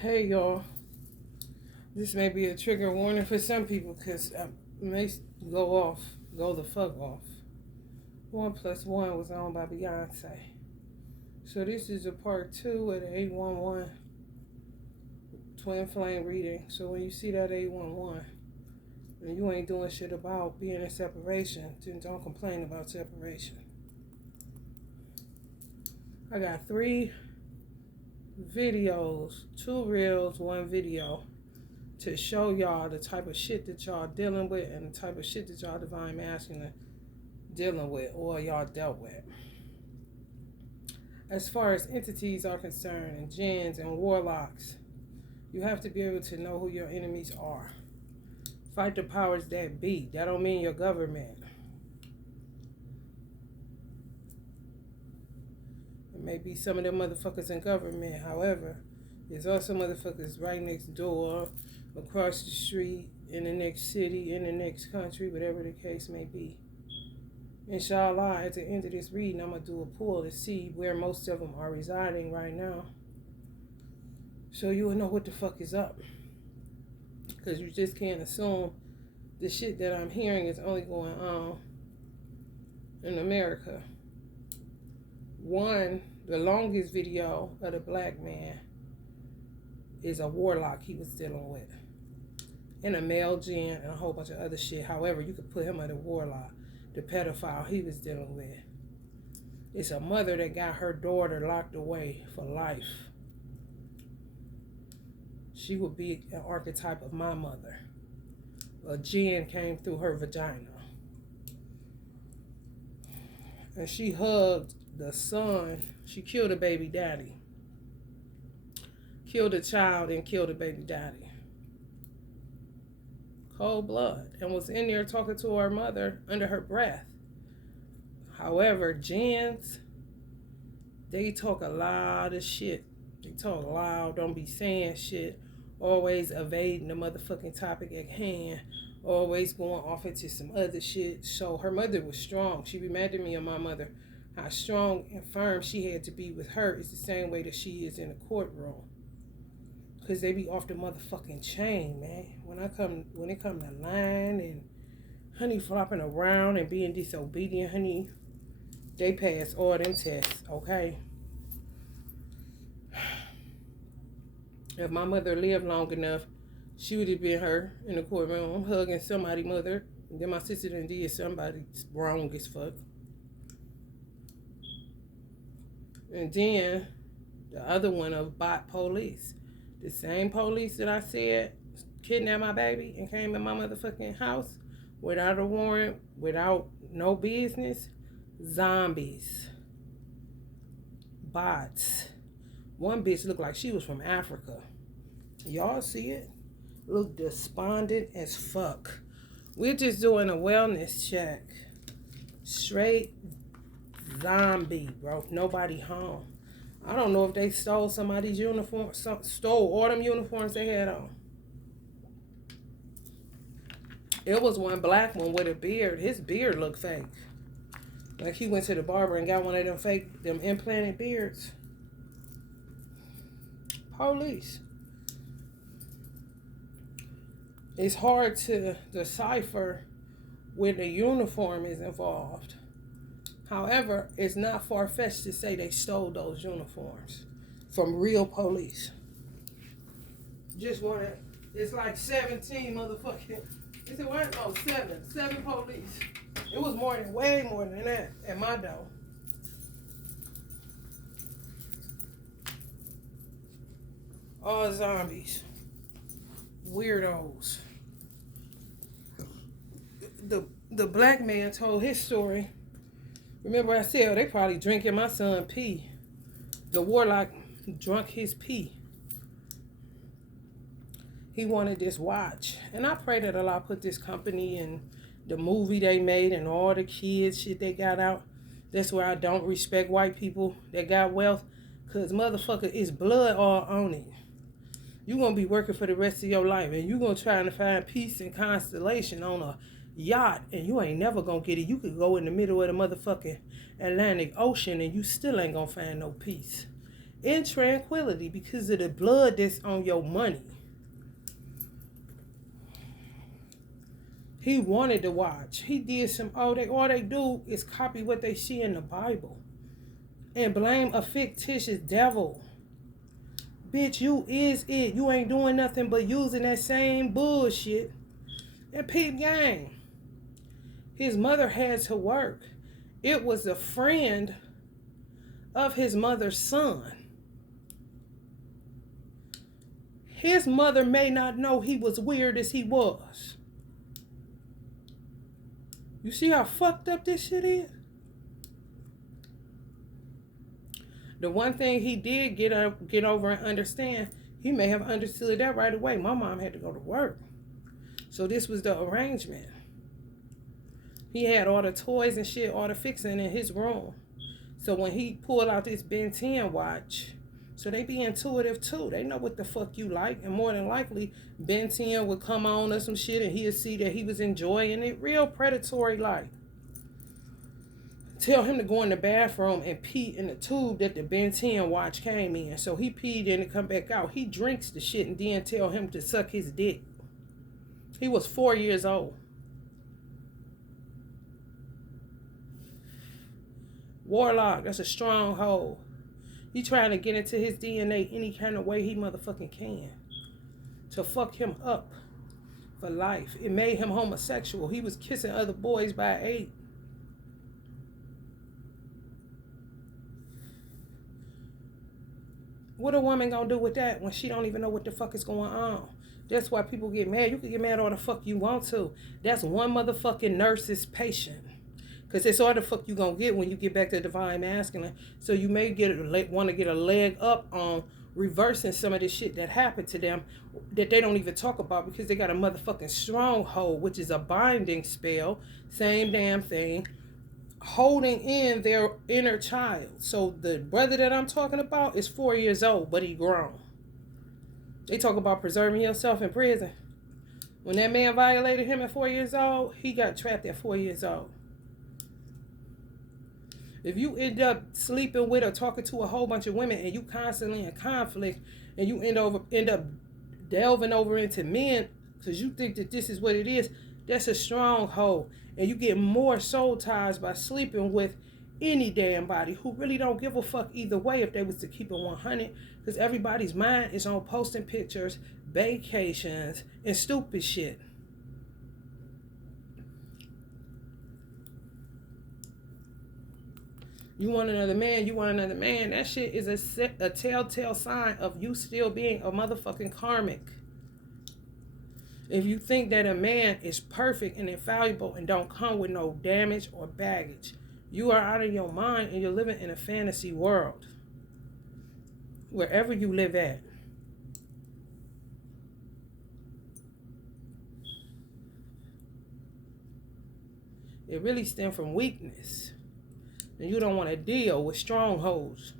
Hey y'all, this may be a trigger warning for some people because I may go the fuck off. 1+1 was owned by Beyonce. So this is a part 2 of the 811 twin flame reading. So when you see that 811 and you ain't doing shit about being in separation, then don't complain about separation. I got 3 videos, 2 reels, 1 video to show y'all the type of shit that y'all dealing with and the type of shit that y'all divine masculine dealing with or y'all dealt with. As far as entities are concerned, and jinns and warlocks, you have to be able to know who your enemies are. Fight the powers that be. That don't mean your government. It may be some of them motherfuckers in government. However, there's also motherfuckers right next door, across the street, in the next city, in the next country, whatever the case may be. Inshallah, at the end of this reading, I'm going to do a pull to see where most of them are residing right now. So you will know what the fuck is up. Because you just can't assume the shit that I'm hearing is only going on in America. One, the longest video of the black man is a warlock he was dealing with. And a male jinn and a whole bunch of other shit. However, you could put him under warlock. The pedophile he was dealing with. It's a mother that got her daughter locked away for life. She would be an archetype of my mother. A jinn came through her vagina. And she hugged the son. She killed a baby daddy. Killed a child and killed a baby daddy. Cold blood, and was in there talking to her mother under her breath. However, jinns, they talk a lot of shit. They talk loud, don't be saying shit, always evading the motherfucking topic at hand, always going off into some other shit. So her mother was strong. She reminded me of my mother, how strong and firm she had to be with her. It's the same way that she is in the courtroom. Because they be off the motherfucking chain, man. When it come to lying and honey flopping around and being disobedient, honey, they pass all them tests, okay? If my mother lived long enough, she would have been her in the courtroom hugging somebody's mother. And then my sister done did somebody wrong as fuck. And then the other one of bot police. The same police that I said kidnapped my baby and came in my motherfucking house without a warrant, without no business. Zombies. Bots. One bitch looked like she was from Africa. Y'all see it? Look despondent as fuck. We're just doing a wellness check. Straight zombie, bro. Nobody home. I don't know if they stole somebody's uniform, stole all them uniforms they had on. It was one black one with a beard. His beard looked fake. Like he went to the barber and got one of them fake, them implanted beards. Police. It's hard to decipher when the uniform is involved. However, it's not far-fetched to say they stole those uniforms from real police. Just wanna, it's like 17 motherfucking, it's what? Oh, 7 police. It was way more than that at my door. All zombies. Weirdos. The black man told his story. Remember I said, they probably drinking my son pee. The warlock drunk his pee. He wanted this watch. And I pray that Allah put this company and the movie they made and all the kids shit they got out. That's where I don't respect white people that got wealth. Because motherfucker, it's blood all on it. You're going to be working for the rest of your life. And you're going to try to find peace and constellation on a yacht, and you ain't never gonna get it. You could go in the middle of the motherfucking Atlantic Ocean and you still ain't gonna find no peace. in tranquility because of the blood that's on your money. He wanted to watch. He did some, all they do is copy what they see in the Bible and blame a fictitious devil. Bitch, you is it. You ain't doing nothing but using that same bullshit. And peep gang. His mother had to work. It was a friend of his mother's son. His mother may not know he was weird as he was. You see how fucked up this shit is? The one thing he did get over and understand, he may have understood that right away. My mom had to go to work. So this was the arrangement. He had all the toys and shit, all the fixing in his room. So when he pulled out this Ben 10 watch, so they be intuitive too. They know what the fuck you like. And more than likely, Ben 10 would come on or some shit and he'd see that he was enjoying it. Real predatory like. Tell him to go in the bathroom and pee in the tube that the Ben 10 watch came in. So he peed in and come back out. He drinks the shit and then tell him to suck his dick. He was 4 years old. Warlock, that's a stronghold. He trying to get into his DNA any kind of way he motherfucking can. To fuck him up for life. It made him homosexual. He was kissing other boys by 8. What a woman gonna do with that when she don't even know what the fuck is going on? That's why people get mad. You can get mad all the fuck you want to. That's one motherfucking nurse's patient. Because that's all the fuck you gonna get when you get back to divine masculine. So you may want to get a leg up on reversing some of the shit that happened to them that they don't even talk about because they got a motherfucking stronghold, which is a binding spell. Same damn thing. Holding in their inner child. So the brother that I'm talking about is 4 years old, but he grown. They talk about preserving yourself in prison. When that man violated him at 4 years old, he got trapped at 4 years old. If you end up sleeping with or talking to a whole bunch of women and you constantly in conflict and you end up delving over into men because you think that this is what it is, that's a stronghold. And you get more soul ties by sleeping with any damn body who really don't give a fuck either way if they was to keep it 100, because everybody's mind is on posting pictures, vacations, and stupid shit. You want another man, you want another man. That shit is a telltale sign of you still being a motherfucking karmic. If you think that a man is perfect and infallible and don't come with no damage or baggage, you are out of your mind and you're living in a fantasy world. Wherever you live at. It really stems from weakness. And you don't want to deal with strongholds.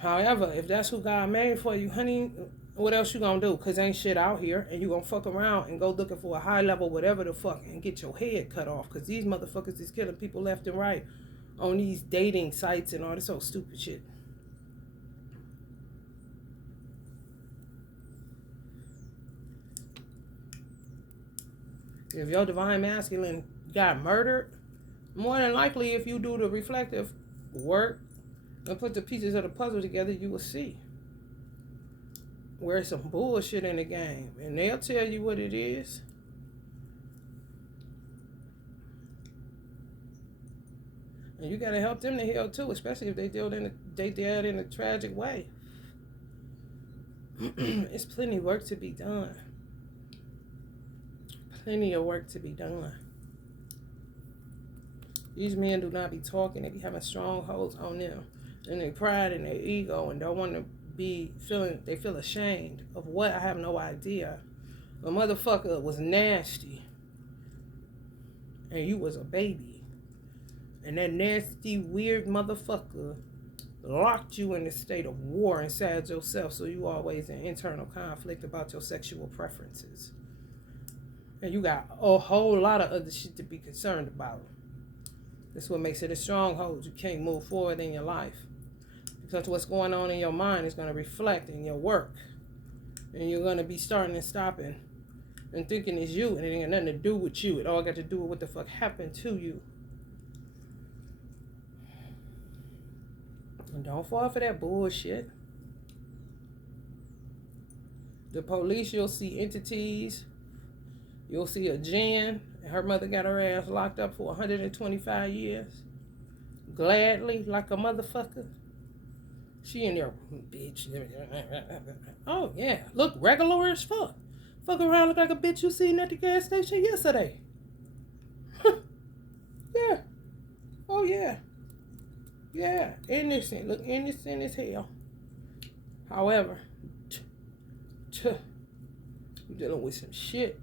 However, if that's who God made for you, honey, what else you gonna do? Because ain't shit out here. And you gonna fuck around and go looking for a high level whatever the fuck and get your head cut off. Because these motherfuckers is killing people left and right on these dating sites and all this old stupid shit. If your divine masculine got murdered, more than likely, if you do the reflective work and put the pieces of the puzzle together, you will see where some bullshit in the game. And they'll tell you what it is. And you got to help them to heal too, especially if they dead in a tragic way. It's plenty of work to be done. Plenty of work to be done. These men do not be talking. They be having strongholds on them. And their pride and their ego and don't want to be they feel ashamed of what? I have no idea. A motherfucker was nasty. And you was a baby. And that nasty, weird motherfucker locked you in a state of war inside yourself. So you always in internal conflict about your sexual preferences. And you got a whole lot of other shit to be concerned about. That's what makes it a stronghold. You can't move forward in your life. Because what's going on in your mind is going to reflect in your work. And you're going to be starting and stopping and thinking it's you. And it ain't got nothing to do with you. It all got to do with what the fuck happened to you. And don't fall for that bullshit. The police, you'll see entities. You'll see a JINN. And her mother got her ass locked up for 125 years. Gladly, like a motherfucker. She in there, bitch. Oh, yeah. Look regular as fuck. Fuck around, look like a bitch you seen at the gas station yesterday. Yeah. Oh, yeah. Yeah. Innocent. Look innocent as hell. However, you're dealing with some shit.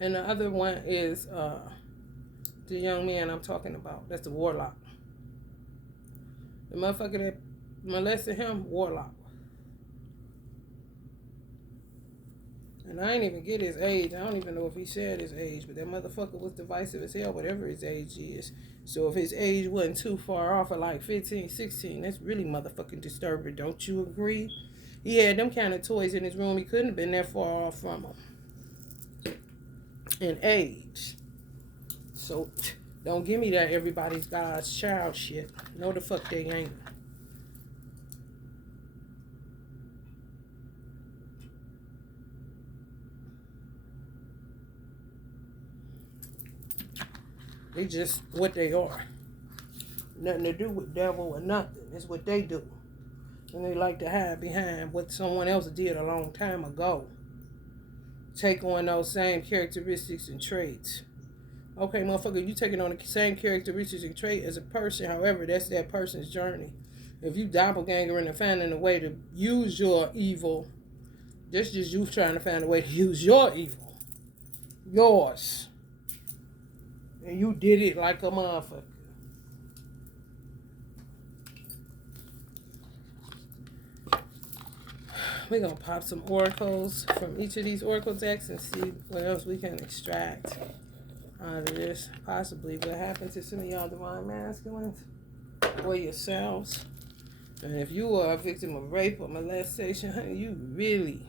And the other one is the young man I'm talking about. That's the warlock. The motherfucker that molested him, warlock. And I ain't even get his age. I don't even know if he said his age, but that motherfucker was divisive as hell, whatever his age is. So if his age wasn't too far off of like 15, 16, that's really motherfucking disturbing. Don't you agree? He had them kind of toys in his room. He couldn't have been that far off from them in age. So don't give me that everybody's God's child shit. No, the fuck they ain't. They just what they are. Nothing to do with devil or nothing. It's what they do. And they like to hide behind what someone else did a long time ago. Take on those same characteristics and traits. Okay, motherfucker, you taking on the same characteristics and trait as a person. However, that's that person's journey. If you doppelgangering and finding a way to use your evil, that's just you trying to find a way to use your evil. Yours. And you did it like a motherfucker. We're going to pop some oracles from each of these oracle decks and see what else we can extract out of this. Possibly what happened to some of y'all divine masculines or yourselves. And if you are a victim of rape or molestation, honey, you really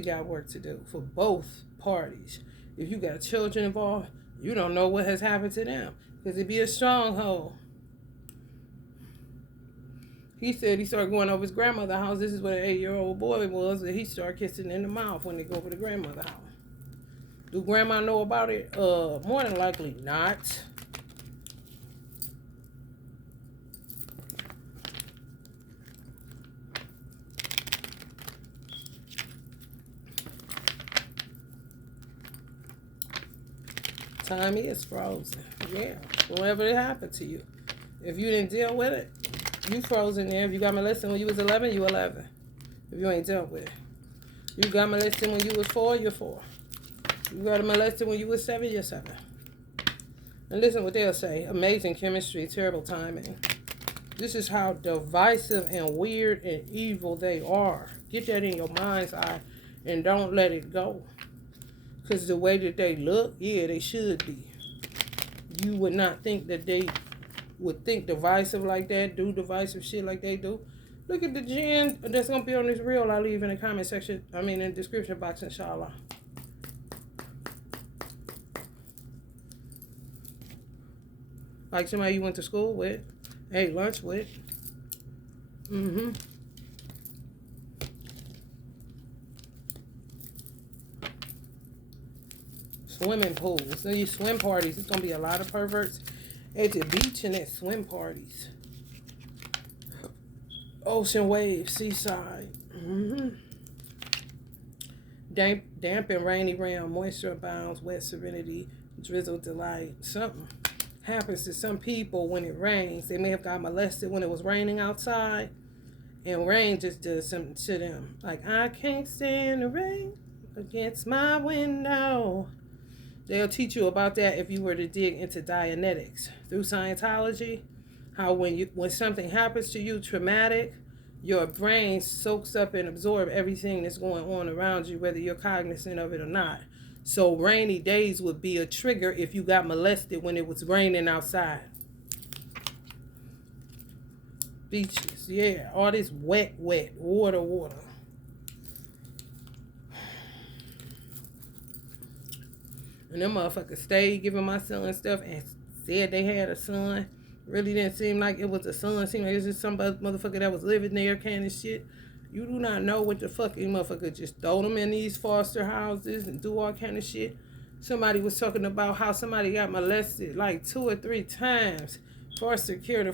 got work to do for both parties. If you got children involved, you don't know what has happened to them. Because it'd be a stronghold. He said he started going over his grandmother's house. This is what an 8-year-old boy was. And he started kissing in the mouth when they go over to grandmother's house. Do grandma know about it? More than likely not. Time is frozen. Yeah. Whatever it happened to you. If you didn't deal with it, you frozen there. If you got molested when you was 11, you 11. If you ain't dealt with it. You got molested when you was 4, you're 4. You got molested when you was 7, you're 7. And listen what they'll say. Amazing chemistry, terrible timing. This is how divisive and weird and evil they are. Get that in your mind's eye and don't let it go. Because the way that they look, yeah, they should be. You would not think that they would think divisive like that, do divisive shit like they do. Look at the JINN that's going to be on this reel. I'll leave in the comment section, in the description box, inshallah. Like somebody you went to school with, ate lunch with. Swimming pools. So these swim parties, it's going to be a lot of perverts at the beach and at swim parties. Ocean waves, seaside. Damp and rainy realm, moisture abounds, wet serenity, drizzle delight. Something happens to some people when it rains. They may have got molested when it was raining outside, and rain just does something to them. Like, I can't stand the rain against my window. They'll teach you about that if you were to dig into Dianetics through Scientology. How when something happens to you traumatic, your brain soaks up and absorbs everything that's going on around you, whether you're cognizant of it or not. So rainy days would be a trigger if you got molested when it was raining outside. Beaches, yeah. All this wet, water. And them motherfuckers stayed giving my son stuff and said they had a son. Really didn't seem like it was a son. Seemed like it was just some motherfucker that was living there kind of shit. You do not know what the fucking motherfucker just throw them in these foster houses and do all kind of shit. Somebody was talking about how somebody got molested like 2 or 3 times. Foster care.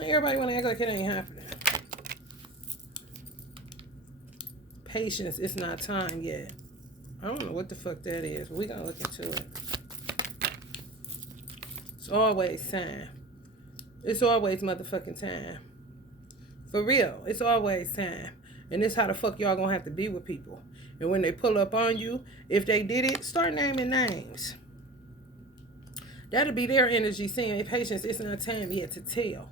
Everybody want to act like it ain't happening. Patience, it's not time yet. I don't know what the fuck that is, but we gonna look into it. It's always time. It's always motherfucking time. For real, it's always time. And this how the fuck y'all gonna have to be with people. And when they pull up on you, if they did it, start naming names. That'll be their energy saying, patience, it's not time yet to tell.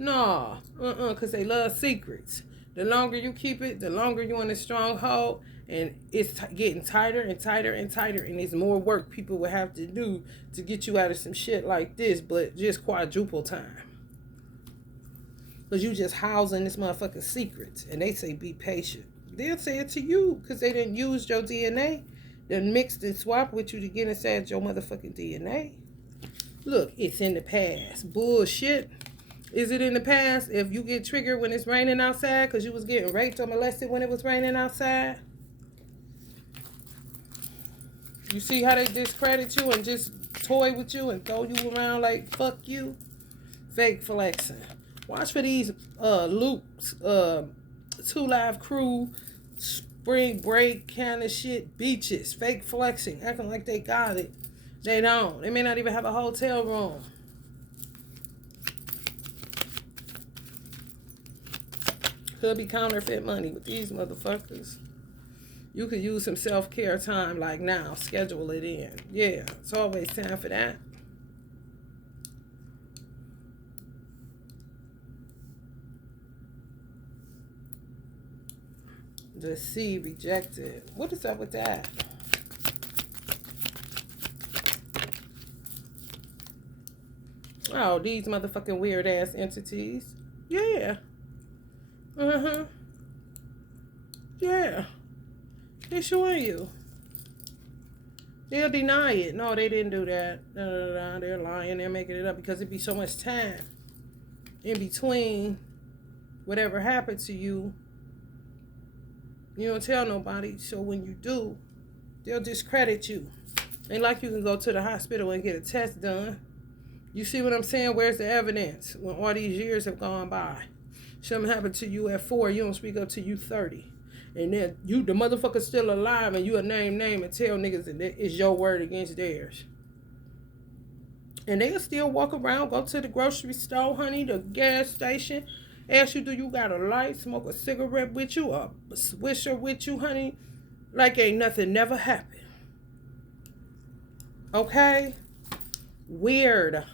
No, because they love secrets. The longer you keep it, the longer you're in a stronghold, and it's getting tighter and tighter and tighter, and there's more work people will have to do to get you out of some shit like this, but just quadruple time. Because you just housing this motherfucking secrets, and they say be patient. They'll say it to you because they didn't use your DNA. They mixed and swapped with you to get inside your motherfucking DNA. Look, it's in the past. Bullshit. Is it in the past if you get triggered when it's raining outside because you was getting raped or molested when it was raining outside? You see how they discredit you and just toy with you and throw you around like fuck you? Fake flexing. Watch for these loops, 2 Live Crew, spring break kind of shit, beaches, fake flexing, acting like they got it. They don't. They may not even have a hotel room. Could be counterfeit money with these motherfuckers. You could use some self-care time like now. Schedule it in. Yeah, it's always time for that. The C rejected. What is up with that? Oh, these motherfucking weird ass entities. Yeah. Yeah. They're showing you. They'll deny it. No, they didn't do that. No. They're lying. They're making it up because it'd be so much time in between whatever happened to you. You don't tell nobody. So when you do, they'll discredit you. Ain't like you can go to the hospital and get a test done. You see what I'm saying? Where's the evidence when all these years have gone by? Something happened to you at 4, you don't speak up to you 30. And then you, the motherfucker's still alive, and you a name and tell niggas that it's your word against theirs. And they'll still walk around, go to the grocery store, honey, the gas station, ask you, do you got a light, smoke a cigarette with you, a swisher with you, honey, like ain't nothing never happened. Okay? Weird.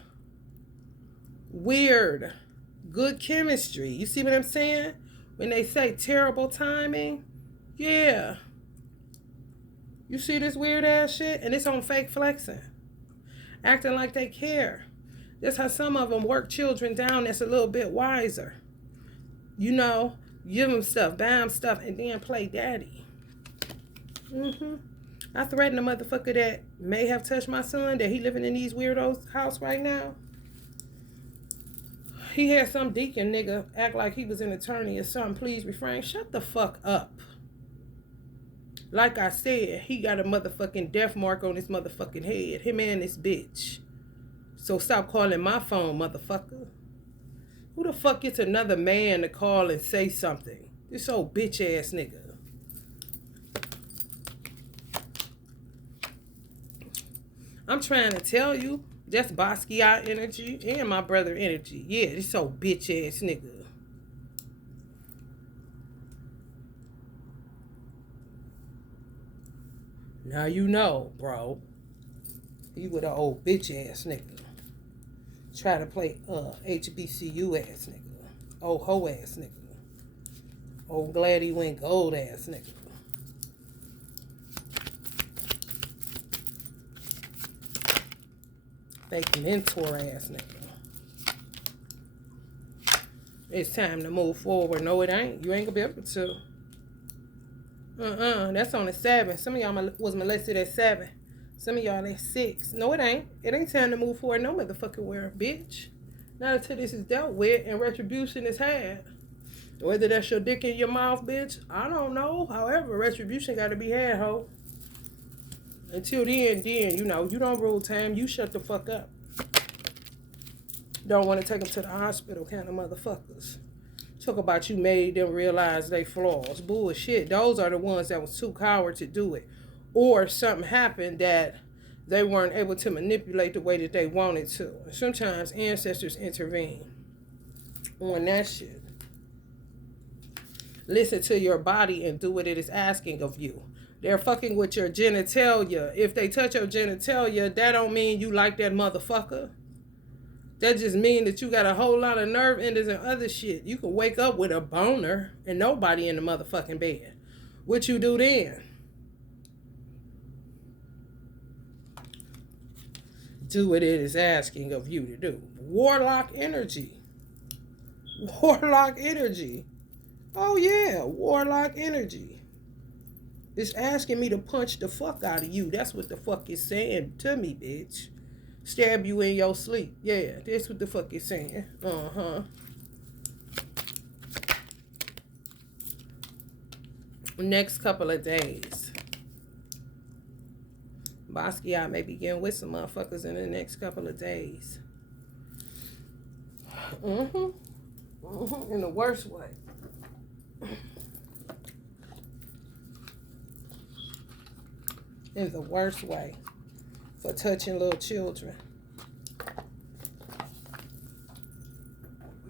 Good chemistry. You see what I'm saying? When they say terrible timing, yeah. You see this weird ass shit? And it's on fake flexing. Acting like they care. That's how some of them work children down that's a little bit wiser. You know, give them stuff, buy them stuff, and then play daddy. I threatened a motherfucker that may have touched my son, that he living in these weirdos' house right now. He had some deacon nigga act like he was an attorney or something. Please refrain. Shut the fuck up. Like I said, he got a motherfucking death mark on his motherfucking head. Him and this bitch. So stop calling my phone, motherfucker. Who the fuck gets another man to call and say something? This old bitch ass nigga. I'm trying to tell you. That's Basquiat energy and my brother energy. Yeah, this old bitch ass nigga. Now you know, bro. You with an old bitch ass nigga. Try to play HBCU ass nigga. Old hoe ass nigga. Old glad he went gold ass nigga. Fake mentor ass nigga. It's time to move forward. No, it ain't. You ain't gonna be able to. That's on the 7. Some of y'all was molested at 7. Some of y'all at 6. No, it ain't. It ain't time to move forward no motherfucking where, bitch. Not until this is dealt with and retribution is had. Whether that's your dick in your mouth, bitch, I don't know. However, retribution got to be had, ho. Until then, you know, you don't rule time. You shut the fuck up. Don't want to take them to the hospital kind of motherfuckers. Talk about you made them realize they flaws. Bullshit. Those are the ones that was too coward to do it. Or something happened that they weren't able to manipulate the way that they wanted to. Sometimes ancestors intervene on that shit. Listen to your body and do what it is asking of you. They're fucking with your genitalia. If they touch your genitalia, that don't mean you like that motherfucker. That just mean that you got a whole lot of nerve endings and other shit. You can wake up with a boner and nobody in the motherfucking bed. What you do then? Do what it is asking of you to do. Warlock energy. Warlock energy. Oh yeah, warlock energy. It's asking me to punch the fuck out of you. That's what the fuck it's saying to me, bitch. Stab you in your sleep. Yeah, that's what the fuck it's saying. Next couple of days. Basquiat may begin with some motherfuckers in the next couple of days. In the worst way. In the worst way. For touching little children.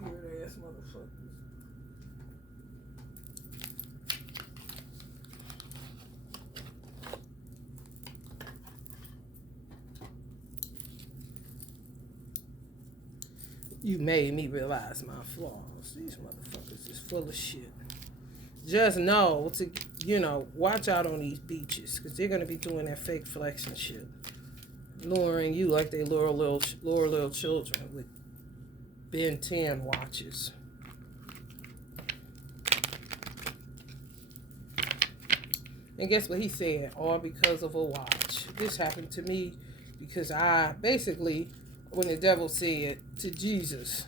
Weird ass motherfuckers. You made me realize my flaws. These motherfuckers is full of shit. Just know to, you know, watch out on these beaches. Because they're going to be doing that fake flexing shit. Luring you like they lure little children with Ben 10 watches. And guess what he said? All because of a watch. This happened to me because I basically, when the devil said to Jesus,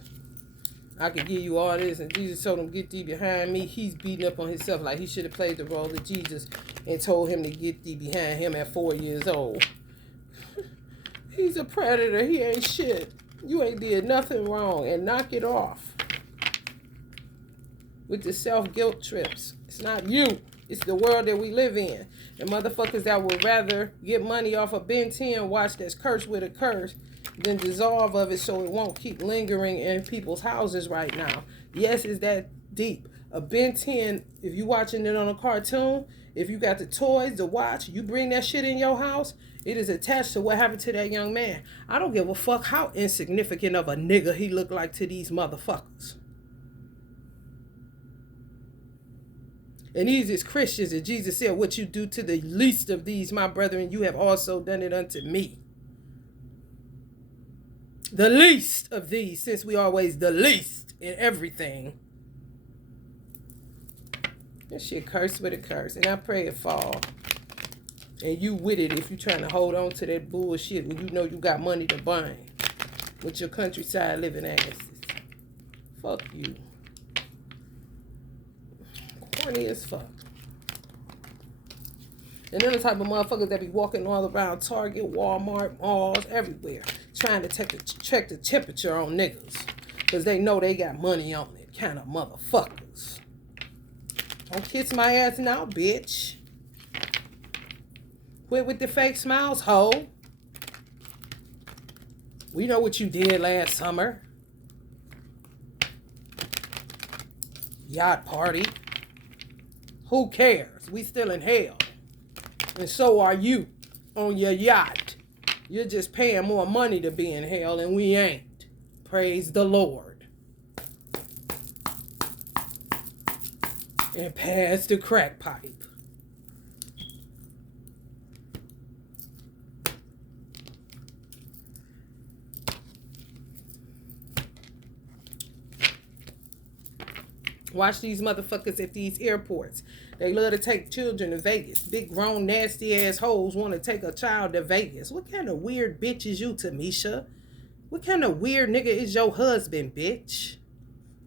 I could give you all this, and Jesus told him, get thee behind me. He's beating up on himself like he should have played the role of Jesus and told him to get thee behind him at 4 years old. He's a predator. He ain't shit. You ain't did nothing wrong, and knock it off. With the self-guilt trips. It's not you. It's the world that we live in. And motherfuckers that would rather get money off a Ben 10 watch that's cursed with a curse than dissolve of it so it won't keep lingering in people's houses right now. Yes, it's that deep. A Ben 10, if you watching it on a cartoon, if you got the toys, the watch, you bring that shit in your house, it is attached to what happened to that young man. I don't give a fuck how insignificant of a nigga he looked like to these motherfuckers. And these is Christians, and Jesus said, what you do to the least of these, my brethren, you have also done it unto me. The least of these, since we always the least in everything. This shit cursed with a curse, and I pray it fall. And you with it if you trying to hold on to that bullshit when you know you got money to burn with your countryside living asses. Fuck you. Corny as fuck. And then the type of motherfuckers that be walking all around Target, Walmart, malls, everywhere, trying to check the temperature on niggas. Because they know they got money on it. Kind of motherfuckers. Don't kiss my ass now, bitch. Quit with the fake smiles, hoe. We know what you did last summer. Yacht party. Who cares? We still in hell. And so are you on your yacht. You're just paying more money to be in hell, and we ain't. Praise the Lord. And pass the crack pipe. Watch these motherfuckers at these airports. They love to take children to Vegas. Big grown nasty ass hoes want to take a child to Vegas. What kind of weird bitch is you, Tamisha? What kind of weird nigga is your husband, bitch?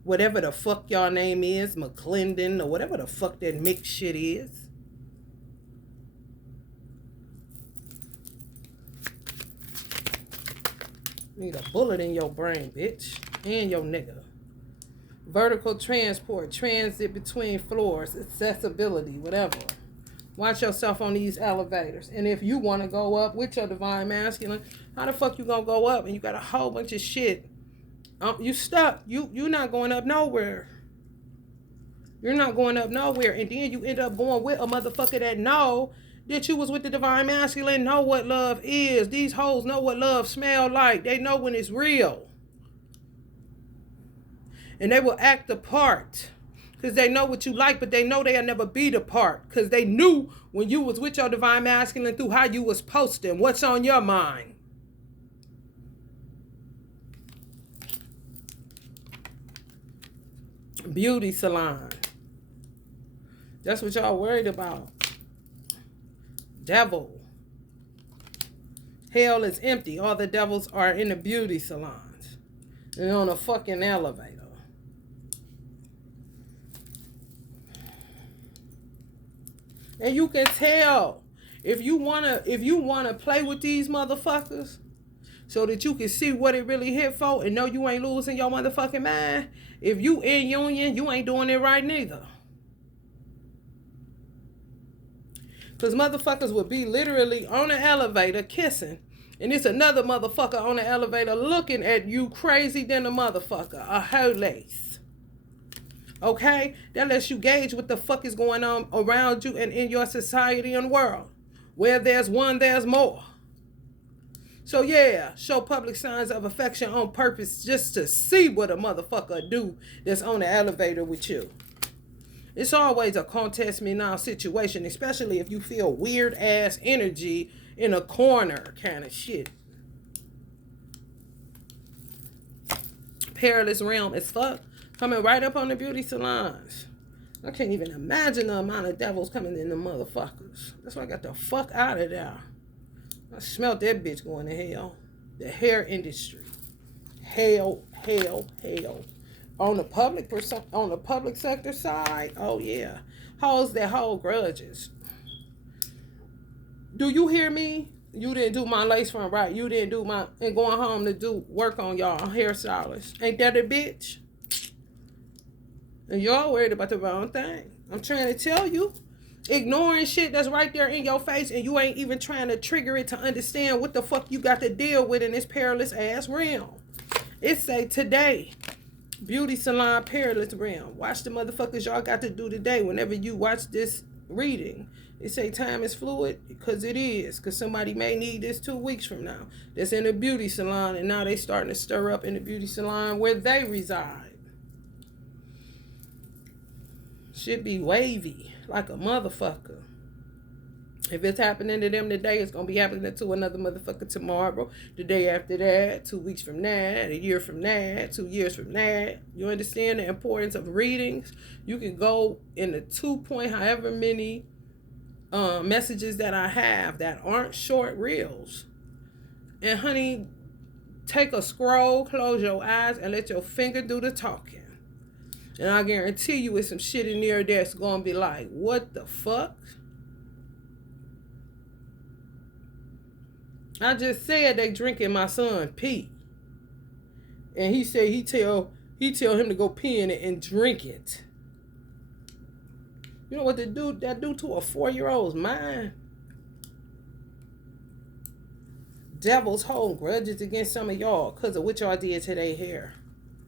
Whatever the fuck y'all name is, McClendon, or whatever the fuck that mixed shit is. Need a bullet in your brain, bitch. And your nigga. Vertical transport, transit between floors, accessibility, whatever. Watch yourself on these elevators. And if you want to go up with your divine masculine, how the fuck you gonna go up and you got a whole bunch of shit? You stuck. You're not going up nowhere. You're not going up nowhere. And then you end up going with a motherfucker that know that you was with the divine masculine, know what love is. These hoes know what love smell like. They know when it's real. And they will act the part because they know what you like, but they know they'll never be the part because they knew when you was with your divine masculine through how you was posting. What's on your mind? Beauty salon. That's what y'all worried about. Devil. Hell is empty. All the devils are in the beauty salons. They're on a fucking elevator. And you can tell if you wanna play with these motherfuckers so that you can see what it really hit for and know you ain't losing your motherfucking mind. If you in union, you ain't doing it right neither. Because motherfuckers would be literally on an elevator kissing. And it's another motherfucker on the elevator looking at you crazy than a motherfucker. A hoe lace. Okay? That lets you gauge what the fuck is going on around you and in your society and world. Where there's one, there's more. So yeah, show public signs of affection on purpose just to see what a motherfucker do that's on the elevator with you. It's always a contest me now situation, especially if you feel weird ass energy in a corner kind of shit. Perilous realm as fuck. Coming right up on the beauty salons. I can't even imagine the amount of devils coming in the motherfuckers. That's why I got the fuck out of there. I smelled that bitch going to hell. The hair industry. Hell, hell, hell. On the public sector side, oh yeah. Hoes that hold grudges. Do you hear me? You didn't do my lace front right. You didn't do my, and going home to do work on y'all hairstylist. Ain't that a bitch? And y'all worried about the wrong thing. I'm trying to tell you. Ignoring shit that's right there in your face and you ain't even trying to trigger it to understand what the fuck you got to deal with in this perilous ass realm. It say today, beauty salon perilous realm. Watch the motherfuckers y'all got to do today whenever you watch this reading. It say time is fluid because it is. Because somebody may need this 2 weeks from now. That's in a beauty salon and now they starting to stir up in the beauty salon where they reside. Should be wavy like a motherfucker. If it's happening to them today, it's going to be happening to another motherfucker tomorrow, the day after that, 2 weeks from that, a year from that, 2 years from that. You understand the importance of readings? You can go in the 2 however many messages that I have that aren't short reels. And honey, take a scroll, close your eyes, and let your finger do the talking. And I guarantee you it's some shit in there that's going to be like, what the fuck? I just said they drinking my son pee. And he said he tell him to go pee in it and drink it. You know what that do to a 4-year-old's mind? Devils hold grudges against some of y'all because of what y'all did to their hair.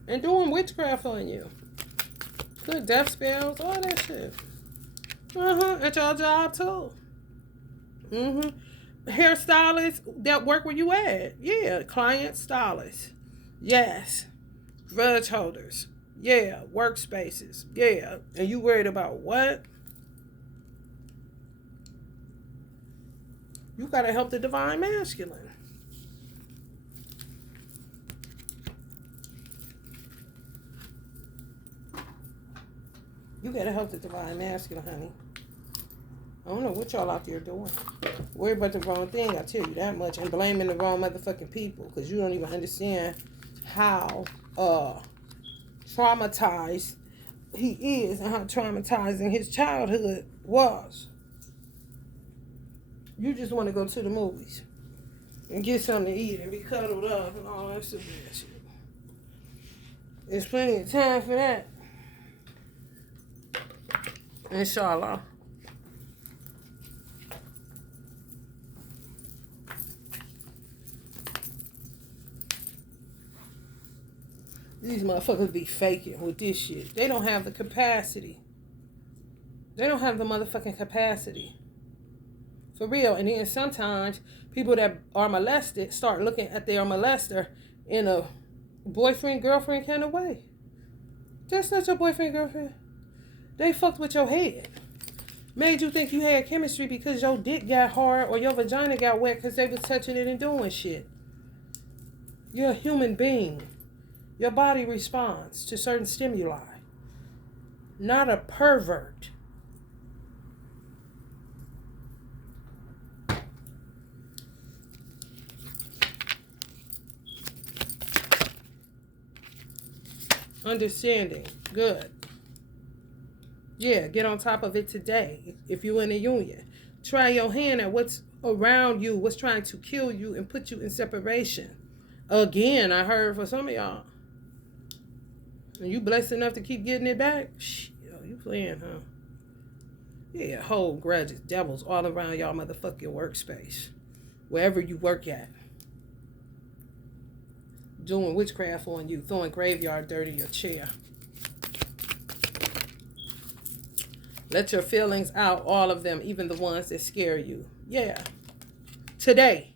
And doing witchcraft on you. Good death spells, all that shit. At your job too. hairstylists that work where you at. Yeah, client stylists. Yes. Grudge holders. Yeah. Workspaces. Yeah. And you worried about what? You gotta help the divine masculine. You gotta help the divine masculine, honey. I don't know what y'all out there doing. Worry about the wrong thing, I tell you that much. And blaming the wrong motherfucking people. Because you don't even understand how traumatized he is and how traumatizing his childhood was. You just want to go to the movies and get something to eat and be cuddled up and all that stupid shit. There's plenty of time for that. Inshallah. These motherfuckers be faking with this shit. They don't have the capacity. They don't have the motherfucking capacity. For real. And then sometimes people that are molested start looking at their molester in a boyfriend, girlfriend kind of way. That's not your boyfriend, girlfriend. They fucked with your head. Made you think you had chemistry because your dick got hard or your vagina got wet because they was touching it and doing shit. You're a human being. Your body responds to certain stimuli. Not a pervert. Understanding. Good. Yeah, get on top of it today. If you're in a union, try your hand at what's around you, what's trying to kill you and put you in separation. Again, I heard for some of y'all. And you blessed enough to keep getting it back? Yo, you playing, huh? Yeah, whole grudges, devils all around y'all motherfucking workspace. Wherever you work at. Doing witchcraft on you, throwing graveyard dirt in your chair. Let your feelings out, all of them, even the ones that scare you. Yeah. Today.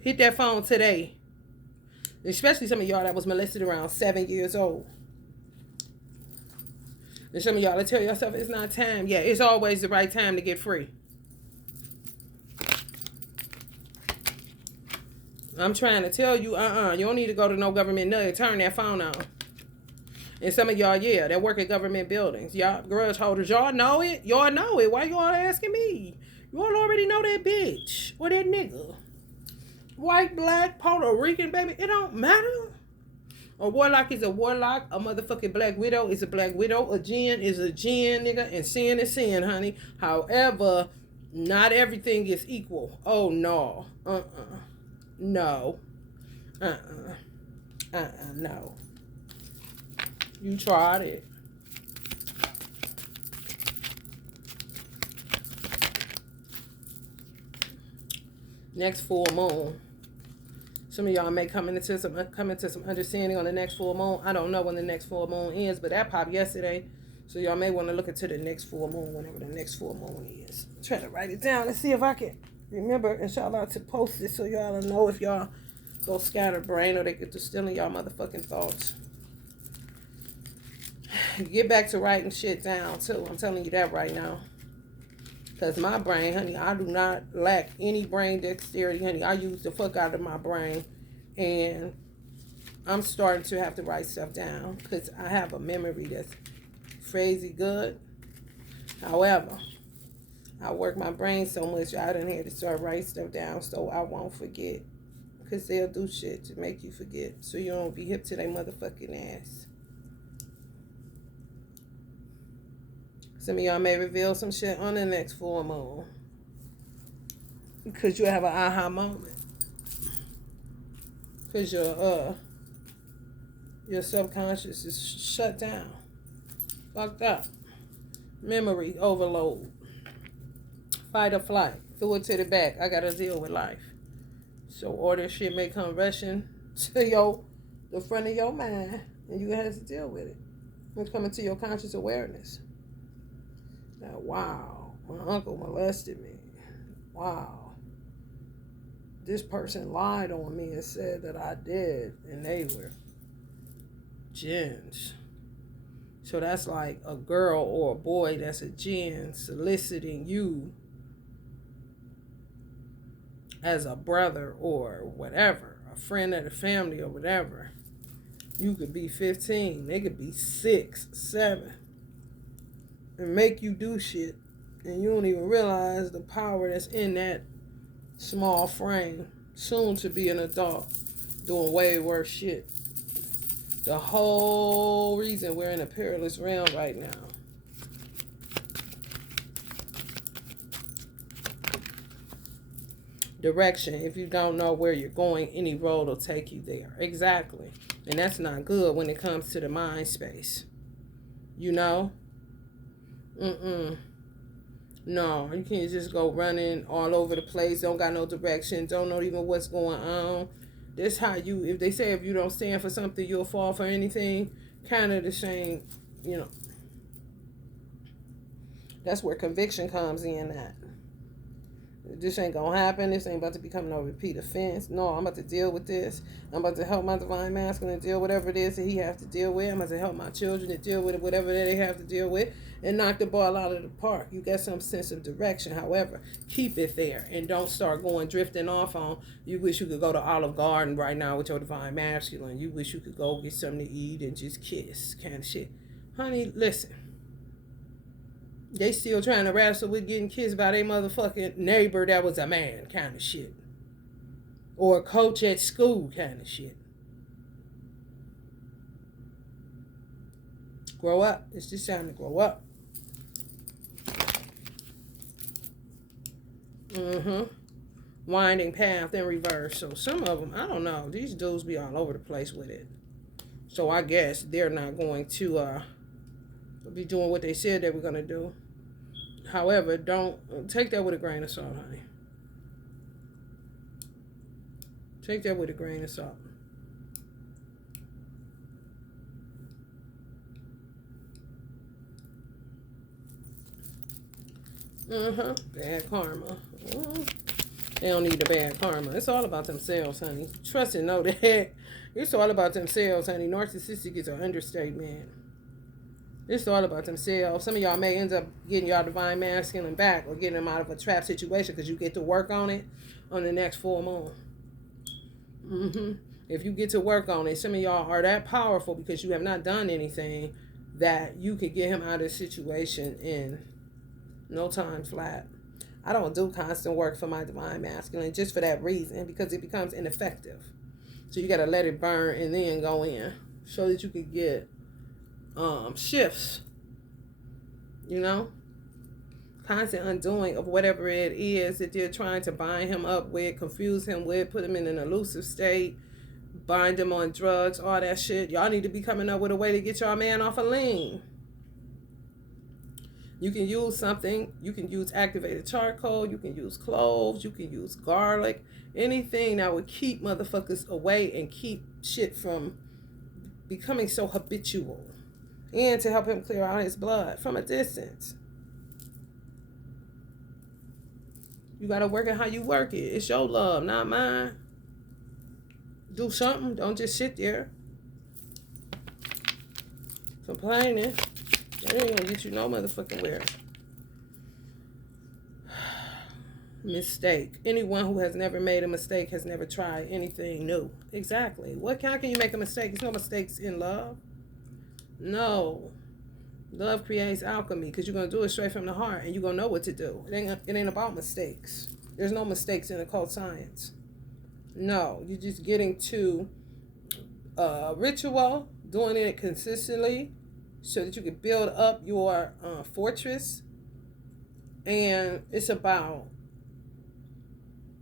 Hit that phone today. Especially some of y'all that was molested around 7 years old. And some of y'all that tell yourself it's not time. Yeah, it's always the right time to get free. I'm trying to tell you, you don't need to go to no government nut. Turn that phone on. And some of y'all, yeah, that work at government buildings. Y'all grudge holders, y'all know it. Y'all know it. Why y'all asking me? Y'all already know that bitch or that nigga. White, black, Puerto Rican, baby. It don't matter. A warlock is a warlock. A motherfucking black widow is a black widow. A jinn is a jinn, nigga. And sin is sin, honey. However, not everything is equal. Oh, no. No. No. You tried it. Next full moon. Some of y'all may come into some understanding on the next full moon. I don't know when the next full moon is, but that popped yesterday. So y'all may want to look into the next full moon, whenever the next full moon is. I'm trying to write it down and see if I can remember, inshallah, to post it so y'all know if y'all go scatterbrain or they get to stealing y'all motherfucking thoughts. Get back to writing shit down, too. I'm telling you that right now. Because my brain, honey, I do not lack any brain dexterity, honey. I use the fuck out of my brain. And I'm starting to have to write stuff down. Because I have a memory that's crazy good. However, I work my brain so much, I done had to start writing stuff down so I won't forget. Because they'll do shit to make you forget. So you don't be hip to their motherfucking ass. Some of y'all may reveal some shit on the next full moon. Because you have an aha moment. Because your subconscious is shut down. Fucked up. Memory overload. Fight or flight. Throw it to the back. I gotta deal with life. So all this shit may come rushing to the front of your mind. And you have to deal with it. It's coming to your conscious awareness. Now, wow, my uncle molested me. Wow. this person lied on me and said that I did, and they were jinns. So that's like a girl or a boy that's a jinn soliciting you as a brother or whatever, a friend of the family or whatever. You could be 15, they could be 6, 7, and make you do shit, and you don't even realize the power that's in that small frame, soon to be an adult, doing way worse shit. The whole reason we're in a perilous realm right now. Direction. If you don't know where you're going, any road will take you there. Exactly. And that's not good when it comes to the mind space. You know? No, you can't just go running all over the place. Don't got no direction. Don't know even what's going on. This how you, if they say if you don't stand for something, you'll fall for anything. Kind of the same, you know. That's where conviction comes in at. This ain't gonna happen. This ain't about to become no repeat offense. No, I'm about to deal with this. I'm about to help my divine masculine deal whatever it is that he has to deal with. I'm about to help my children to deal with whatever that they have to deal with and knock the ball out of the park. You got some sense of direction. However, keep it there and don't start going drifting off on, you wish you could go to Olive Garden right now with your divine masculine. You wish you could go get something to eat and just kiss kind of shit. Honey, listen. They still trying to wrestle with getting kissed by their motherfucking neighbor that was a man kind of shit. Or a coach at school kind of shit. Grow up. It's just time to grow up. Winding path in reverse. So some of them, I don't know. These dudes be all over the place with it. So I guess they're not going to be doing what they said they were going to do. However, don't take that with a grain of salt, honey. Take that with a grain of salt. Bad karma. They don't need the bad karma. It's all about themselves, honey. Trust and know that. It's all about themselves, honey. Narcissistic is an understatement. It's all about themselves. Some of y'all may end up getting y'all divine masculine back or getting them out of a trap situation because you get to work on it on the next full moon. If you get to work on it, some of y'all are that powerful because you have not done anything that you could get him out of the situation in no time flat. I don't do constant work for my divine masculine just for that reason, because it becomes ineffective. So you got to let it burn and then go in so that you could get shifts, you know, constant undoing of whatever it is that they're trying to bind him up with, confuse him with, put him in an elusive state, bind him on drugs, all that shit. Y'all need to be coming up with a way to get y'all man off a lean. You can use something. You can use activated charcoal. You can use cloves. You can use garlic. Anything that would keep motherfuckers away and keep shit from becoming so habitual. And to help him clear out his blood from a distance. You got to work it how you work it. It's your love, not mine. Do something. Don't just sit there complaining. That ain't gonna get you no motherfucking where. Mistake. Anyone who has never made a mistake has never tried anything new. Exactly. How can you make a mistake? There's no mistakes in love. No. Love creates alchemy because you're going to do it straight from the heart and you're going to know what to do. It ain't about mistakes. There's no mistakes in occult science. No. You're just getting to ritual, doing it consistently so that you can build up your fortress. And it's about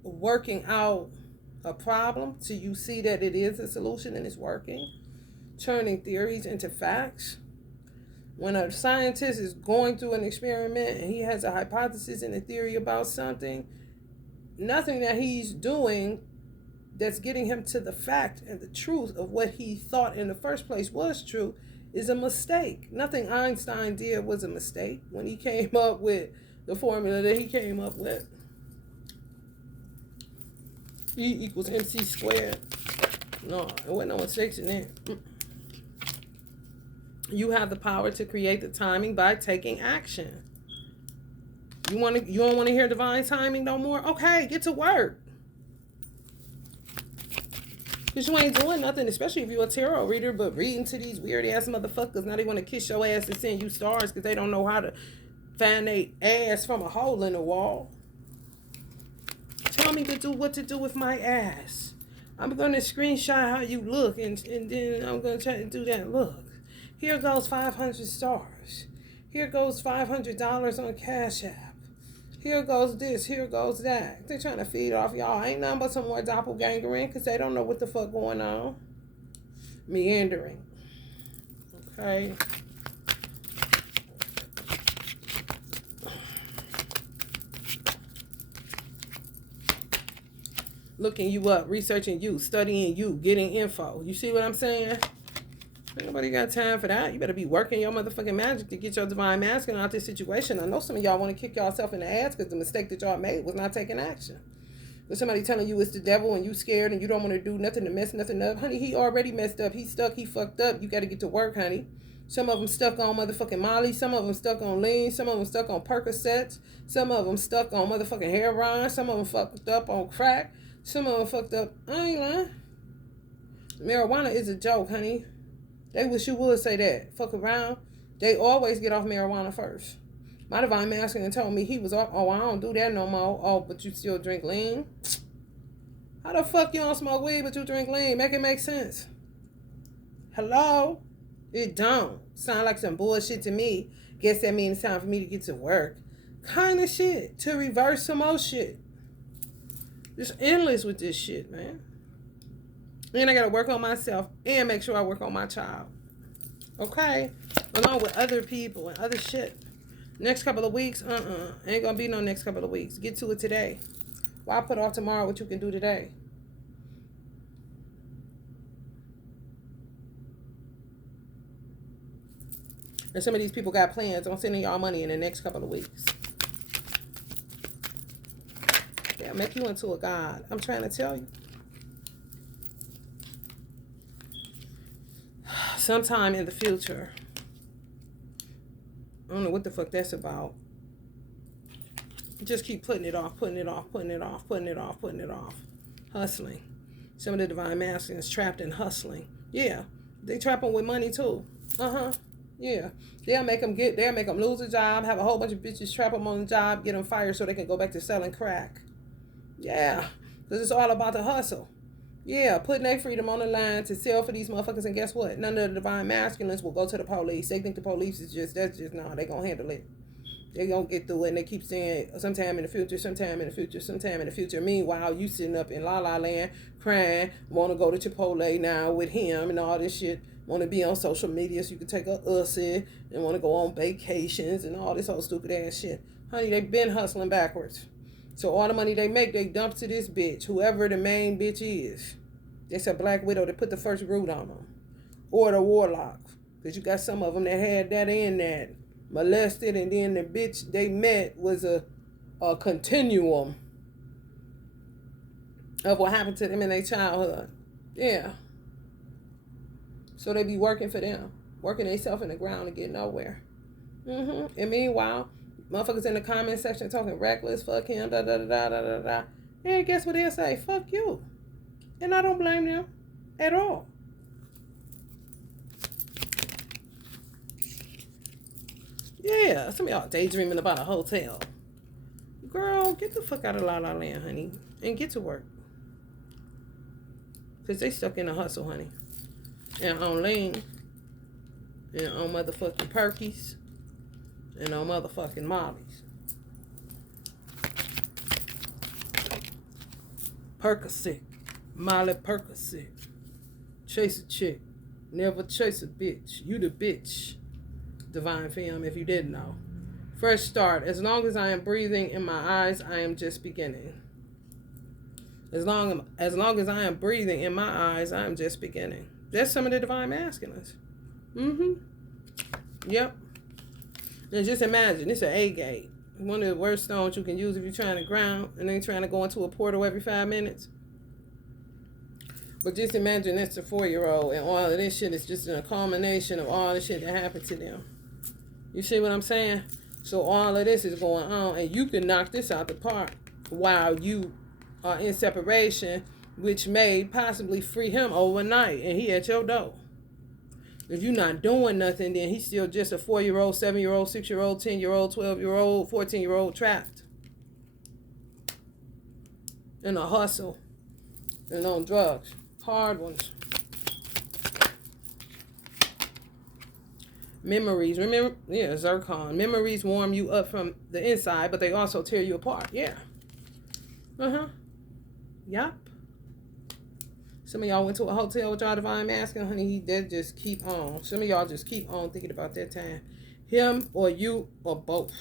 working out a problem till you see that it is a solution and it's working. Turning theories into facts. When a scientist is going through an experiment and he has a hypothesis and a theory about something, nothing that he's doing that's getting him to the fact and the truth of what he thought in the first place was true is a mistake. Nothing Einstein did was a mistake when he came up with the formula that he came up with. E equals MC squared. No, there wasn't no mistakes in there. You have the power to create the timing by taking action. You don't want to hear divine timing no more? Okay, get to work. Because you ain't doing nothing, especially if you're a tarot reader, but reading to these weird ass motherfuckers. Now they want to kiss your ass and send you stars because they don't know how to find their ass from a hole in the wall. Tell me what to do with my ass. I'm going to screenshot how you look and then I'm going to try to do that. Look, here goes 500 stars. Here goes $500 on Cash App. Here goes this, here goes that. They're trying to feed off y'all. Ain't nothing but some more doppelgangering because they don't know what the fuck going on. Meandering. Okay. Looking you up, researching you, studying you, getting info. You see what I'm saying? Ain't nobody got time for that. You better be working your motherfucking magic to get your divine masculine out this situation. I know some of y'all want to kick yourself in the ass because the mistake that y'all made was not taking action. But somebody telling you it's the devil and you scared and you don't want to do nothing to mess nothing up. Honey, he already messed up. He stuck. He fucked up. You got to get to work, honey. Some of them stuck on motherfucking Molly. Some of them stuck on lean. Some of them stuck on Percocets. Some of them stuck on motherfucking heroin. Some of them fucked up on crack. Some of them fucked up. I ain't lying. Marijuana is a joke, honey. They wish you would say that. Fuck around. They always get off marijuana first. My divine masculine told me he was off. Oh, I don't do that no more. Oh, but you still drink lean? How the fuck you don't smoke weed but you drink lean? Make it make sense. Hello? It don't. Sound like some bullshit to me. Guess that means it's time for me to get to work. Kind of shit. To reverse some more shit. Just endless with this shit, man. And I got to work on myself and make sure I work on my child. Okay? Along with other people and other shit. Next couple of weeks, ain't going to be no next couple of weeks. Get to it today. Why put off tomorrow what you can do today? And some of these people got plans on sending y'all money in the next couple of weeks. They'll make you into a god. I'm trying to tell you. Sometime in the future. I don't know what the fuck that's about. Just keep putting it off, putting it off, putting it off, putting it off, putting it off. Hustling. Some of the divine masculines trapped in hustling. Yeah. They trap them with money too. Yeah. They'll make them lose a job, have a whole bunch of bitches trap them on the job, get them fired so they can go back to selling crack. Yeah. Because it's all about the hustle. Yeah, putting their freedom on the line to sell for these motherfuckers, and guess what? None of the divine masculines will go to the police. They think the police is no, they gonna handle it. They gonna get through it, and they keep saying sometime in the future, sometime in the future, sometime in the future. Meanwhile, you sitting up in La La Land crying, want to go to Chipotle now with him and all this shit. Want to be on social media so you can take a ussy and want to go on vacations and all this old stupid ass shit. Honey, they been hustling backwards. So all the money they make, they dump to this bitch, whoever the main bitch is. It's a black widow that put the first root on them. Or the warlock. Because you got some of them that had that in that. Molested, and then the bitch they met was a continuum of what happened to them in their childhood. Yeah. So they be working for them. Working themselves in the ground to get nowhere. And meanwhile, motherfuckers in the comment section talking reckless, fuck him, da da da da da da da. And guess what they'll say? Fuck you. And I don't blame them at all. Yeah, some of y'all daydreaming about a hotel. Girl, get the fuck out of La La Land, honey. And get to work. Because they stuck in a hustle, honey. And on lean. And on motherfucking Perkies. And on motherfucking Mollies. Percocet. Molly Percocet. Chase a chick. Never chase a bitch. You the bitch. Divine femme, if you didn't know. Fresh start. As long as I am breathing in my eyes, I am just beginning. As long as I am breathing in my eyes, I am just beginning. That's some of the divine masculines. Yep. And just imagine, it's an A-gate. One of the worst stones you can use if you're trying to ground and then trying to go into a portal every 5 minutes. But just imagine that's a 4-year-old, and all of this shit is just a culmination of all the shit that happened to them. You see what I'm saying? So all of this is going on, and you can knock this out the park while you are in separation, which may possibly free him overnight, and he at your door. If you're not doing nothing, then he's still just a 4-year-old, 7-year-old, 6-year-old, 10-year-old, 12-year-old, 14-year-old trapped in a hustle and on drugs. Hard ones. Memories. Remember? Yeah, zircon. Memories warm you up from the inside, but they also tear you apart. Yeah. Yup. Some of y'all went to a hotel with y'all divine masculine, honey. That just keep on. Some of y'all just keep on thinking about that time. Him or you or both.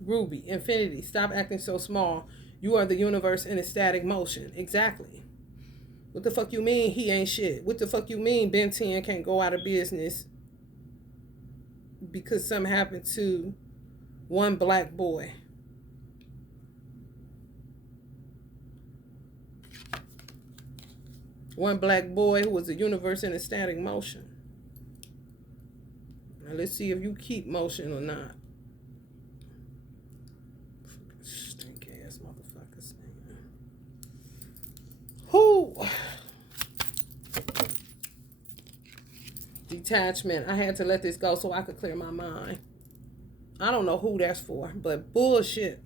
Ruby, infinity. Stop acting so small. You are the universe in a static motion. Exactly. What the fuck you mean he ain't shit? What the fuck you mean Ben 10 can't go out of business because something happened to one black boy? One black boy who was the universe in a static motion. Now let's see if you keep motion or not. Stink ass motherfuckers. Who? Detachment. I had to let this go so I could clear my mind. I don't know who that's for, but bullshit.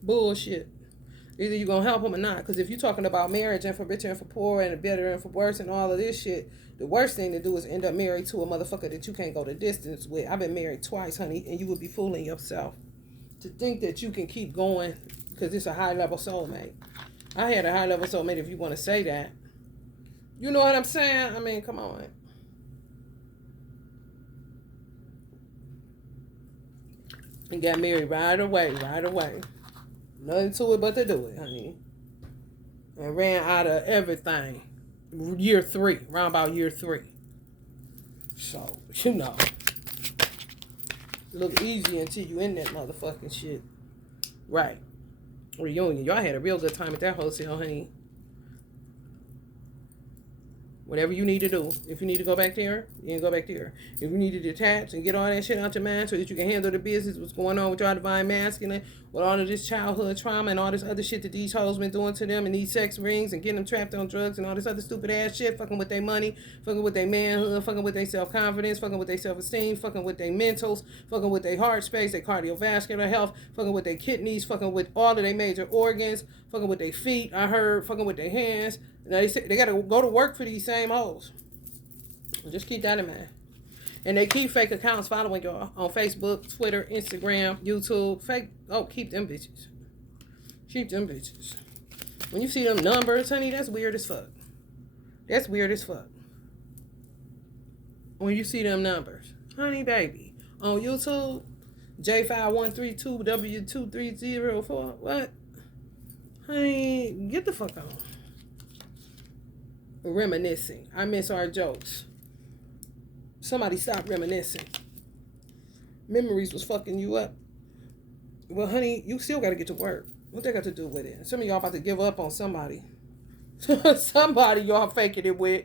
Bullshit. Either you're going to help them or not. Because if you're talking about marriage and for richer and for poor and for better and for worse and all of this shit, the worst thing to do is end up married to a motherfucker that you can't go the distance with. I've been married twice, honey, and you would be fooling yourself to think that you can keep going because it's a high-level soulmate. I had a high-level soulmate, if you want to say that. You know what I'm saying? I mean, come on. And got married right away. Nothing to it but to do it, honey. And ran out of everything. Year 3. Around about year 3. So, you know. Look easy until you in that motherfucking shit. Right. Reunion. Y'all had a real good time at that hotel, honey. Whatever you need to do. If you need to go back there, you can go back there. If you need to detach and get all that shit out your mind so that you can handle the business, what's going on with your divine masculine, with all of this childhood trauma and all this other shit that these hoes been doing to them and these sex rings and getting them trapped on drugs and all this other stupid ass shit, fucking with their money, fucking with their manhood, fucking with their self-confidence, fucking with their self-esteem, fucking with their mentals, fucking with their heart space, their cardiovascular health, fucking with their kidneys, fucking with all of their major organs, fucking with their feet, I heard, fucking with their hands. Now they gotta go to work for these same hoes. Just keep that in mind. And they keep fake accounts following y'all on Facebook, Twitter, Instagram, YouTube. Keep them bitches. Keep them bitches. When you see them numbers, honey, that's weird as fuck. That's weird as fuck. When you see them numbers. Honey, baby. On YouTube, J5132W2304. What? Honey, get the fuck on. Reminiscing. I miss our jokes. Somebody stop reminiscing. Memories was fucking you up. Well, honey, you still got to get to work. What they got to do with it? Some of y'all about to give up on somebody. Somebody y'all faking it with.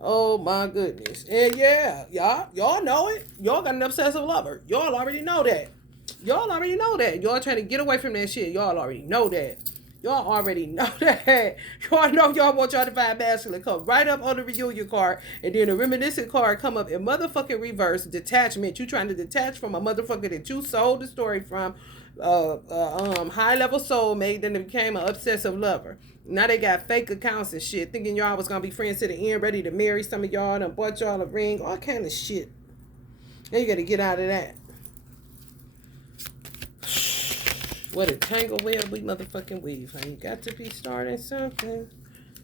Oh my goodness. And yeah, y'all know it. Y'all got an obsessive lover. Y'all already know that. Y'all trying to get away from that shit. Y'all already know that. Y'all already know that. Y'all know y'all want y'all divine masculine come right up on the reunion card, and then the reminiscent card come up in motherfucking reverse. Detachment. You trying to detach from a motherfucker that you sold the story from. High level soulmate, then it became an obsessive lover. Now they got fake accounts and shit, thinking y'all was gonna be friends to the end, ready to marry some of y'all, and bought y'all a ring, all kind of shit. Now you gotta get out of that. What a tangle web we motherfucking weave, honey. You got to be starting something.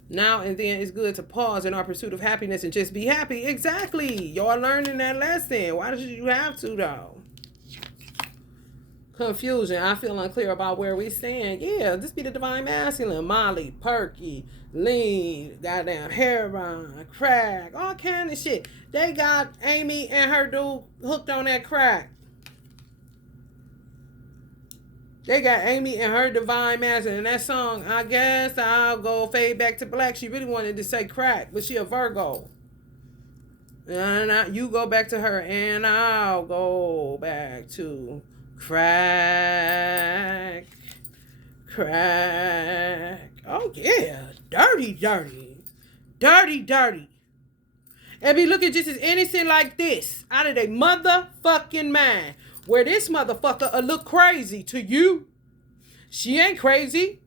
Now and then it's good to pause in our pursuit of happiness and just be happy. Exactly. Y'all learning that lesson. Why should you have to, though? Confusion. I feel unclear about where we stand. Yeah, this be the divine masculine. Molly, Perky, lean, goddamn heroin, crack, all kind of shit. They got Amy and her dude hooked on that crack. They got Amy and her divine masculine. And that song, I guess I'll go fade back to black. She really wanted to say crack, but she a Virgo. And you go back to her, and I'll go back to crack. Crack. Oh, yeah. Dirty, dirty. Dirty, dirty. And be looking just as innocent like this out of their motherfucking mind. Where this motherfucker look crazy to you. She ain't crazy.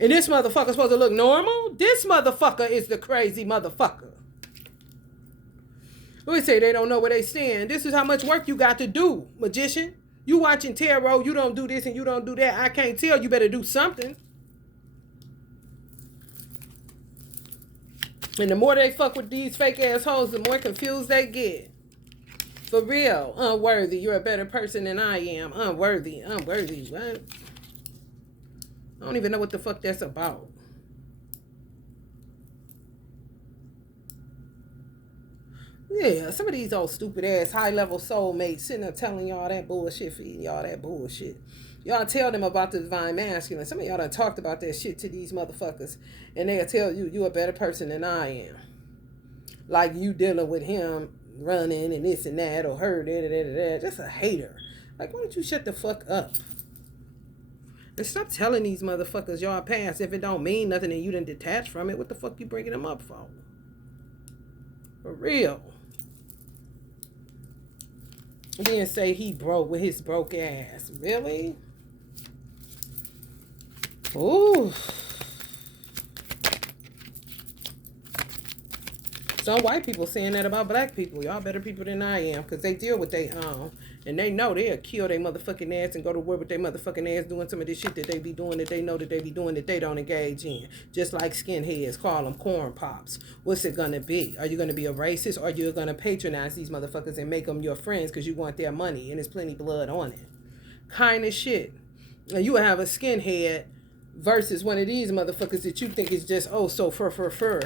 And this motherfucker supposed to look normal. This motherfucker is the crazy motherfucker. We say they don't know where they stand. This is how much work you got to do, magician. You watching tarot, you don't do this and you don't do that. I can't tell. You better do something. And the more they fuck with these fake assholes, the more confused they get. For real. Unworthy. You're a better person than I am. Unworthy. Unworthy. What? I don't even know what the fuck that's about. Yeah, some of these old stupid ass high level soulmates sitting there telling y'all that bullshit, feeding y'all that bullshit. Y'all tell them about the divine masculine. Some of y'all done talked about that shit to these motherfuckers. And they'll tell you, you a better person than I am. Like you dealing with him running and this and that or her, da. Just a hater. Like, why don't you shut the fuck up? And stop telling these motherfuckers y'all past if it don't mean nothing and you done detach from it. What the fuck you bringing them up for? For real. And then say he broke with his broke ass. Really? Ooh. Some white people saying that about black people. Y'all better people than I am. Because they deal with their own. And they know they'll kill their motherfucking ass and go to war with their motherfucking ass doing some of this shit that they be doing that they know that they be doing that they don't engage in. Just like skinheads. Call them corn pops. What's it going to be? Are you going to be a racist or are you going to patronize these motherfuckers and make them your friends because you want their money and there's plenty blood on it? Kind of shit. And you have a skinhead versus one of these motherfuckers that you think is just, oh, so fur.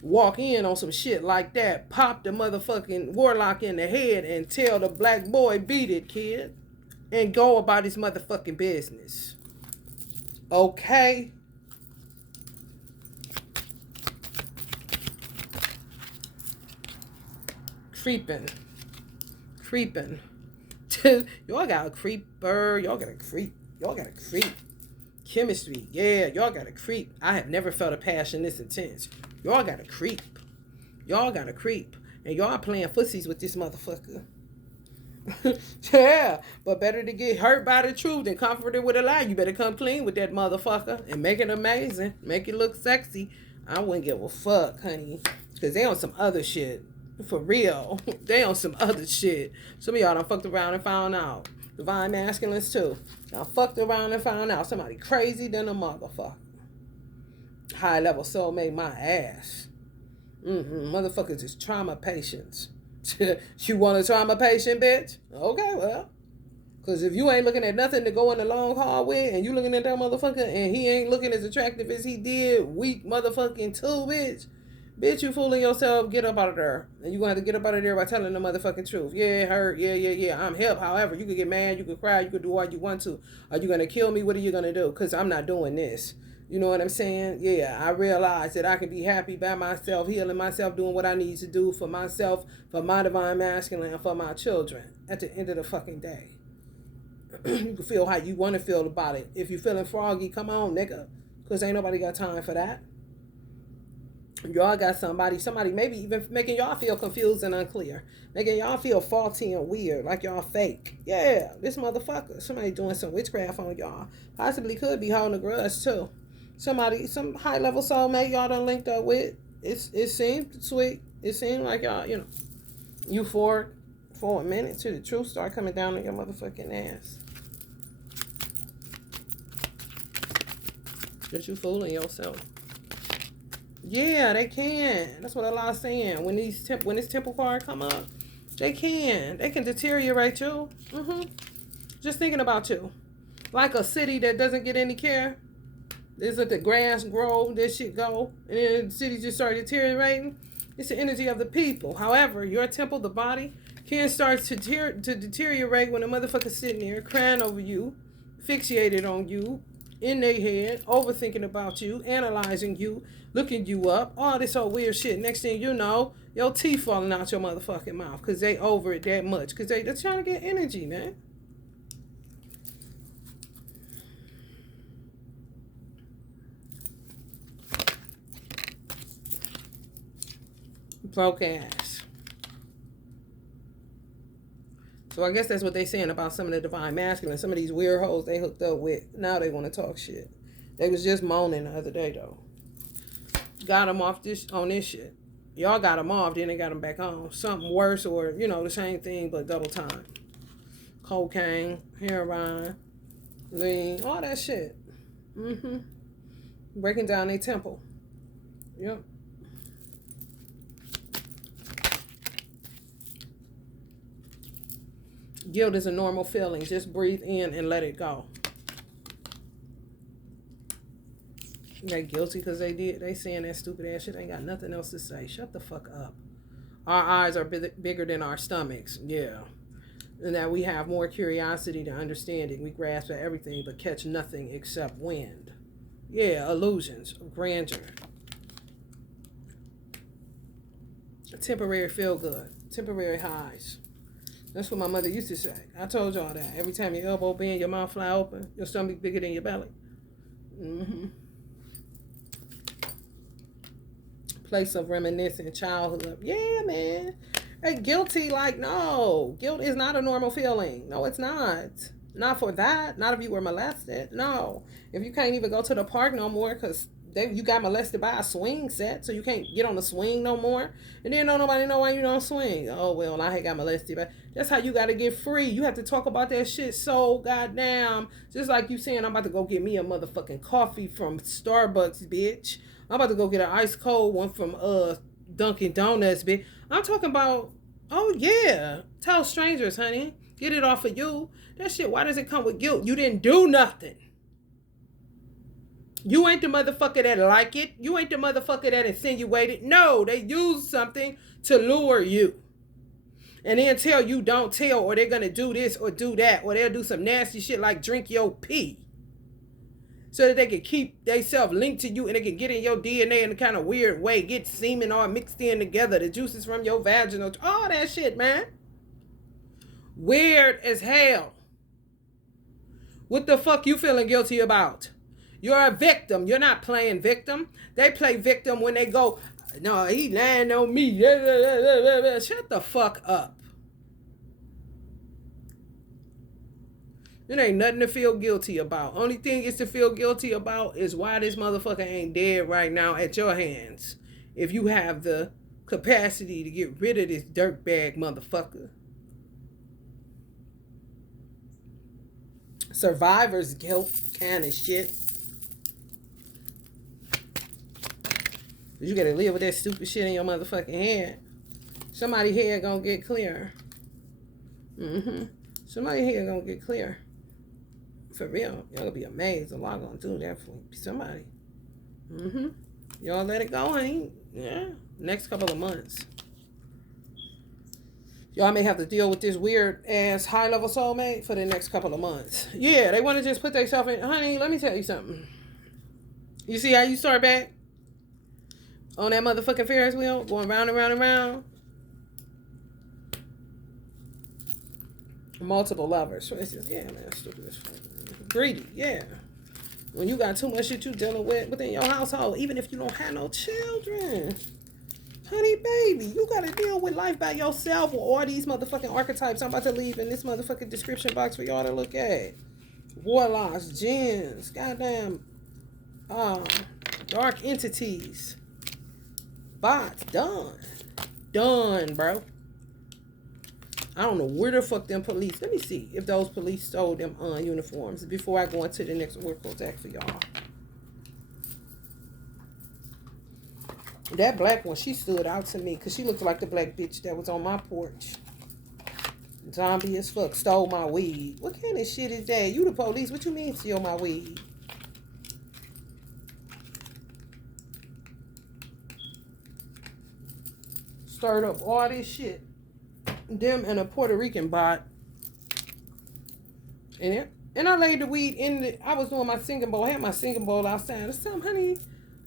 Walk in on some shit like that, pop the motherfucking warlock in the head and tell the black boy, beat it, kid, and go about his motherfucking business. Okay? Creeping. Y'all got a creeper. Y'all got a creep. Chemistry. Yeah, y'all got a creep. I have never felt a passion this intense. Y'all got to creep. And y'all playing footsies with this motherfucker. Yeah, but better to get hurt by the truth than comforted with a lie. You better come clean with that motherfucker and make it amazing. Make it look sexy. I wouldn't give a fuck, honey. Because they on some other shit. For real. They on some other shit. Some of y'all done fucked around and found out. Divine masculines too. Y'all fucked around and found out somebody crazy than a motherfucker. High level soulmate my ass. Motherfuckers is trauma patients. You want a trauma patient, bitch? Okay, well. Because if you ain't looking at nothing to go in the long haul with, and you looking at that motherfucker, and he ain't looking as attractive as he did week motherfucking 2, bitch. Bitch, you fooling yourself. Get up out of there. And you going to have to get up out of there by telling the motherfucking truth. Yeah, it hurt. Yeah. I'm help. However, you could get mad. You could cry. You could do what you want to. Are you going to kill me? What are you going to do? Because I'm not doing this. You know what I'm saying? Yeah, I realize that I can be happy by myself, healing myself, doing what I need to do for myself, for my divine masculine, and for my children at the end of the fucking day. You can feel how you want to feel about it. If you're feeling froggy, come on, nigga. Because ain't nobody got time for that. Y'all got somebody maybe even making y'all feel confused and unclear. Making y'all feel faulty and weird, like y'all fake. Yeah, this motherfucker. Somebody doing some witchcraft on y'all. Possibly could be holding a grudge too. Some high level soulmate y'all done linked up with. It seemed sweet. It seemed like y'all, euphoric for a minute till the truth start coming down on your motherfucking ass. Just you fooling yourself. Yeah, they can. That's what Allah's saying. When this temple card come up, they can deteriorate you. Just thinking about you, like a city that doesn't get any care. This let the grass grow, this shit go, and then the city just start deteriorating. It's the energy of the people. However, your temple, the body, Kin starts to deteriorate when a motherfucker's sitting there crying over you, fixated on you, in their head, overthinking about you, analyzing you, looking you up, all this old weird shit. Next thing you know, your teeth falling out your motherfucking mouth because they over it that much. Because they're trying to get energy, man. Broke ass. So I guess that's what they saying about some of the divine masculine. Some of these weird hoes they hooked up with. Now they want to talk shit. They was just moaning the other day though. Got them off on this shit. Y'all got them off, then they got them back on. Something worse or, the same thing but double time. Cocaine, heroin, lean, all that shit. Breaking down their temple. Yep. Guilt is a normal feeling. Just breathe in and let it go. They guilty because they saying that stupid ass shit. Ain't got nothing else to say. Shut the fuck up. Our eyes are bigger than our stomachs. Yeah. And that we have more curiosity than understanding. We grasp at everything but catch nothing except wind. Yeah, illusions of grandeur. Temporary feel good. Temporary highs. That's what my mother used to say. I told y'all that. Every time your elbow bend, your mouth fly open, your stomach bigger than your belly. Place of reminiscing childhood. Yeah, man. Hey, guilty, no. Guilt is not a normal feeling. No, it's not. Not for that. Not if you were molested. No. If you can't even go to the park no more because you got molested by a swing set, so you can't get on the swing no more. And then don't nobody know why you don't swing. Oh, well, I got molested. But that's how you got to get free. You have to talk about that shit so goddamn. Just like you saying, I'm about to go get me a motherfucking coffee from Starbucks, bitch. I'm about to go get an ice cold one from Dunkin' Donuts, bitch. I'm talking about, oh yeah, tell strangers, honey. Get it off of you. That shit, why does it come with guilt? You didn't do nothing. You ain't the motherfucker that like it. You ain't the motherfucker that insinuated. No, they use something to lure you. And then tell you don't tell, or they're going to do this or do that, or they'll do some nasty shit like drink your pee. So that they can keep themselves linked to you and they can get in your DNA in a kind of weird way. Get semen all mixed in together. The juices from your vaginal. All that shit, man. Weird as hell. What the fuck you feeling guilty about? You're a victim. You're not playing victim. They play victim when they go, no, he lying on me. Shut the fuck up. It ain't nothing to feel guilty about. Only thing is to feel guilty about is why this motherfucker ain't dead right now at your hands. If you have the capacity to get rid of this dirtbag motherfucker. Survivor's guilt kind of shit. You gotta live with that stupid shit in your motherfucking head. Somebody's head gonna get clear. Somebody's head gonna get clear. For real. Y'all gonna be amazed. A lot gonna do that for somebody. Y'all let it go, honey. Yeah. Next couple of months. Y'all may have to deal with this weird ass high level soulmate for the next couple of months. Yeah, they want to just put themselves in. Honey, let me tell you something. You see how you start back? On that motherfucking Ferris wheel, going round and round and round. Multiple lovers. So it's just, yeah, man, stupid as fuck. Greedy, yeah. When you got too much shit you dealing with within your household, even if you don't have no children. Honey, baby, you got to deal with life by yourself with all these motherfucking archetypes I'm about to leave in this motherfucking description box for y'all to look at. Warlocks, jinns, goddamn, dark entities. Bots, done, bro. I don't know where the fuck them police. Let me see if those police stole them uniforms before I go into the next work attack for y'all. That black one, she stood out to me because she looked like the black bitch that was on my porch. Zombie as fuck, stole my weed. What kind of shit is that? You the police? What you mean steal my weed? Stirred up all this shit. them and a Puerto Rican bot. And I laid the weed in I was doing my singing bowl. I had my singing bowl outside or something, honey.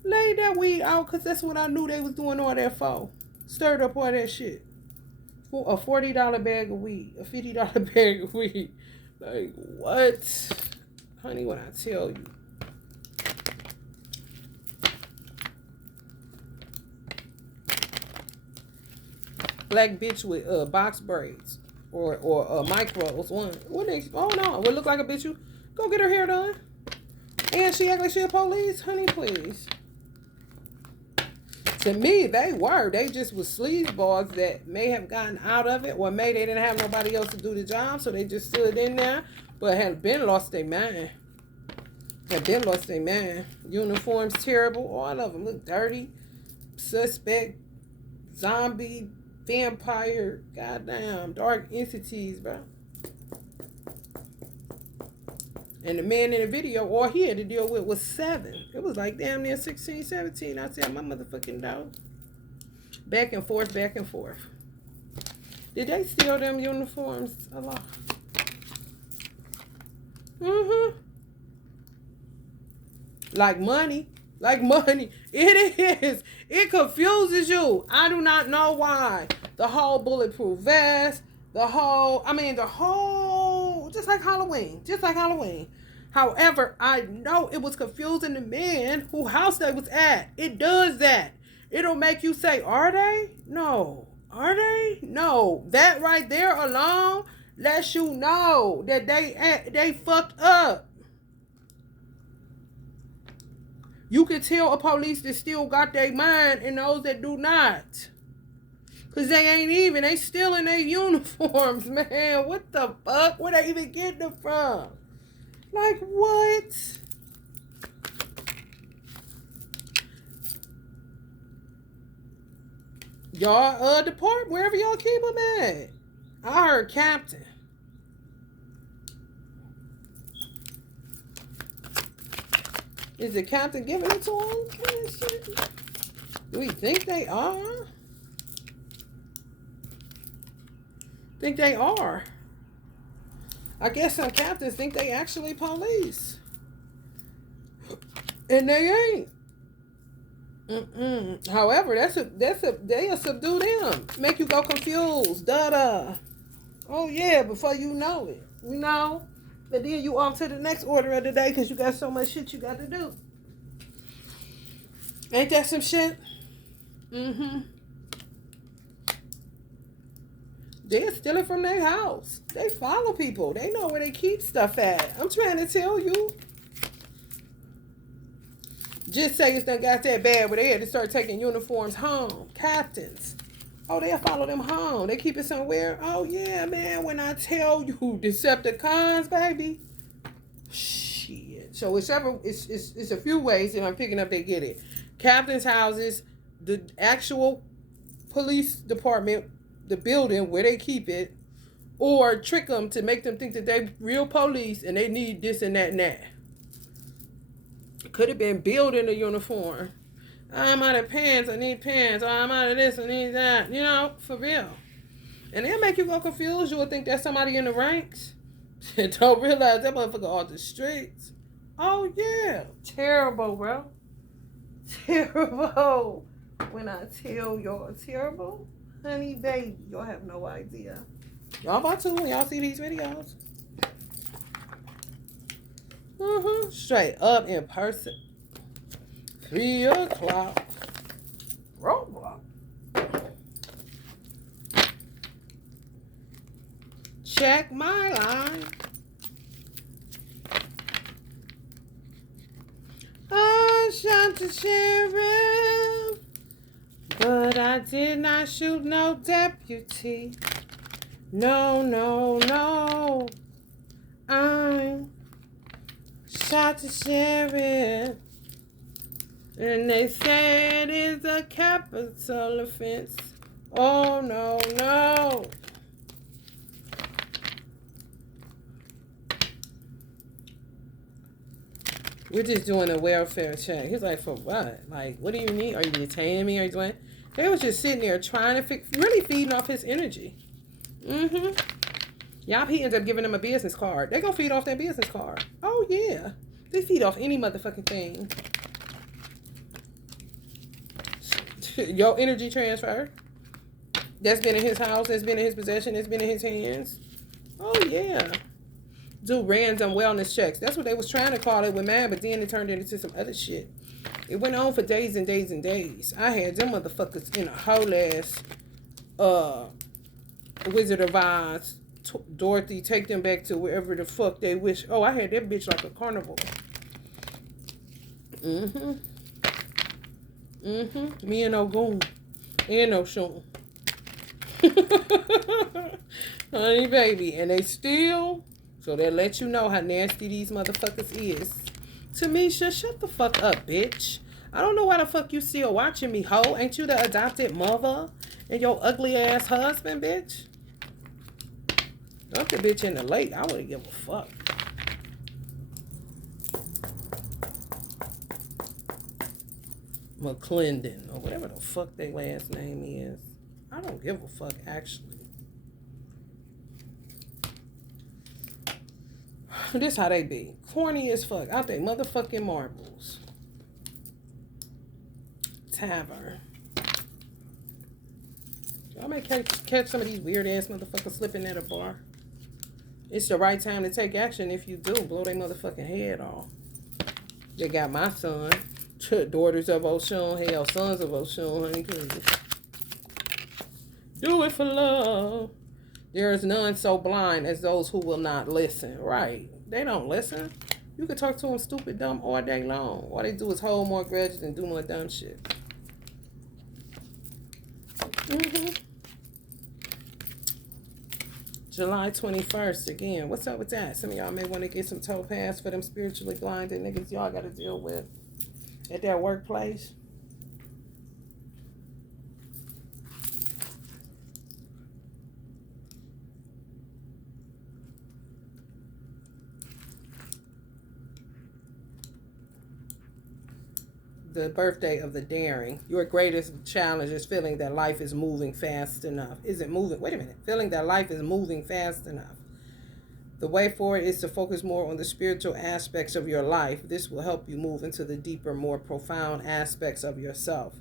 Laid that weed out because that's what I knew they was doing all that for. Stirred up all that shit. For a $40 bag of weed. A $50 bag of weed. Like, what? Honey, when I tell you. Black bitch with box braids. Or micros. One. What they, oh no. What look like a bitch? You go get her hair done. And she act like she a police? Honey, please. To me, they were. They just was sleazeballs that may have gotten out of it, or maybe they didn't have nobody else to do the job, so they just stood in there, but had been lost their mind. Had been lost their mind. Uniforms terrible. All of them look dirty. Suspect, zombie, vampire, goddamn, dark entities, bro. And the man in the video, all he had to deal with was 7. It was like damn near 16, 17. I said, my motherfucking dog. Back and forth, back and forth. Did they steal them uniforms a lot? Mm-hmm. Like money. Like money. It is. It confuses you. I do not know why. The whole bulletproof vest. Just like Halloween. Just like Halloween. However, I know it was confusing the men whose house they was at. It does that. It'll make you say, are they? No. Are they? No. That right there alone lets you know that they fucked up. You can tell a police that still got their mind and those that do not. Because they ain't even. They still in their uniforms, man. What the fuck? Where they even getting them from? Like, what? Y'all depart wherever y'all keep them at. I heard Captain. Is the Captain giving it to him? Do we think they are? Think they are. I guess some captains think they actually police. And they ain't. However, they'll subdue them. Make you go confused. Da-da. Oh yeah, before you know it. You know? But then you off to the next order of the day because you got so much shit you got to do. Ain't that some shit? They're stealing from their house. They follow people. They know where they keep stuff at. I'm trying to tell you. Just say it's done got that bad where they had to start taking uniforms home. Captains. Oh, they'll follow them home. They keep it somewhere. Oh, yeah, man. When I tell you, Decepticons, baby. Shit. So it's a few ways that I'm picking up they get it. Captains' houses, the actual police department, the building where they keep it, or trick them to make them think that they real police and they need this and that and that. Could have been building a uniform. I'm out of pants, I need pants. Or I'm out of this, I need that. You know, for real. And they'll make you go confused. You'll think that's somebody in the ranks. Don't realize that motherfucker off the streets. Oh, yeah. Terrible, bro. Terrible. When I tell y'all terrible, honey, baby, y'all have no idea. Y'all about to when y'all see these videos. Straight up in person. 3 o'clock. Roblox. Check my line. I shot the sheriff, but I did not shoot no deputy. No, no, no. I shot the sheriff. And they said it's a capital offense. Oh, no, no. We're just doing a welfare check. He's like, for what? Like, what do you need? Are you detaining me? Are you doing? They was just sitting there trying to really feeding off his energy. Mm-hmm. Y'all, he ends up giving them a business card. They gonna feed off that business card. Oh, yeah. They feed off any motherfucking thing. Your energy transfer. That's been in his house. That's been in his possession. That's been in his hands. Oh, yeah. Do random wellness checks. That's what they was trying to call it with mine, but then it turned into some other shit. It went on for days and days and days. I had them motherfuckers in a whole ass Wizard of Oz. Dorothy, take them back to wherever the fuck they wish. Oh, I had that bitch like a carnival. Mm-hmm. Mm-hmm. Me and no goon. And no shoon. Honey baby. And they still, so they let you know how nasty these motherfuckers is. Tamisha, shut the fuck up, bitch. I don't know why the fuck you still watching me, hoe. Ain't you the adopted mother and your ugly ass husband, bitch? Dump the bitch in the lake. I wouldn't give a fuck. McClendon or whatever the fuck their last name is. I don't give a fuck, actually. This how they be. Corny as fuck. Out they motherfucking marbles. Tavern. Y'all may catch some of these weird ass motherfuckers slipping at a bar. It's the right time to take action. If you do, blow their motherfucking head off. They got my son. Daughters of Oshun. Hell, sons of Oshun, honey. Please. Do it for love. There is none so blind as those who will not listen. Right. They don't listen. You can talk to them stupid, dumb all day long. All they do is hold more grudges and do more dumb shit. Mm-hmm. July 21st, again. What's up with that? Some of y'all may want to get some topaz for them spiritually blinded niggas y'all got to deal with at that workplace. The birthday of the daring. Your greatest challenge is feeling that life is moving fast enough. Is it moving? Wait a minute. Feeling that life is moving fast enough. The way forward is to focus more on the spiritual aspects of your life. This will help you move into the deeper, more profound aspects of yourself.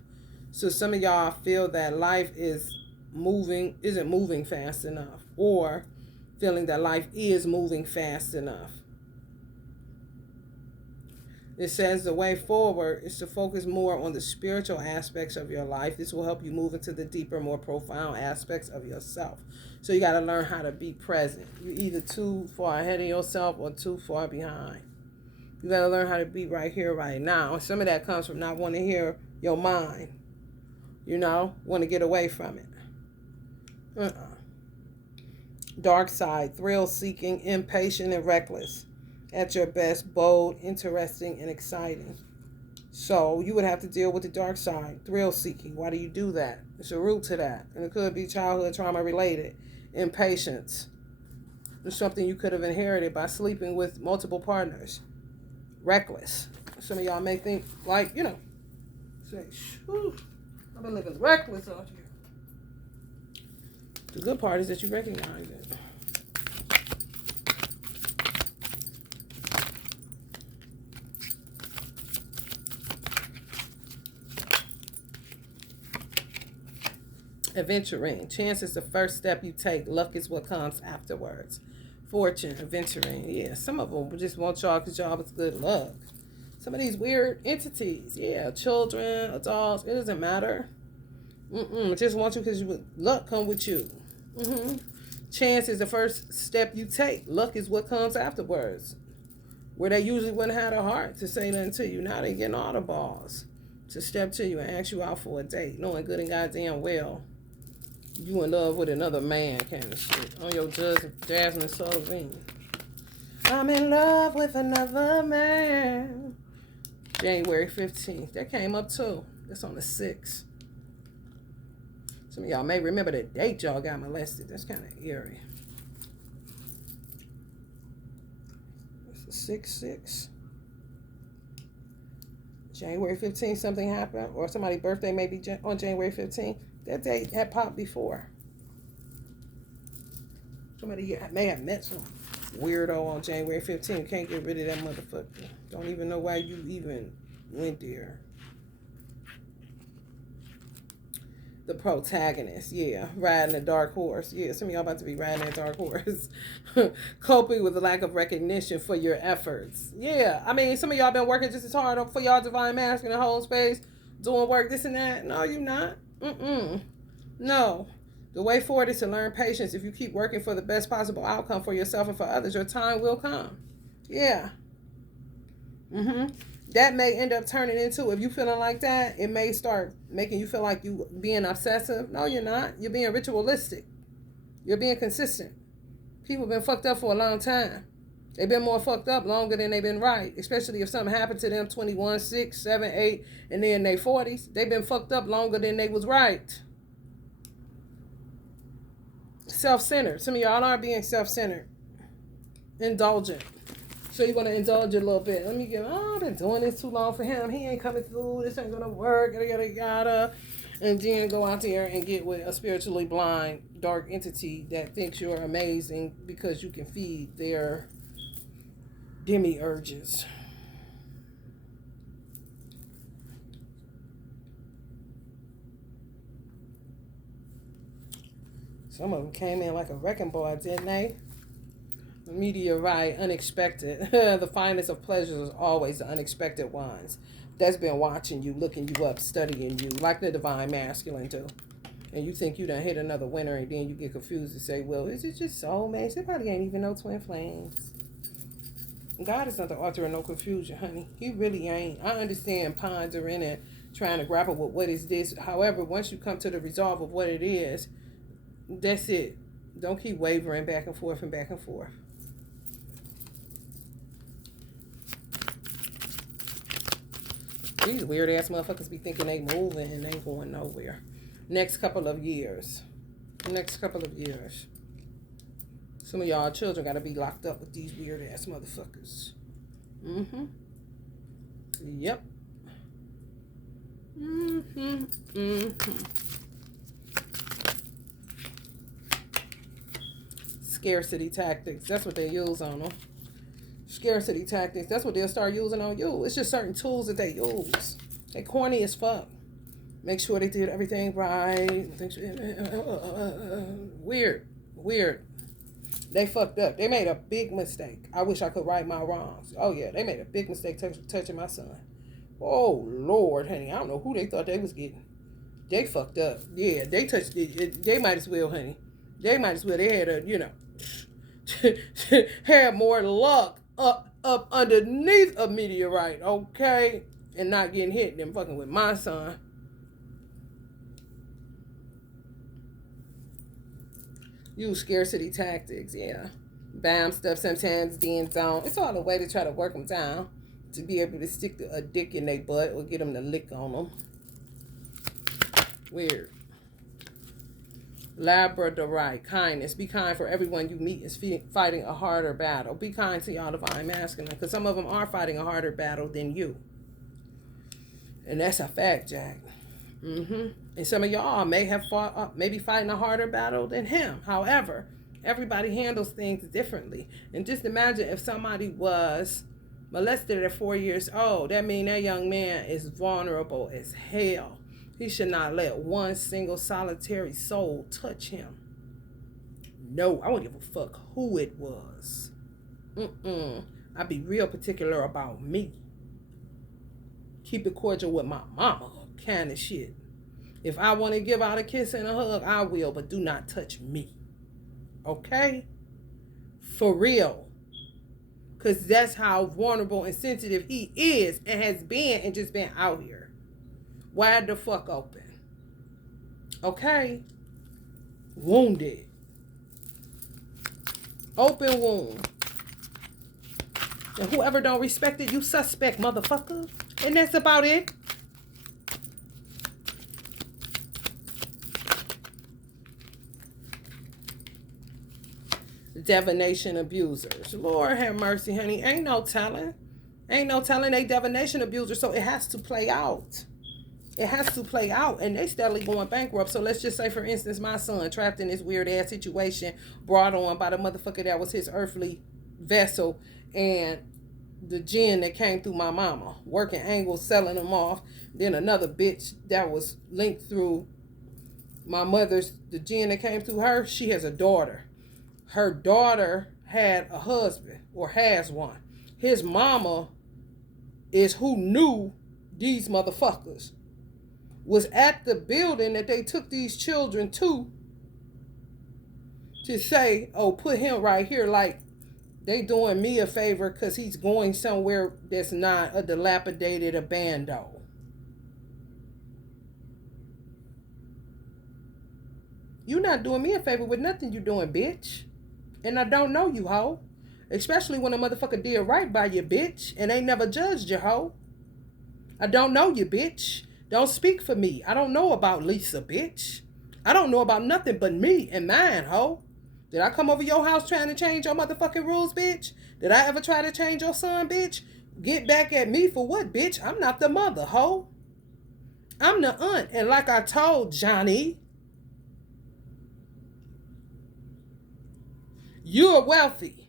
So some of y'all feel that life isn't moving fast enough, or feeling that life is moving fast enough. It says the way forward is to focus more on the spiritual aspects of your life. This will help you move into the deeper, more profound aspects of yourself. So you got to learn how to be present. You're either too far ahead of yourself or too far behind. You got to learn how to be right here, right now. And some of that comes from not wanting to hear your mind. You know, want to get away from it. Dark side, thrill-seeking, impatient, and reckless. At your best, bold, interesting, and exciting. So you would have to deal with the dark side, thrill-seeking. Why do you do that? It's a root to that. And it could be childhood trauma related. Impatience. It's something you could have inherited by sleeping with multiple partners. Reckless. Some of y'all may think, like, you know, say, shoo, I've been living reckless out here. The good part is that you recognize it. Adventuring. Chance is the first step you take. Luck is what comes afterwards. Fortune. Adventuring. Yeah, some of them just want y'all because y'all was good luck. Some of these weird entities. Yeah, children, adults. It doesn't matter. Just want you because luck come with you. Chance is the first step you take. Luck is what comes afterwards. Where they usually wouldn't have the heart to say nothing to you. Now they getting all the balls to step to you and ask you out for a date, knowing good and goddamn well you in love with another man kind of shit. On your Jasmine Sullivan. I'm in love with another man. January 15th. That came up too. That's on the 6th. Some of y'all may remember the date y'all got molested. That's kind of eerie. It's the 6/6. January 15th, something happened, or somebody's birthday may be on January 15th. That date had popped before. Somebody may have met some weirdo on January 15th. Can't get rid of that motherfucker. Don't even know why you even went there. The protagonist, yeah. Riding a dark horse. Yeah, some of y'all about to be riding that dark horse. Coping with the lack of recognition for your efforts. Yeah, I mean, some of y'all been working just as hard for y'all divine masculine in the whole space, doing work, this and that. No, you're not. No. The way forward is to learn patience. If you keep working for the best possible outcome for yourself and for others, your time will come. Yeah. That may end up turning into, if you feeling like that, it may start making you feel like you being obsessive. No, you're not. You're being ritualistic. You're being consistent. People been fucked up for a long time. They've been more fucked up longer than they've been right. Especially if something happened to them 21, 6, 7, 8, and they're in their 40s. They've been fucked up longer than they was right. Self-centered. Some of y'all are being self-centered. Indulgent. So you're going to indulge a little bit. Let me get, I've been doing this too long for him. He ain't coming through. This ain't going to work. Yada, yada, yada. And then go out there and get with a spiritually blind, dark entity that thinks you're amazing because you can feed their demi-urges. Some of them came in like a wrecking ball, didn't they? Meteorite, unexpected. The finest of pleasures is always the unexpected ones. That's been watching you, looking you up, studying you, like the divine masculine do. And you think you done hit another winner, and then you get confused and say, well, is it just soulmates? It probably ain't even no twin flames. God is not the author of no confusion, honey. He really ain't. I understand pondering and trying to grapple with what is this. However, once you come to the resolve of what it is, that's it. Don't keep wavering back and forth and back and forth. These weird ass motherfuckers be thinking they moving and they ain't going nowhere. Next couple of years. Some of y'all children gotta be locked up with these weird ass motherfuckers. Yep. Scarcity tactics. That's what they use on them. Scarcity tactics. That's what they'll start using on you. It's just certain tools that they use. They corny as fuck. Make sure they did everything right. Weird. They fucked up. They made a big mistake. I wish I could right my wrongs. Oh yeah, they made a big mistake touching my son. Oh Lord, honey, I don't know who they thought they was getting. They fucked up. Yeah, they touched it. They might as well, honey. They might as well. They had a, had more luck up underneath a meteorite, okay? And not getting hit than fucking with my son. Use scarcity tactics, yeah. Bam stuff sometimes, then don't. It's all a way to try to work them down. To be able to stick a dick in their butt or get them to lick on them. Weird. Labradorite, kindness. Be kind, for everyone you meet is fighting a harder battle. Be kind to y'all divine masculine, because some of them are fighting a harder battle than you. And that's a fact, Jack. And some of y'all may have fought, maybe fighting a harder battle than him. However, everybody handles things differently. And just imagine if somebody was molested at 4 years old. That means that young man is vulnerable as hell. He should not let one single solitary soul touch him. No, I won't give a fuck who it was. I'd be real particular about me. Keep it cordial with my mama, kind of shit. If I want to give out a kiss and a hug, I will, but do not touch me. Okay? For real. Because that's how vulnerable and sensitive he is and has been and just been out here. Wide the fuck open. Okay? Wounded. Open wound. And whoever don't respect it, you suspect, motherfucker. And that's about it. Divination abusers. Lord have mercy, honey. Ain't no telling. Ain't no telling they divination abusers, so it has to play out. It has to play out, and they steadily going bankrupt. So let's just say, for instance, my son trapped in this weird ass situation, brought on by the motherfucker that was his earthly vessel, and the jinn that came through my mama, working angles, selling them off. Then another bitch that was linked through my mother's, the jinn that came through her, she has a daughter. Her daughter had a husband, or has one. His mama is who knew these motherfuckers, was at the building that they took these children to say, oh, put him right here, like they doing me a favor because he's going somewhere that's not a dilapidated abando. You not doing me a favor with nothing you doing, bitch. And I don't know you, hoe. Especially when a motherfucker did right by you, bitch, and ain't never judged you, hoe. I don't know you, bitch. Don't speak for me. I don't know about Lisa, bitch. I don't know about nothing but me and mine, hoe. Did I come over your house trying to change your motherfucking rules, bitch? Did I ever try to change your son, bitch? Get back at me for what, bitch? I'm not the mother, hoe. I'm the aunt. And like I told Johnny, you're wealthy.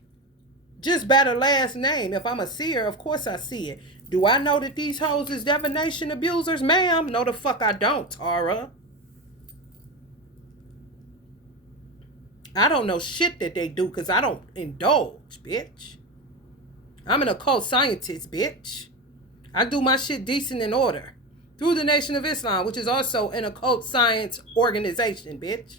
Just by the last name. If I'm a seer, of course I see it. Do I know that these hoes is divination abusers? Ma'am, no the fuck I don't, Tara. I don't know shit that they do because I don't indulge, bitch. I'm an occult scientist, bitch. I do my shit decent in order. Through the Nation of Islam, which is also an occult science organization, bitch.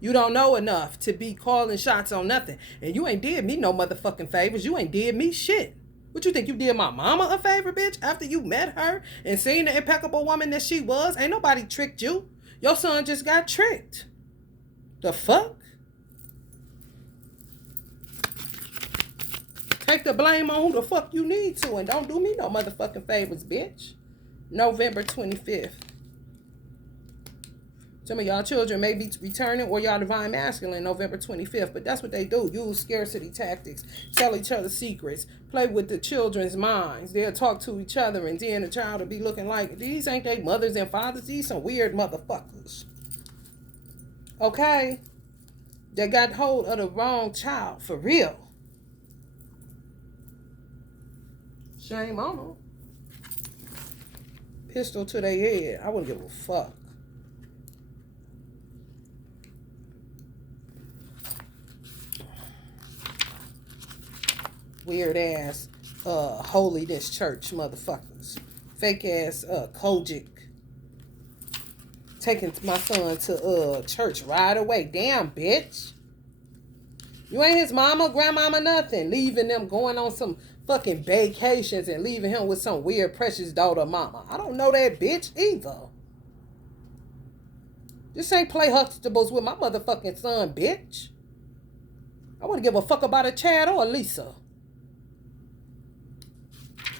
You don't know enough to be calling shots on nothing. And you ain't did me no motherfucking favors. You ain't did me shit. What you think, you did my mama a favor, bitch? After you met her and seen the impeccable woman that she was? Ain't nobody tricked you. Your son just got tricked. The fuck? Take the blame on who the fuck you need to, and don't do me no motherfucking favors, bitch. November 25th. Some of y'all children may be returning, or y'all divine masculine November 25th. But that's what they do. Use scarcity tactics. Tell each other secrets. Play with the children's minds. They'll talk to each other, and then the child will be looking like, these ain't they mothers and fathers. These some weird motherfuckers. Okay? They got hold of the wrong child. For real. Shame on them. Pistol to their head. I wouldn't give a fuck. Weird ass holiness church motherfuckers. Fake ass Kojic. Taking my son to church right away. Damn, bitch. You ain't his mama, grandmama, nothing. Leaving them going on some fucking vacations and leaving him with some weird precious daughter mama. I don't know that bitch either. This ain't play Huxtables with my motherfucking son, bitch. I wouldn't give a fuck about a Chad or a Lisa.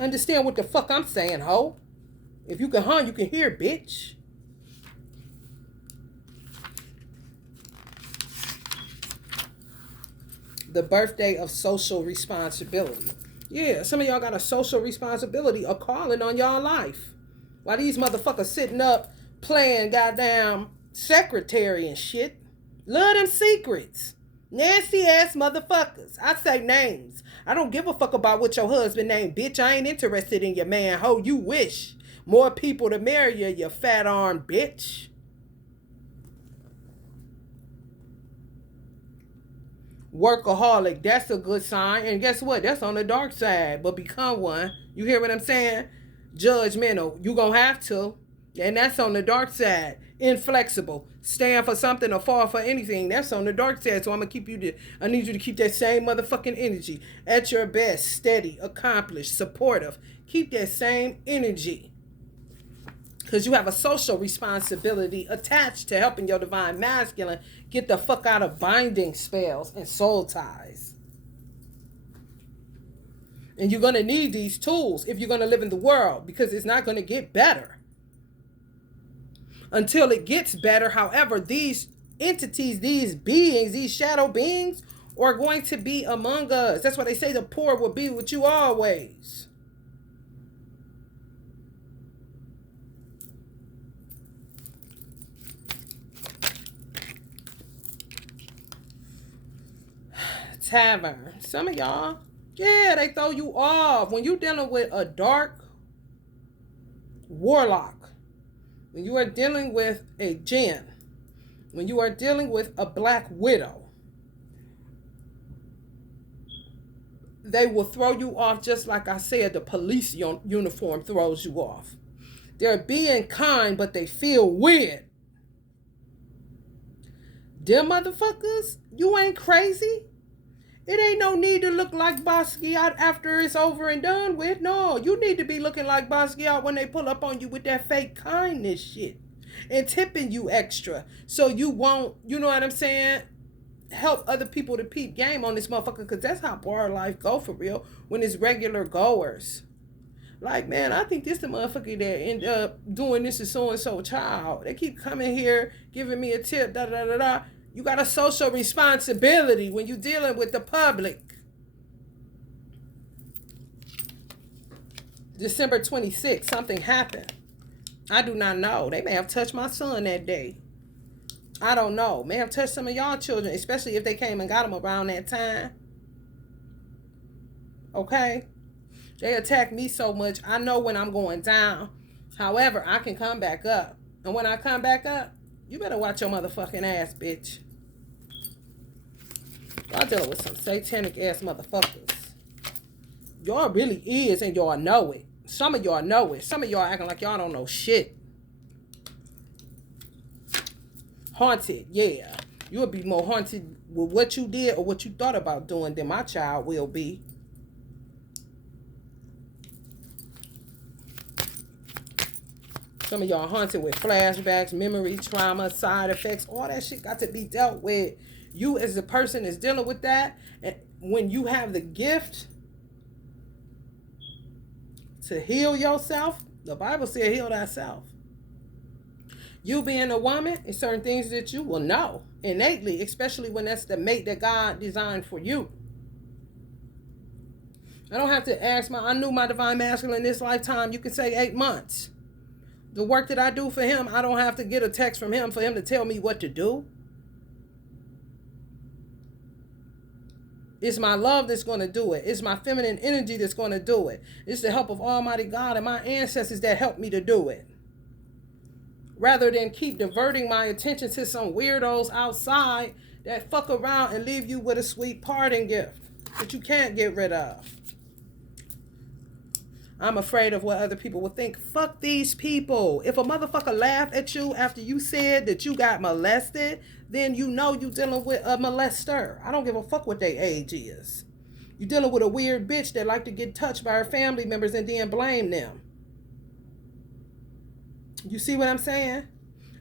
Understand what the fuck I'm saying, ho? If you can hunt, you can hear, bitch. The birthday of social responsibility. Yeah, some of y'all got a social responsibility, a calling on y'all life. While these motherfuckers sitting up playing goddamn secretary and shit. Love them secrets. Nasty ass motherfuckers. I say names. I don't give a fuck about what your husband named, bitch. I ain't interested in your man, ho. You wish. More people to marry you, you fat arm bitch. Workaholic. That's a good sign. And guess what? That's on the dark side. But become one. You hear what I'm saying? Judgmental. You gonna have to. And that's on the dark side. Inflexible. Stand for something or fall for anything. That's on the dark side. So I'm gonna keep you I need you to keep that same motherfucking energy. At your best. Steady. Accomplished. Supportive. Keep that same energy. Because you have a social responsibility attached to helping your divine masculine get the fuck out of binding spells and soul ties. And you're going to need these tools if you're going to live in the world, because it's not going to get better. Until it gets better, however, these entities, these beings, these shadow beings are going to be among us. That's why they say the poor will be with you always. Tavern. Some of y'all, yeah, they throw you off. When you're dealing with a dark warlock, when you are dealing with a jinn, when you are dealing with a black widow, they will throw you off just like I said, the police uniform throws you off. They're being kind, but they feel weird. Them motherfuckers, you ain't crazy. It ain't no need to look like Basquiat after it's over and done with. No, you need to be looking like Basquiat when they pull up on you with that fake kindness shit. And tipping you extra. So you won't, you know what I'm saying, help other people to peep game on this motherfucker. Because that's how bar life go for real. When it's regular goers. Like, man, I think this the motherfucker that end up doing this is so-and-so child. They keep coming here, giving me a tip, da-da-da-da. You got a social responsibility when you're dealing with the public. December 26th, something happened. I do not know. They may have touched my son that day. I don't know. May have touched some of y'all children, especially if they came and got them around that time. Okay? They attack me so much, I know when I'm going down. However, I can come back up. And when I come back up, you better watch your motherfucking ass, bitch. Y'all dealing with some satanic ass motherfuckers. Y'all really is, and y'all know it. Some of y'all know it. Some of y'all acting like y'all don't know shit. Haunted, yeah. You'll be more haunted with what you did or what you thought about doing than my child will be. Some of y'all haunted with flashbacks, memory, trauma, side effects. All that shit got to be dealt with. You as a person is dealing with that. And when you have the gift to heal yourself, the Bible said heal thyself. You being a woman, it's certain things that you will know innately, especially when that's the mate that God designed for you. I don't have to ask I knew my divine masculine this lifetime. You can say 8 months. The work that I do for him, I don't have to get a text from him for him to tell me what to do. It's my love that's going to do it. It's my feminine energy that's going to do it. It's the help of Almighty God and my ancestors that helped me to do it. Rather than keep diverting my attention to some weirdos outside that fuck around and leave you with a sweet parting gift that you can't get rid of. I'm afraid of what other people will think. Fuck these people. If a motherfucker laugh at you after you said that you got molested, then you know you dealing with a molester. I don't give a fuck what their age is. You dealing with a weird bitch that like to get touched by her family members and then blame them. You see what I'm saying?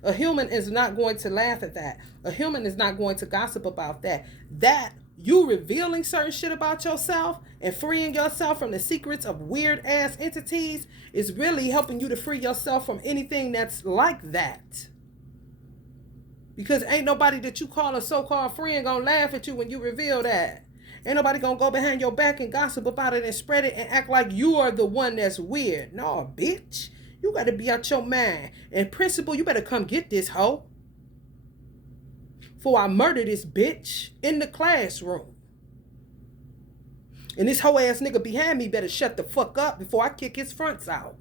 A human is not going to laugh at that. A human is not going to gossip about that. That you revealing certain shit about yourself and freeing yourself from the secrets of weird ass entities is really helping you to free yourself from anything that's like that. Because ain't nobody that you call a so-called friend gonna laugh at you when you reveal that. Ain't nobody gonna go behind your back and gossip about it and spread it and act like you are the one that's weird. No, bitch. You gotta be out your mind. And principal, you better come get this hoe. For I murder this bitch in the classroom. And this hoe ass nigga behind me better shut the fuck up before I kick his fronts out.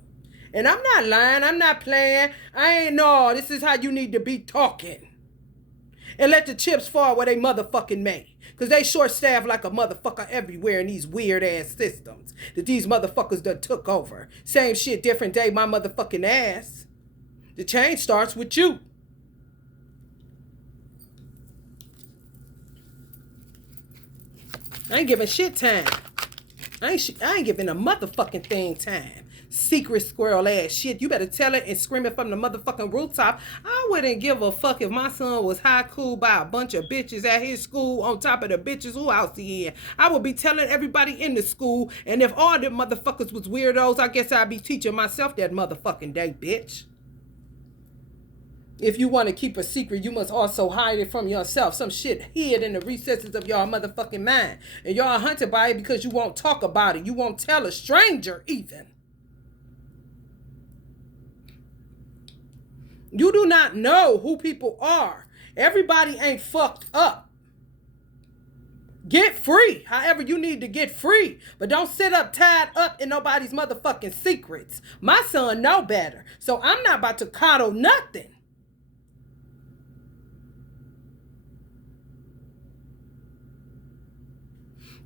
And I'm not lying. I'm not playing. This is how you need to be talking. And let the chips fall where they motherfucking may. Because they short staffed like a motherfucker everywhere in these weird ass systems that these motherfuckers done took over. Same shit, different day, my motherfucking ass. The change starts with you. I ain't giving shit time. I ain't giving a motherfucking thing time. Secret squirrel ass shit. You better tell it and scream it from the motherfucking rooftop. I wouldn't give a fuck if my son was haiku by a bunch of bitches at his school on top of the bitches who else he in. I would be telling everybody in the school, and if all them motherfuckers was weirdos, I guess I'd be teaching myself that motherfucking day, bitch. If you want to keep a secret, you must also hide it from yourself. Some shit hid in the recesses of y'all motherfucking mind. And y'all hunted by it because you won't talk about it. You won't tell a stranger even. You do not know who people are. Everybody ain't fucked up. Get free. However you need to get free. But don't sit up tied up in nobody's motherfucking secrets. My son know better. So I'm not about to coddle nothing.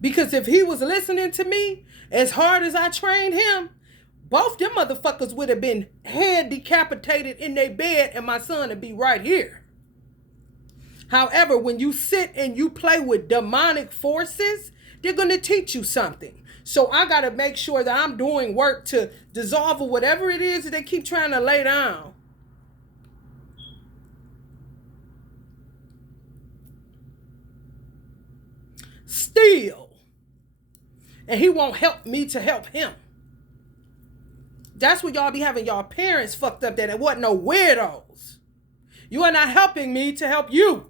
Because if he was listening to me as hard as I trained him, both them motherfuckers would have been head decapitated in their bed and my son would be right here. However, when you sit and you play with demonic forces, they're going to teach you something. So I got to make sure that I'm doing work to dissolve or whatever it is that they keep trying to lay down. Still. And he won't help me to help him. That's what y'all be having y'all parents fucked up that it wasn't no weirdos. You are not helping me to help you.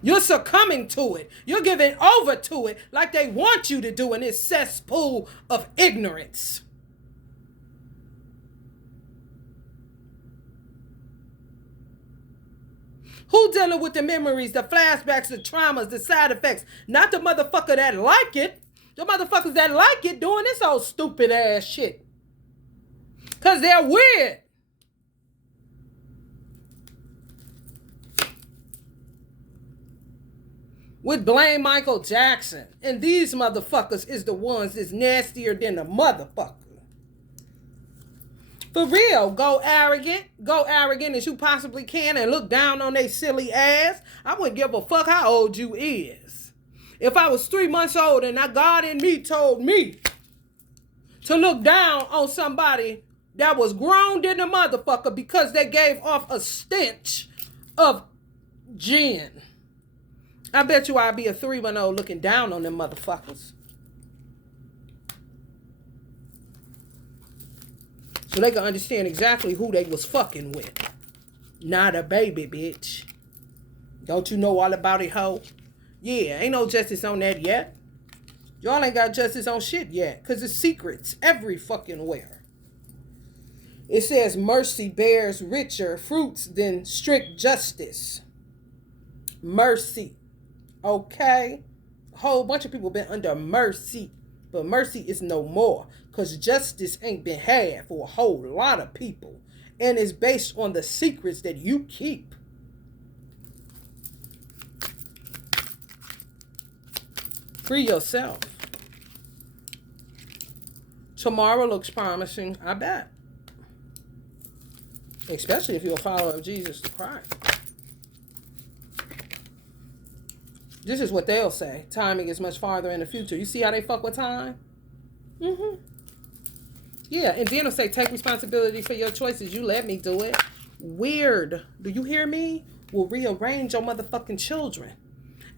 You're succumbing to it. You're giving over to it like they want you to do in this cesspool of ignorance. Who dealing with the memories, the flashbacks, the traumas, the side effects? Not the motherfucker that like it. The motherfuckers that like it doing this old stupid ass shit. Because they're weird. With blame Michael Jackson. And these motherfuckers is the ones that's nastier than the motherfucker. For real, go arrogant as you possibly can and look down on they silly ass. I wouldn't give a fuck how old you is. If I was 3 months old and God in me told me to look down on somebody that was grown than a motherfucker because they gave off a stench of JINN, I bet you I'd be a 3-month-old looking down on them motherfuckers. So they can understand exactly who they was fucking with. Not a baby, bitch. Don't you know all about it, hoe? Yeah, ain't no justice on that yet. Y'all ain't got justice on shit yet. Because it's secrets every fucking where. It says mercy bears richer fruits than strict justice. Mercy. Okay? A whole bunch of people been under mercy. But mercy is no more. Because justice ain't been had for a whole lot of people. And it's based on the secrets that you keep. Free yourself. Tomorrow looks promising, I bet. Especially if you're a follower of Jesus Christ. This is what they'll say. Timing is much farther in the future. You see how they fuck with time? Mm-hmm. Yeah, and then it'll say, take responsibility for your choices. You let me do it. Weird. Do you hear me? Will rearrange your motherfucking children.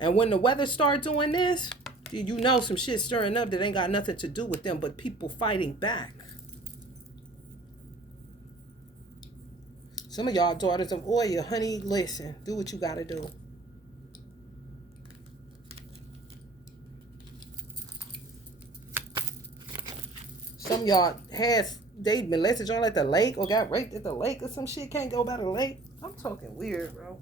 And when the weather start doing this, you know some shit stirring up that ain't got nothing to do with them but people fighting back. Some of y'all daughters of oil, honey, listen. Do what you gotta do. Some of y'all they molested y'all at the lake or got raped at the lake or some shit. Can't go by the lake. I'm talking weird, bro.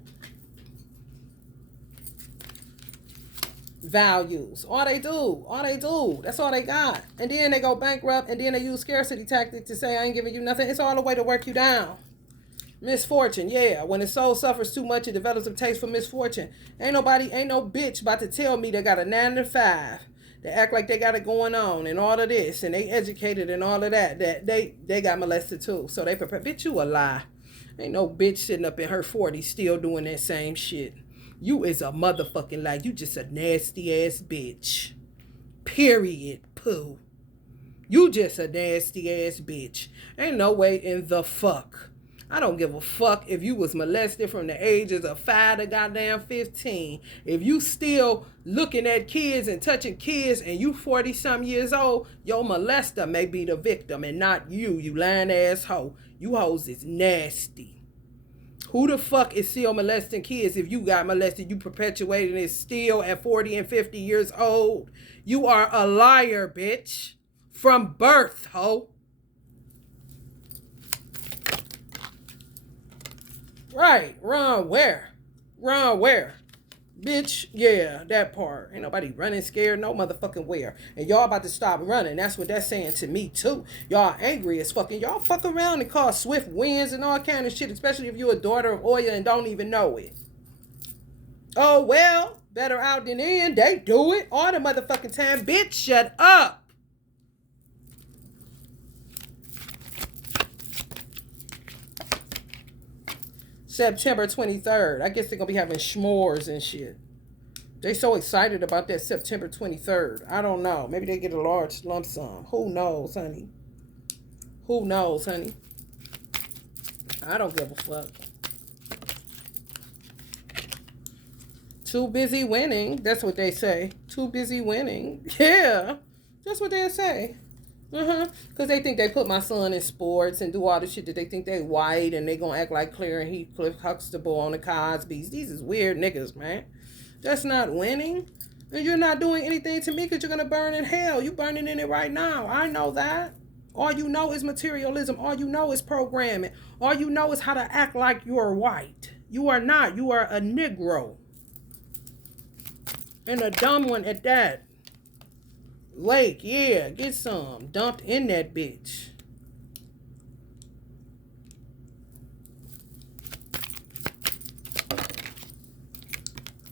Values. All they do. That's all they got. And then they go bankrupt and then they use scarcity tactics to say, I ain't giving you nothing. It's all a way to work you down. Misfortune, yeah. When the soul suffers too much, it develops a taste for misfortune. Ain't no bitch about to tell me they got a 9 to 5. They act like they got it going on and all of this, and they educated and all of that they got molested too. So they prepare. Bitch, you a lie. Ain't no bitch sitting up in her 40s still doing that same shit. You is a motherfucking lie. You just a nasty ass bitch. Period. Pooh. You just a nasty ass bitch. Ain't no way in the fuck. I don't give a fuck if you was molested from the ages of 5 to goddamn 15. If you still looking at kids and touching kids and you 40-some years old, your molester may be the victim and not you, you lying ass hoe. You hoes is nasty. Who the fuck is still molesting kids? If you got molested, you perpetuating it still at 40 and 50 years old. You are a liar, bitch. From birth, hoe. Right, run where? Run where? Bitch, yeah, that part. Ain't nobody running scared, no motherfucking where. And y'all about to stop running. That's what that's saying to me, too. Y'all angry as fucking. Y'all fuck around and cause swift winds and all kind of shit, especially if you're a daughter of Oya and don't even know it. Oh, well, better out than in. They do it all the motherfucking time. Bitch, shut up. September 23rd. I guess they're going to be having s'mores and shit. They so excited about that September 23rd. I don't know. Maybe they get a large lump sum. Who knows, honey? Who knows, honey? I don't give a fuck. Too busy winning. That's what they say. Too busy winning. Yeah. That's what they say. Because they think they put my son in sports and do all the shit that they think they white and they gonna act like Claire and Heathcliff Huxtable on the Cosbys. These is weird niggas, man. That's not winning. And you're not doing anything to me because you're gonna burn in hell. You burning in it right now. I know that. All you know is materialism. All you know is programming. All you know is how to act like you're white. You are not. You are a Negro. And a dumb one at that. Lake, yeah, get some. Dumped in that bitch.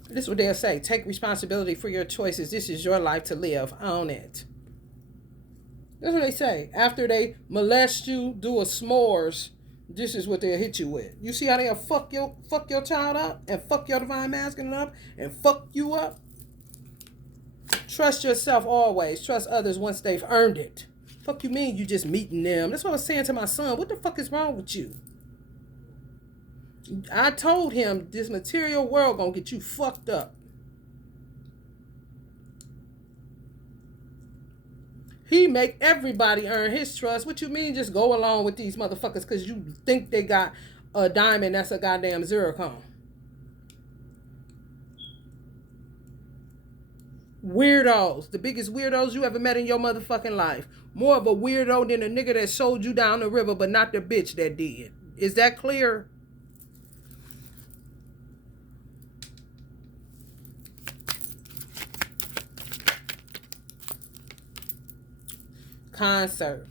This is what they'll say. Take responsibility for your choices. This is your life to live. Own it. That's what they say. After they molest you, do a s'mores, this is what they'll hit you with. You see how they'll fuck your child up and fuck your divine masculine up and fuck you up? Trust yourself always. Trust others once they've earned it. Fuck you mean you just meeting them? That's what I was saying to my son. What the fuck is wrong with you? I told him this material world gonna get you fucked up. He make everybody earn his trust. What you mean just go along with these motherfuckers because you think they got a diamond that's a goddamn zircon? Weirdos. The biggest weirdos you ever met in your motherfucking life. More of a weirdo than a nigga that sold you down the river, but not the bitch that did. Is that clear? Concert.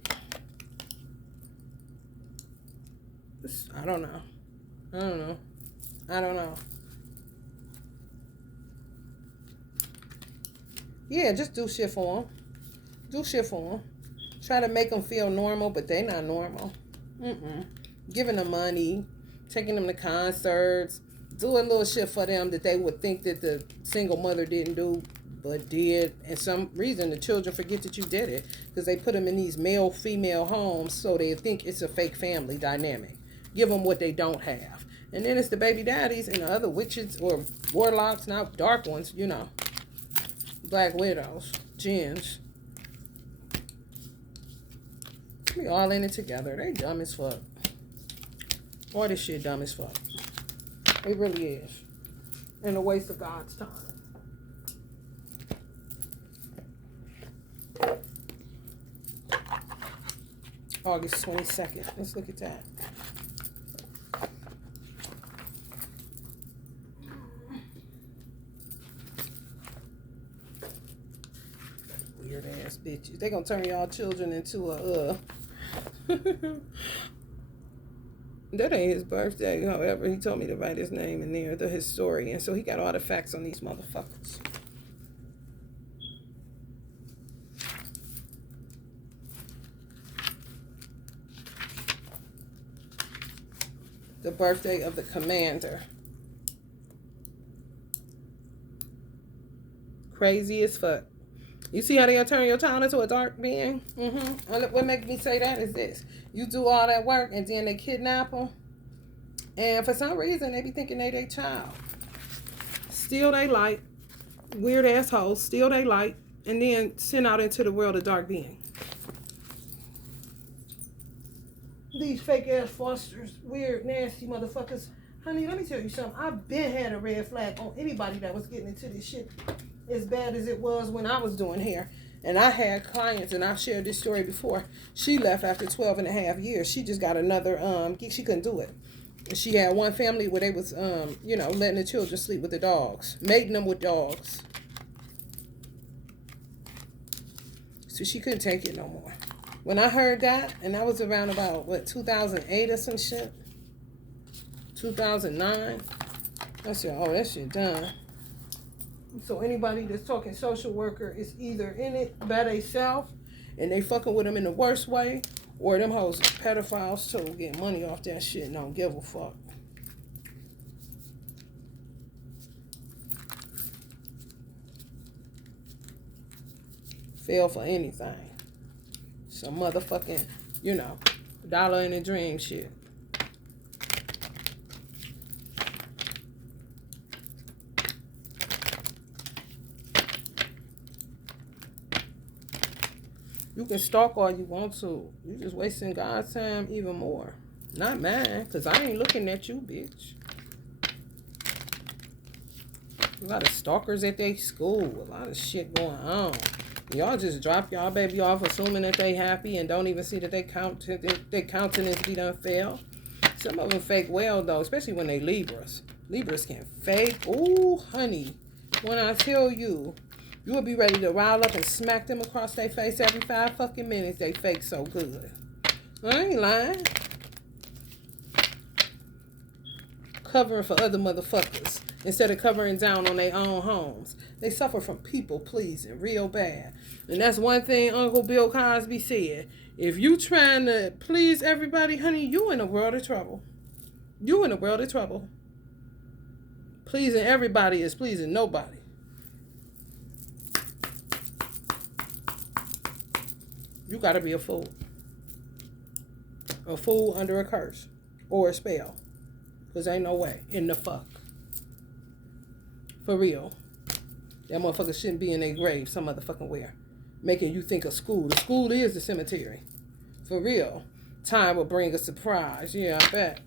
I don't know. I don't know. Yeah, just do shit for them. Do shit for them. Try to make them feel normal, but they not normal. Giving them money, taking them to concerts, doing little shit for them that they would think that the single mother didn't do, but did. And some reason the children forget that you did it because they put them in these male-female homes so they think it's a fake family dynamic. Give them what they don't have. And then it's the baby daddies and the other witches or warlocks, now dark ones, you know. Black widows, jinns. We all in it together. They dumb as fuck. All this shit dumb as fuck. It really is. And a waste of God's time. August 22nd. Let's look at that. Weird ass bitches. They gonna turn y'all children into a That ain't his birthday. However, he told me to write his name in there, the historian. So he got all the facts on these motherfuckers. The birthday of the commander. Crazy as fuck. You see how they turn your child into a dark being? What makes me say that is this. You do all that work and then they kidnap them. And for some reason, they be thinking they their child. Steal they light. Weird assholes. Steal they light. And then send out into the world a dark being. These fake ass fosters. Weird, nasty motherfuckers. Honey, let me tell you something. I've been had a red flag on anybody that was getting into this shit as bad as it was when I was doing hair. And I had clients, and I've shared this story before. She left after 12 and a half years. She just got another, she couldn't do it. She had one family where they was, you know, letting the children sleep with the dogs, mating them with dogs. So she couldn't take it no more. When I heard that, and I was around about, what, 2008 or some shit? 2009? I said, oh, that shit done. So anybody that's talking social worker is either in it by themselves, and they fucking with them in the worst way, or them hoes are pedophiles too, getting money off that shit and don't give a fuck. Fail for anything. Some motherfucking, you know, dollar in a dream shit. You can stalk all you want to. You just wasting God's time even more. Not mine, because I ain't looking at you, bitch. A lot of stalkers at their school. A lot of shit going on. Y'all just drop y'all baby off assuming that they happy and don't even see that they countenance be done fail. Some of them fake well, though, especially when they Libras. Libras can fake. Ooh, honey. When I tell you, you will be ready to rile up and smack them across their face every 5 fucking minutes. They fake so good. I ain't lying. Covering for other motherfuckers instead of covering down on their own homes. They suffer from people pleasing real bad. And that's one thing Uncle Bill Cosby said. If you trying to please everybody, honey, you in a world of trouble. You in a world of trouble. Pleasing everybody is pleasing nobody. You gotta be a fool. A fool under a curse. Or a spell. Because ain't no way. In the fuck. For real. That motherfucker shouldn't be in their grave some motherfucking where. Making you think of school. The school is the cemetery. For real. Time will bring a surprise. Yeah, I bet.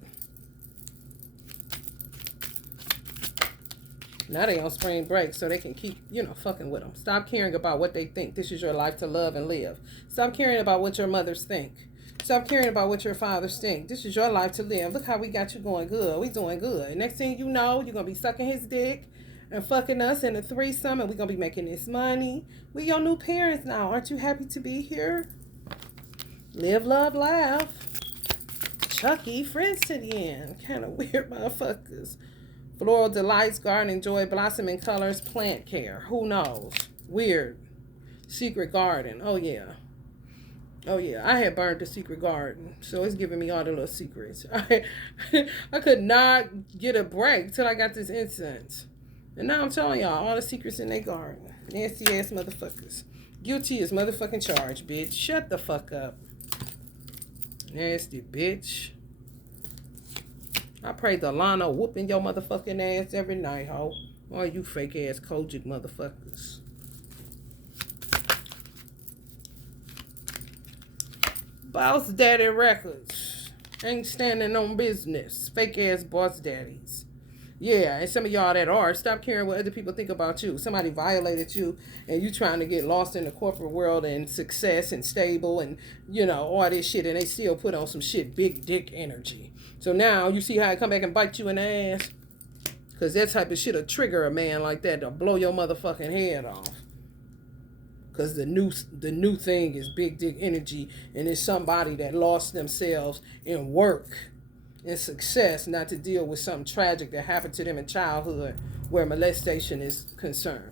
Now they on spring break so they can keep, you know, fucking with them. Stop caring about what they think. This is your life to love and live. Stop caring about what your mothers think. Stop caring about what your fathers think. This is your life to live. Look how we got you going good. We doing good. Next thing you know, you're going to be sucking his dick and fucking us in a threesome, and we're going to be making this money. We your new parents now. Aren't you happy to be here? Live, love, laugh. Chucky, friends to the end. Kind of weird motherfuckers. Floral delights, garden joy, blossoming colors, plant care. Who knows? Weird. Secret garden. Oh, yeah. Oh, yeah. I had burned the secret garden, so it's giving me all the little secrets. I could not get a break till I got this incense. And now I'm telling y'all all the secrets in their garden. Nasty ass motherfuckers. Guilty as motherfucking charged, bitch. Shut the fuck up. Nasty bitch. I pray the Lana whooping your motherfucking ass every night, ho. All you fake ass Kojic motherfuckers. Boss Daddy Records. Ain't standing on business. Fake ass boss daddies. Yeah, and some of y'all that are, stop caring what other people think about you. Somebody violated you and you trying to get lost in the corporate world and success and stable and, you know, all this shit, and they still put on some shit, big dick energy. So now you see how I come back and bite you in the ass? Because that type of shit will trigger a man like that to blow your motherfucking head off. Because the new thing is big dick energy, and it's somebody that lost themselves in work and success, not to deal with something tragic that happened to them in childhood where molestation is concerned.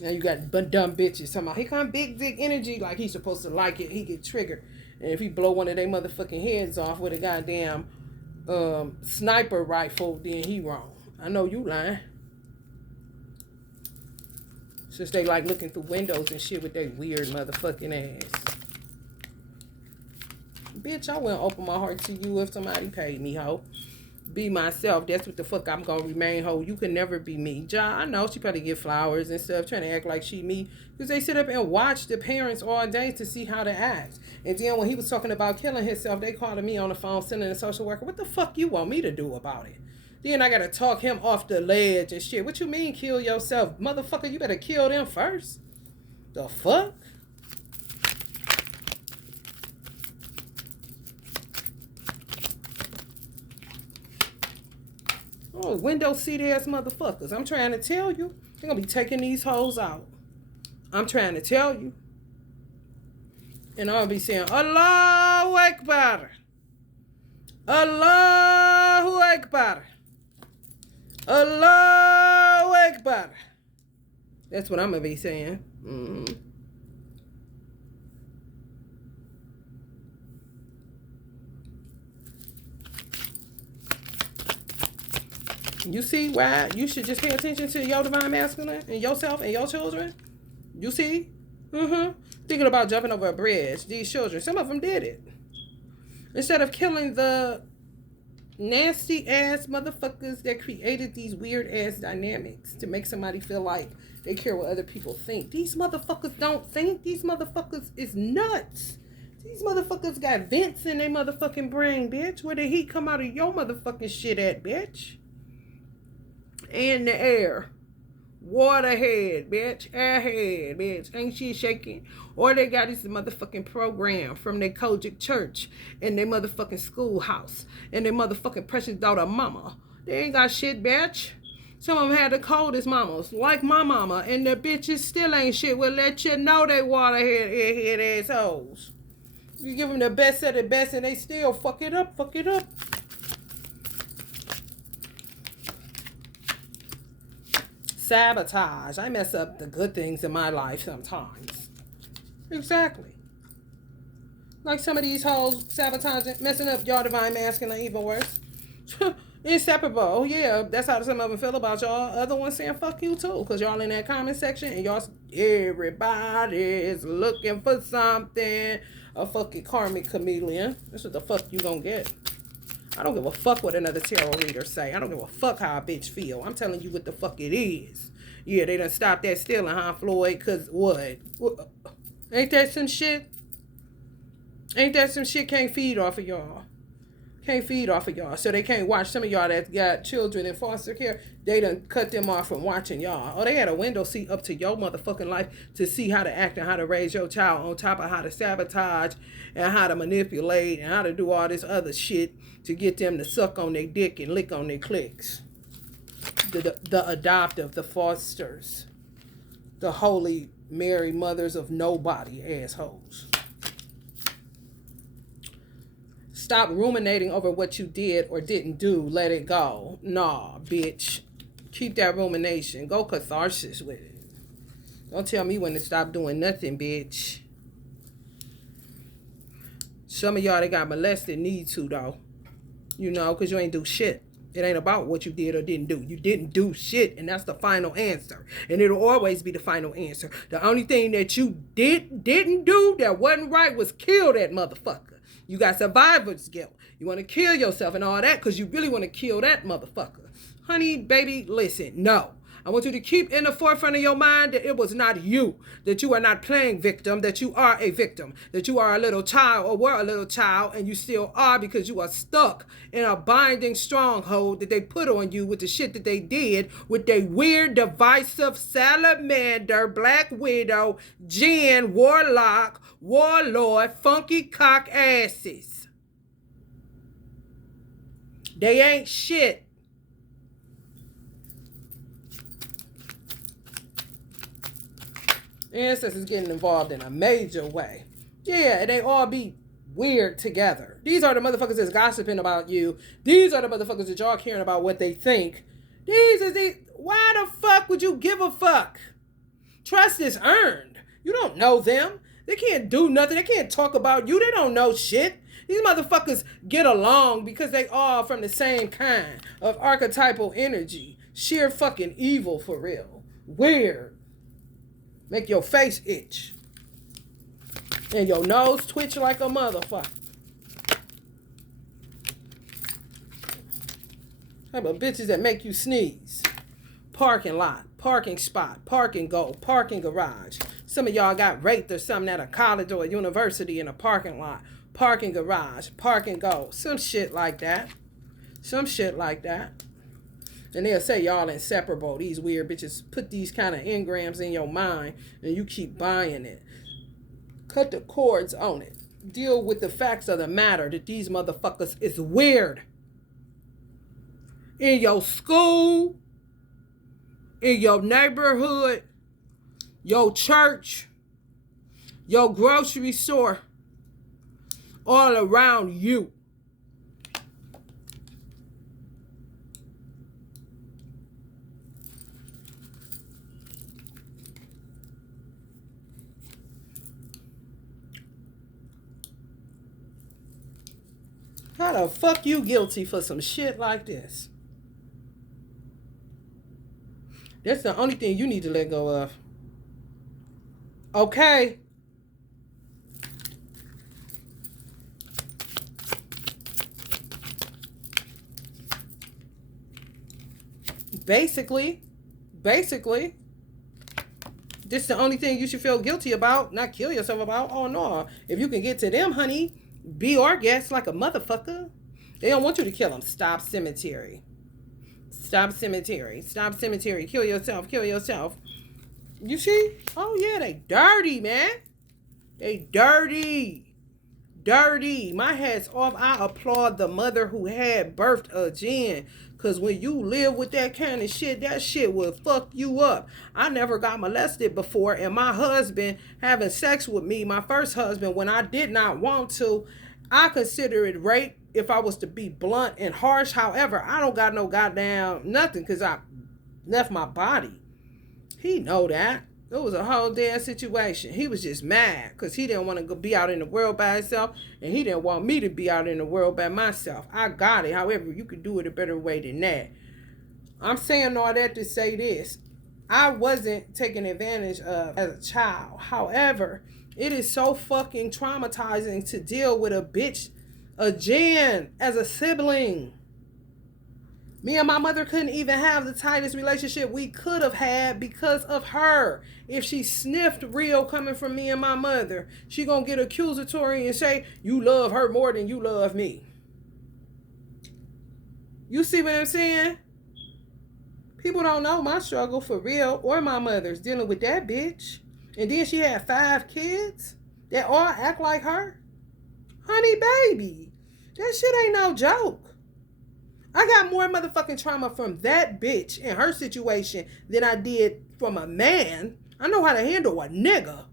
Now you got dumb bitches talking about, here come big dick energy, like he's supposed to like it, he get triggered. And if he blow one of their motherfucking heads off with a goddamn sniper rifle, then he wrong. I know you lying. Since they like looking through windows and shit with their weird motherfucking ass. Bitch, I wouldn't open my heart to you if somebody paid me, ho. Be myself. That's what the fuck I'm gonna remain, ho. You can never be me. Ja, I know she probably get flowers and stuff, trying to act like she me. Because they sit up and watch the parents all day to see how to act. And then when he was talking about killing himself, they calling me on the phone, sending a social worker. What the fuck you want me to do about it? Then I gotta talk him off the ledge and shit. What you mean kill yourself? Motherfucker, you better kill them first. The fuck? Oh, window seat ass motherfuckers. I'm trying to tell you. They're gonna be taking these hoes out. I'm trying to tell you. And I'll be saying, Allahu Akbar. Allahu Akbar. Allahu Akbar. That's what I'm gonna be saying. You see why you should just pay attention to your divine masculine and yourself and your children? You see? Thinking about jumping over a bridge. These children, some of them did it. Instead of killing the nasty ass motherfuckers that created these weird ass dynamics to make somebody feel like they care what other people think. These motherfuckers don't think. These motherfuckers is nuts. These motherfuckers got vents in their motherfucking brain, bitch. Where the heat come out of your motherfucking shit at, bitch? In the air. Waterhead, bitch. Airhead, bitch. Ain't she shaking? Or they got this motherfucking program from their Kojic church and their motherfucking schoolhouse and their motherfucking precious daughter mama. They ain't got shit, bitch. Some of them had the coldest mamas, like my mama, and the bitches still ain't shit. Will let you know they waterhead, airhead assholes. You give them the best of the best and they still fuck it up, fuck it up. Sabotage. I mess up the good things in my life sometimes. Exactly. Like some of these hoes sabotaging, messing up y'all divine masculine, even worse. Inseparable. Oh yeah, that's how some of them feel about y'all. Other ones saying fuck you too, because y'all in that comment section and y'all, everybody's looking for something. A fucking karmic chameleon. That's what the fuck you gonna get. I don't give a fuck what another tarot reader say. I don't give a fuck how a bitch feel. I'm telling you what the fuck it is. Yeah, they done stopped that stealing, huh, Floyd? Cause what? Ain't that some shit? Ain't that some shit can't feed off of y'all? Can't feed off of y'all. So they can't watch. Some of y'all that got children in foster care, they done cut them off from watching y'all. Oh, they had a window seat up to your motherfucking life to see how to act and how to raise your child, on top of how to sabotage and how to manipulate and how to do all this other shit to get them to suck on their dick and lick on their clicks. The adoptive, the fosters, the holy Mary mothers of nobody assholes. Stop ruminating over what you did or didn't do. Let it go. Nah, bitch. Keep that rumination. Go catharsis with it. Don't tell me when to stop doing nothing, bitch. Some of y'all that got molested need to, though. You know, because you ain't do shit. It ain't about what you did or didn't do. You didn't do shit, and that's the final answer. And it'll always be the final answer. The only thing that you didn't do that wasn't right was kill that motherfucker. You got survivor's guilt. You want to kill yourself and all that because you really want to kill that motherfucker. Honey, baby, listen, no. I want you to keep in the forefront of your mind that it was not you, that you are not playing victim, that you are a victim, that you are a little child or were a little child and you still are because you are stuck in a binding stronghold that they put on you with the shit that they did with their weird, divisive, salamander, black widow, jinn, warlock, warlord, funky cock asses. They ain't shit. Ancestors getting involved in a major way. Yeah, they all be weird together. These are the motherfuckers that's gossiping about you. These are the motherfuckers that y'all caring about what they think. Why the fuck would you give a fuck? Trust is earned. You don't know them. They can't do nothing. They can't talk about you. They don't know shit. These motherfuckers get along because they all from the same kind of archetypal energy. Sheer fucking evil for real. Weird. Make your face itch. And your nose twitch like a motherfucker. Type of bitches that make you sneeze. Parking lot, parking spot, parking go, parking garage. Some of y'all got raped or something at a college or a university in a parking lot. Parking garage, parking go. Some shit like that. Some shit like that. And they'll say y'all inseparable. These weird bitches put these kind of engrams in your mind and you keep buying it. Cut the cords on it. Deal with the facts of the matter that these motherfuckers is weird. in your school, in your neighborhood, your church, your grocery store, all around you. How the fuck you guilty for some shit like this? That's the only thing you need to let go of. Okay? Basically, this is the only thing you should feel guilty about, not kill yourself about. Oh no. If you can get to them, honey, be our guest like a motherfucker. They don't want you to kill them. Stop cemetery. Stop cemetery. Stop cemetery. Kill yourself. Kill yourself. You see? Oh yeah, they dirty, man. They dirty. Dirty. My hat's off. I applaud the mother who had birthed a Jinn. Because when you live with that kind of shit, that shit will fuck you up. I never got molested before. And my husband having sex with me, my first husband, when I did not want to, I consider it rape if I was to be blunt and harsh. However, I don't got no goddamn nothing because I left my body. He know that. It was a whole damn situation. He was just mad because he didn't want to go be out in the world by himself, and he didn't want me to be out in the world by myself. I got it. However, you could do it a better way than that. I'm saying all that to say this. I wasn't taken advantage of as a child. However, it is so fucking traumatizing to deal with a bitch, a Jinn, as a sibling. Me and my mother couldn't even have the tightest relationship we could have had because of her. If she sniffed real coming from me and my mother, she gonna get accusatory and say, you love her more than you love me. You see what I'm saying? People don't know my struggle for real, or my mother's dealing with that bitch. And then she had 5 kids that all act like her. Honey, baby, that shit ain't no joke. I got more motherfucking trauma from that bitch and her situation than I did from a man. I know how to handle a nigga.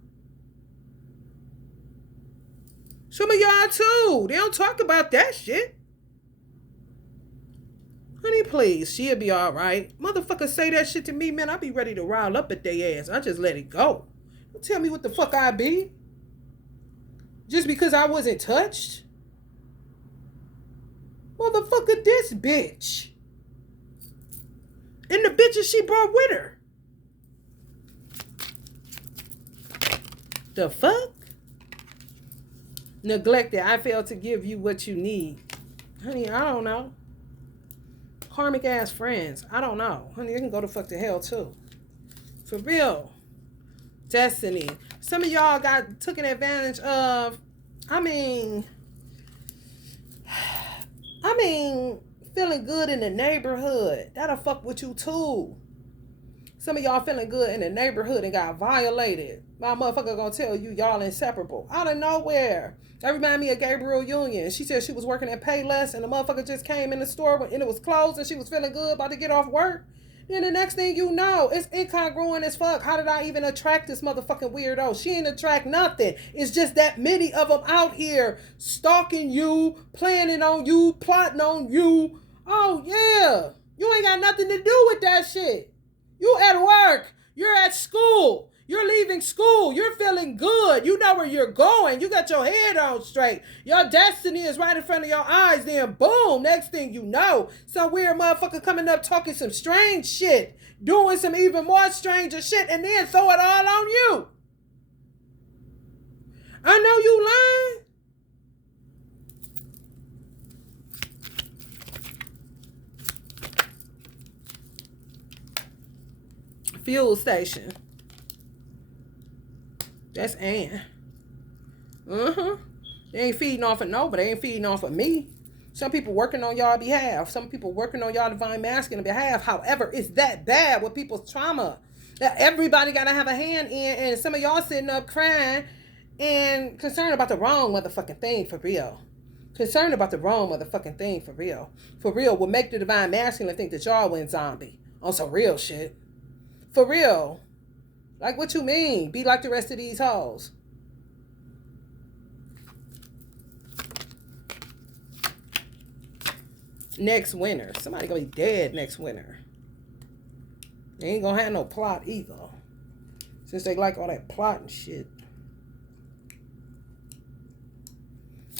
Some of y'all too. They don't talk about that shit. Honey, please, she'll be all right. Motherfuckers say that shit to me, man, I be ready to rile up at their ass. I just let it go. Don't tell me what the fuck I be. Just because I wasn't touched. Motherfucker, this bitch. And the bitches she brought with her. The fuck? Neglected. I failed to give you what you need. Honey, I don't know. Karmic ass friends. I don't know. Honey, they can go to fuck to hell too. For real. Destiny. Some of y'all got taken advantage of. I mean, feeling good in the neighborhood. That'll fuck with you too. Some of y'all feeling good in the neighborhood and got violated. My motherfucker gonna tell you y'all inseparable. Out of nowhere. That remind me of Gabriel Union. She said she was working at Payless and the motherfucker just came in the store and it was closed and she was feeling good about to get off work. Then the next thing you know, it's incongruent as fuck. How did I even attract this motherfucking weirdo? She ain't attract nothing. It's just that many of them out here stalking you, planning on you, plotting on you. Oh, yeah. You ain't got nothing to do with that shit. You at work. You're at school. You're leaving school. You're feeling good. You know where you're going. You got your head on straight. Your destiny is right in front of your eyes. Then boom, next thing you know, some weird motherfucker coming up talking some strange shit, doing some even more stranger shit, and then throw it all on you. I know you lying. Fuel station. That's Ann. They ain't feeding off of nobody. They ain't feeding off of me. Some people working on y'all behalf. Some people working on y'all divine masculine behalf. However, it's that bad with people's trauma that everybody got to have a hand in. And some of y'all sitting up crying and concerned about the wrong motherfucking thing for real. Concerned about the wrong motherfucking thing, for real. For real, will make the divine masculine think that y'all went zombie. On some real shit. For real. Like, what you mean? Be like the rest of these hoes. Next winter. Somebody gonna be dead next winter. They ain't gonna have no plot either. Since they like all that plot and shit.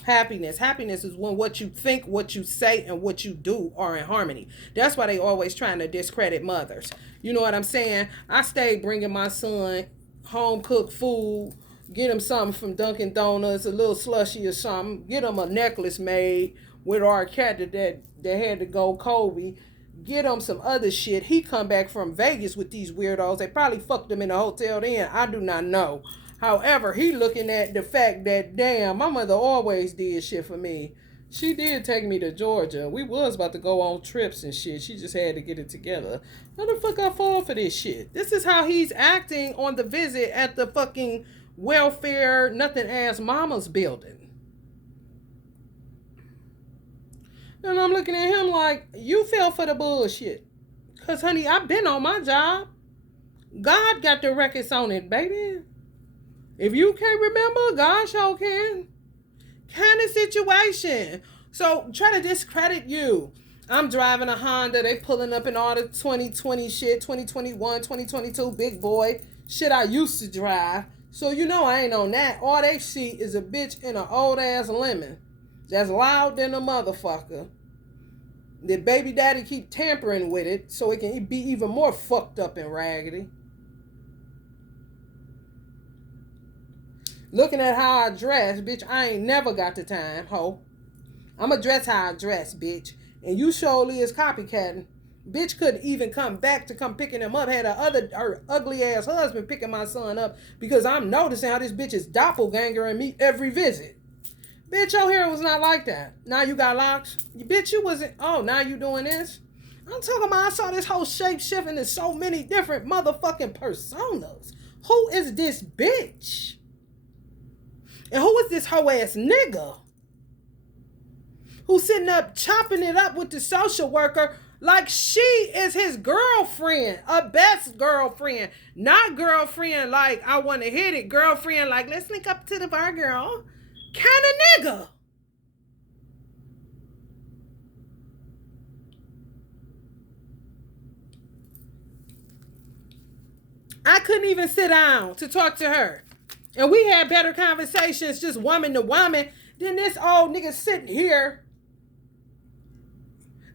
Happiness. Happiness is when what you think, what you say, and what you do are in harmony. That's why they always trying to discredit mothers. You know what I'm saying? I stayed bringing my son home cooked food, get him something from Dunkin' Donuts, a little slushy or something, get him a necklace made with our cat that had to go Kobe, get him some other shit. He come back from Vegas with these weirdos. They probably fucked him in a hotel then. I do not know. However, he looking at the fact that, damn, my mother always did shit for me. She did take me to Georgia. We was about to go on trips and shit. She just had to get it together. How the fuck I fall for this shit? This is how he's acting on the visit at the fucking welfare nothing ass mama's building. And I'm looking at him like, you fell for the bullshit. Because, honey, I've been on my job. God got the records on it, baby. If you can't remember, God sure can. Kind of situation. So, try to discredit you. I'm driving a Honda. They pulling up in all the 2020 shit, 2021, 2022, big boy. Shit I used to drive. So, you know I ain't on that. All they see is a bitch in an old-ass lemon that's loud than a motherfucker. The baby daddy keep tampering with it so it can be even more fucked up and raggedy. Looking at how I dress, bitch, I ain't never got the time, ho. I'ma dress how I dress, bitch. And you surely is copycatting. Bitch couldn't even come back to come picking him up. Had her ugly ass husband picking my son up because I'm noticing how this bitch is doppelgangering me every visit. Bitch, your hair was not like that. Now you got locks. Bitch, you wasn't. Oh, now you doing this? I'm talking about I saw this whole shape shifting in so many different motherfucking personas. Who is this bitch? And who is this hoe ass nigga? Who's sitting up chopping it up with the social worker like she is his girlfriend, a best girlfriend. Not girlfriend like I want to hit it. Girlfriend like let's link up to the bar, girl. Kind of nigga. I couldn't even sit down to talk to her. And we had better conversations just woman to woman than this old nigga sitting here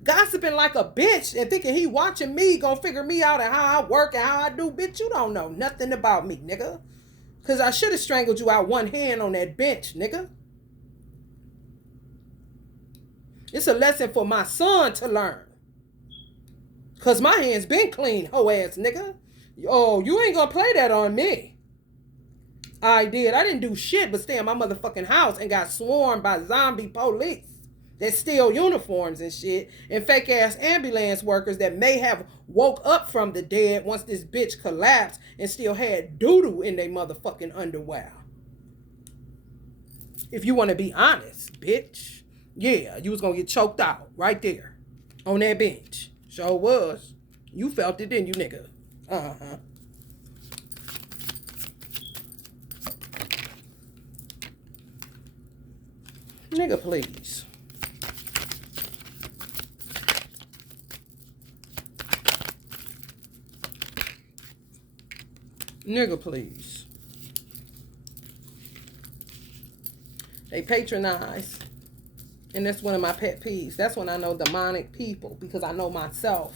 gossiping like a bitch and thinking he watching me gonna figure me out and how I work and how I do. Bitch, you don't know nothing about me, nigga. Because I should have strangled you out one hand on that bench, nigga. It's a lesson for my son to learn. Because my hands been clean, hoe ass nigga. Oh, you ain't gonna play that on me. I did. I didn't do shit but stay in my motherfucking house and got swarmed by zombie police that steal uniforms and shit and fake ass ambulance workers that may have woke up from the dead once this bitch collapsed and still had doo-doo in their motherfucking underwear. If you want to be honest, bitch. Yeah, you was gonna get choked out right there on that bench. Sure was. You felt it, didn't you, nigga? Uh-huh. Nigga, please. Nigga, please. They patronize. And that's one of my pet peeves. That's when I know demonic people. Because I know myself.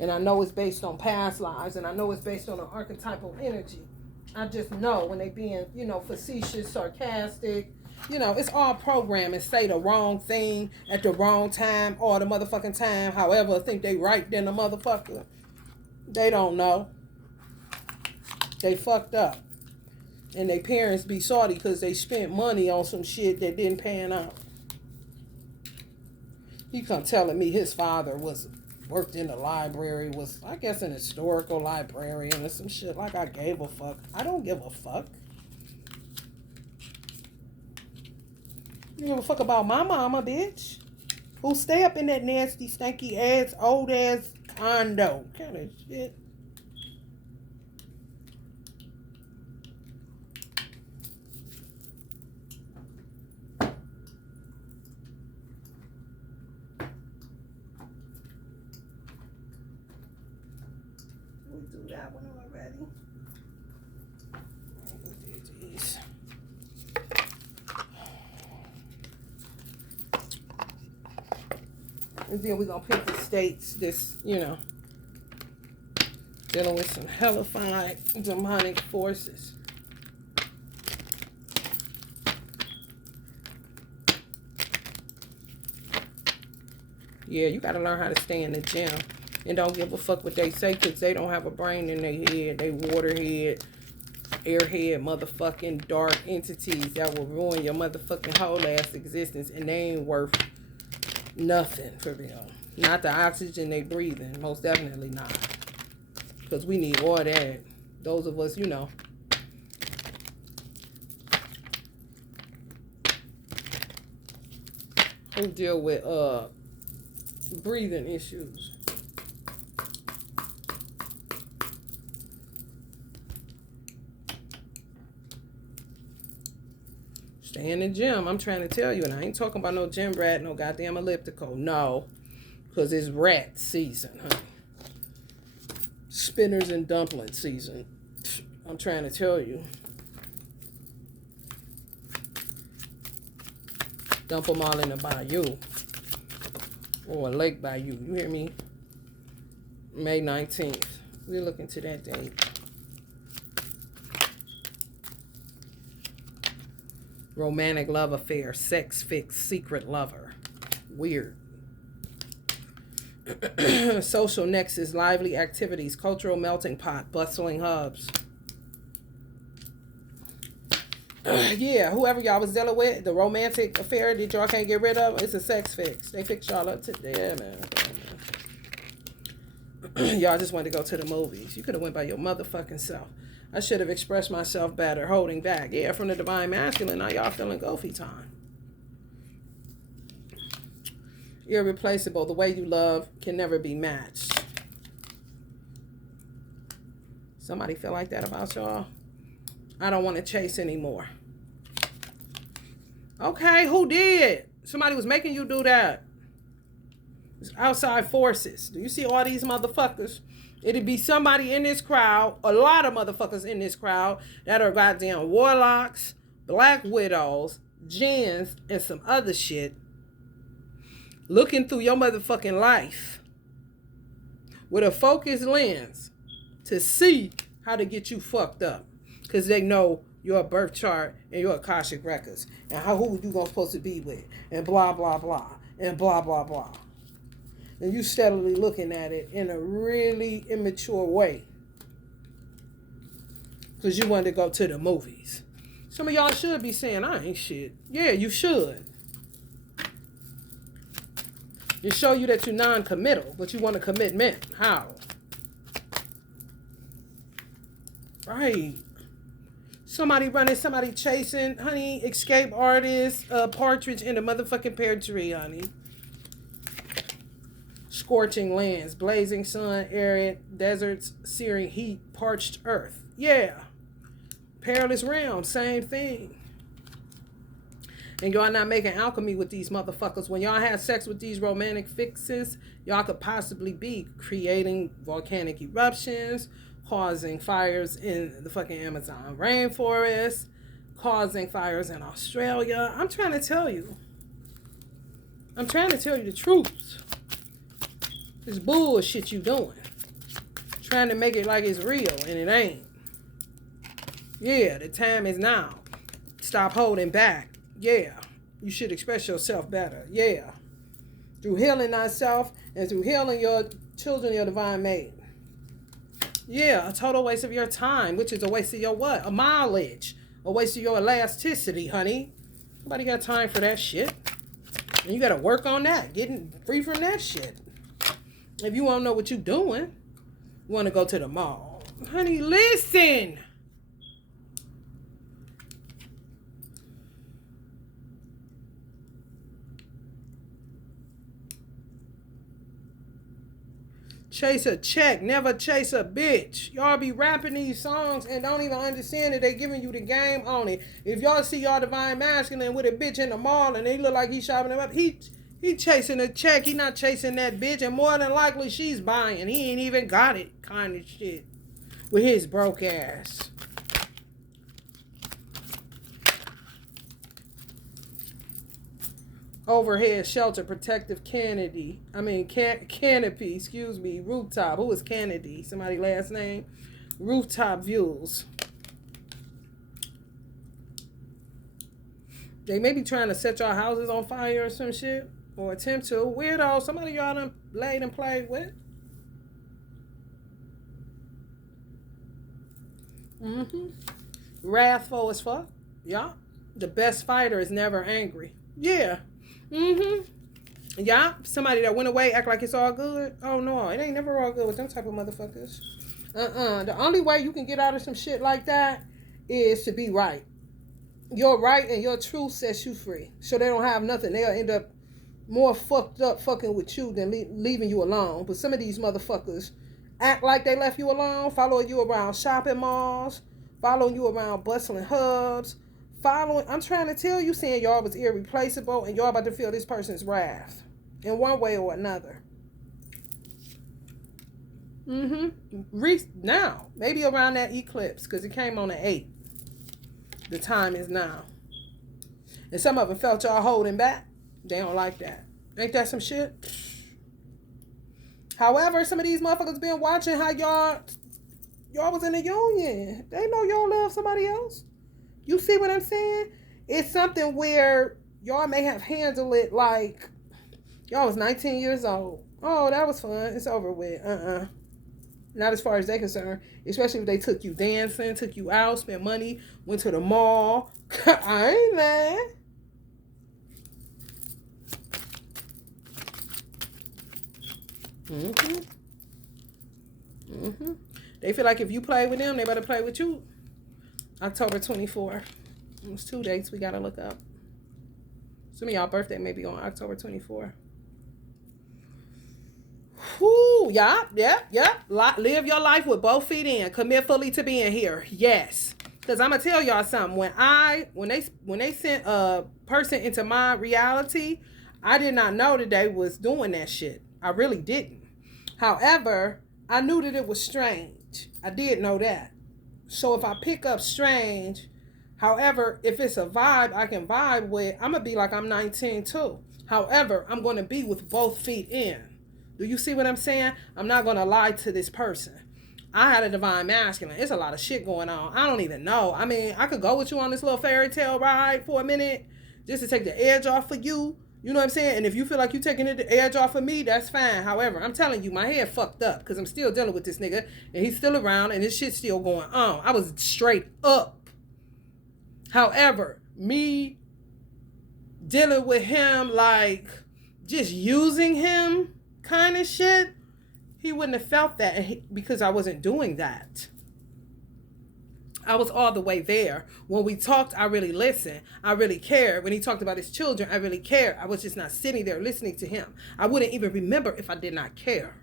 And I know it's based on past lives. And I know it's based on an archetypal energy. I just know when they being, facetious, sarcastic. It's all programmed and say the wrong thing at the wrong time all the motherfucking time. However, think they right than the motherfucker. They don't know. They fucked up. And their parents be salty because they spent money on some shit that didn't pan out. He come telling me his father worked in the library, was, I guess, an historical librarian or some shit like I gave a fuck. I don't give a fuck. You give a fuck about my mama, bitch. Who stay up in that nasty, stanky ass, old ass condo. Kind of shit. We do that one already. And then we're going to pick the states this, you know, dealing with some hellified demonic forces. Yeah, you got to learn how to stay in the gym. And don't give a fuck what they say, because they don't have a brain in their head. They waterhead, airhead, motherfucking dark entities that will ruin your motherfucking whole ass existence. And they ain't worth nothing for real. Not the oxygen they breathing. Most definitely not. Because we need all that. Those of us, you know. Who deal with breathing issues. Stay in the gym. I'm trying to tell you. And I ain't talking about no gym rat, no goddamn elliptical. No. Because it's rat season, honey. Spinners and dumpling season. I'm trying to tell you. Dump them all in the bayou. Or a lake bayou. You hear me? May 19th. We're looking to that date. Romantic love affair. Sex fix. Secret lover. Weird. Social nexus. Lively activities. Cultural melting pot. Bustling hubs. Yeah, whoever y'all was dealing with, the romantic affair that y'all can't get rid of, it's a sex fix. They fix y'all up to yeah, man. Y'all just wanted to go to the movies. You could have went by your motherfucking self. I should have expressed myself better, holding back. Yeah, from the divine masculine, now y'all feeling goofy time. Irreplaceable. The way you love can never be matched. Somebody feel like that about y'all? I don't want to chase anymore. Okay, who did? Somebody was making you do that. It's outside forces. Do you see all these motherfuckers? It'd be somebody in this crowd, a lot of motherfuckers in this crowd that are goddamn warlocks, black widows, jinns, and some other shit looking through your motherfucking life with a focused lens to see how to get you fucked up. Because they know your birth chart and your Akashic records. And who you gonna supposed to be with. And blah, blah, blah. And blah, blah, blah. And you steadily looking at it in a really immature way. Because you wanted to go to the movies. Some of y'all should be saying, I ain't shit. Yeah, you should. It show you that you're non-committal. But you want a commitment. How? Right. Somebody running, somebody chasing, honey, escape artist, partridge in the motherfucking pear tree, honey. Scorching lands, blazing sun, arid deserts, searing heat, parched earth. Yeah. Perilous realm, same thing. And y'all not making alchemy with these motherfuckers. When y'all have sex with these romantic fixes, y'all could possibly be creating volcanic eruptions, causing fires in the fucking Amazon rainforest, causing fires in Australia. I'm trying to tell you. I'm trying to tell you the truth. This bullshit you doing. Trying to make it like it's real, and it ain't. Yeah, the time is now. Stop holding back. Yeah, you should express yourself better. Yeah. Through healing thyself and through healing your children, your divine mate. Yeah, a total waste of your time, which is a waste of your what? A mileage. A waste of your elasticity, honey. Nobody got time for that shit. And you got to work on that. Getting free from that shit. If you want to know what you're doing, you want to go to the mall. Honey, listen. Chase a check, never chase a bitch. Y'all be rapping these songs and don't even understand that they giving you the game on it. If y'all see y'all divine masculine with a bitch in the mall and they look like he's shopping them up, he chasing a check. He not chasing that bitch, and more than likely she's buying. He ain't even got it, kind of shit, with his broke ass. Overhead shelter, protective canopy, excuse me, rooftop. Who is Kennedy? Somebody last name? Rooftop views. They may be trying to set y'all houses on fire or some shit. Or attempt to. Weirdo. Somebody y'all done laid and played with. Wrathful as fuck. Yeah. The best fighter is never angry. Yeah. Yeah, somebody that went away act like it's all good. Oh no, it ain't never all good with them type of motherfuckers. The only way you can get out of some shit like that is to be right. Your right and your truth sets you free. So they don't have nothing. They'll end up more fucked up fucking with you than leaving you alone. But some of these motherfuckers act like they left you alone, following you around shopping malls, following you around bustling hubs, I'm trying to tell you, saying y'all was irreplaceable and y'all about to feel this person's wrath in one way or another. Now, maybe around that eclipse, because it came on the 8th. The time is now. And some of them felt y'all holding back. They don't like that. Ain't that some shit? However, some of these motherfuckers been watching how y'all was in a union. They know y'all love somebody else. You see what I'm saying? It's something where y'all may have handled it like y'all was 19 years old. Oh, that was fun. It's over with. Not as far as they're concerned. Especially if they took you dancing, took you out, spent money, went to the mall. I ain't mad. They feel like if you play with them, they better play with you. October 24. It's 2 dates we gotta look up. Some of y'all birthday may be on October 24. Whoo, yeah. Live your life with both feet in. Commit fully to being here. Yes. Because I'm gonna tell y'all something. When they sent a person into my reality, I did not know that they was doing that shit. I really didn't. However, I knew that it was strange. I did know that. So if I pick up strange, however, if it's a vibe I can vibe with, I'm going to be like I'm 19 too. However, I'm going to be with both feet in. Do you see what I'm saying? I'm not going to lie to this person. I had a divine masculine. It's a lot of shit going on. I don't even know. I mean, I could go with you on this little fairy tale ride for a minute just to take the edge off for you. You know what I'm saying? And if you feel like you're taking the edge off of me, that's fine. However, I'm telling you, my head fucked up because I'm still dealing with this nigga and he's still around and this shit's still going on. I was straight up. However, me dealing with him like just using him kind of shit, he wouldn't have felt that because I wasn't doing that. I was all the way there. When we talked, I really listened. I really cared. When he talked about his children, I really cared. I was just not sitting there listening to him. I wouldn't even remember if I did not care.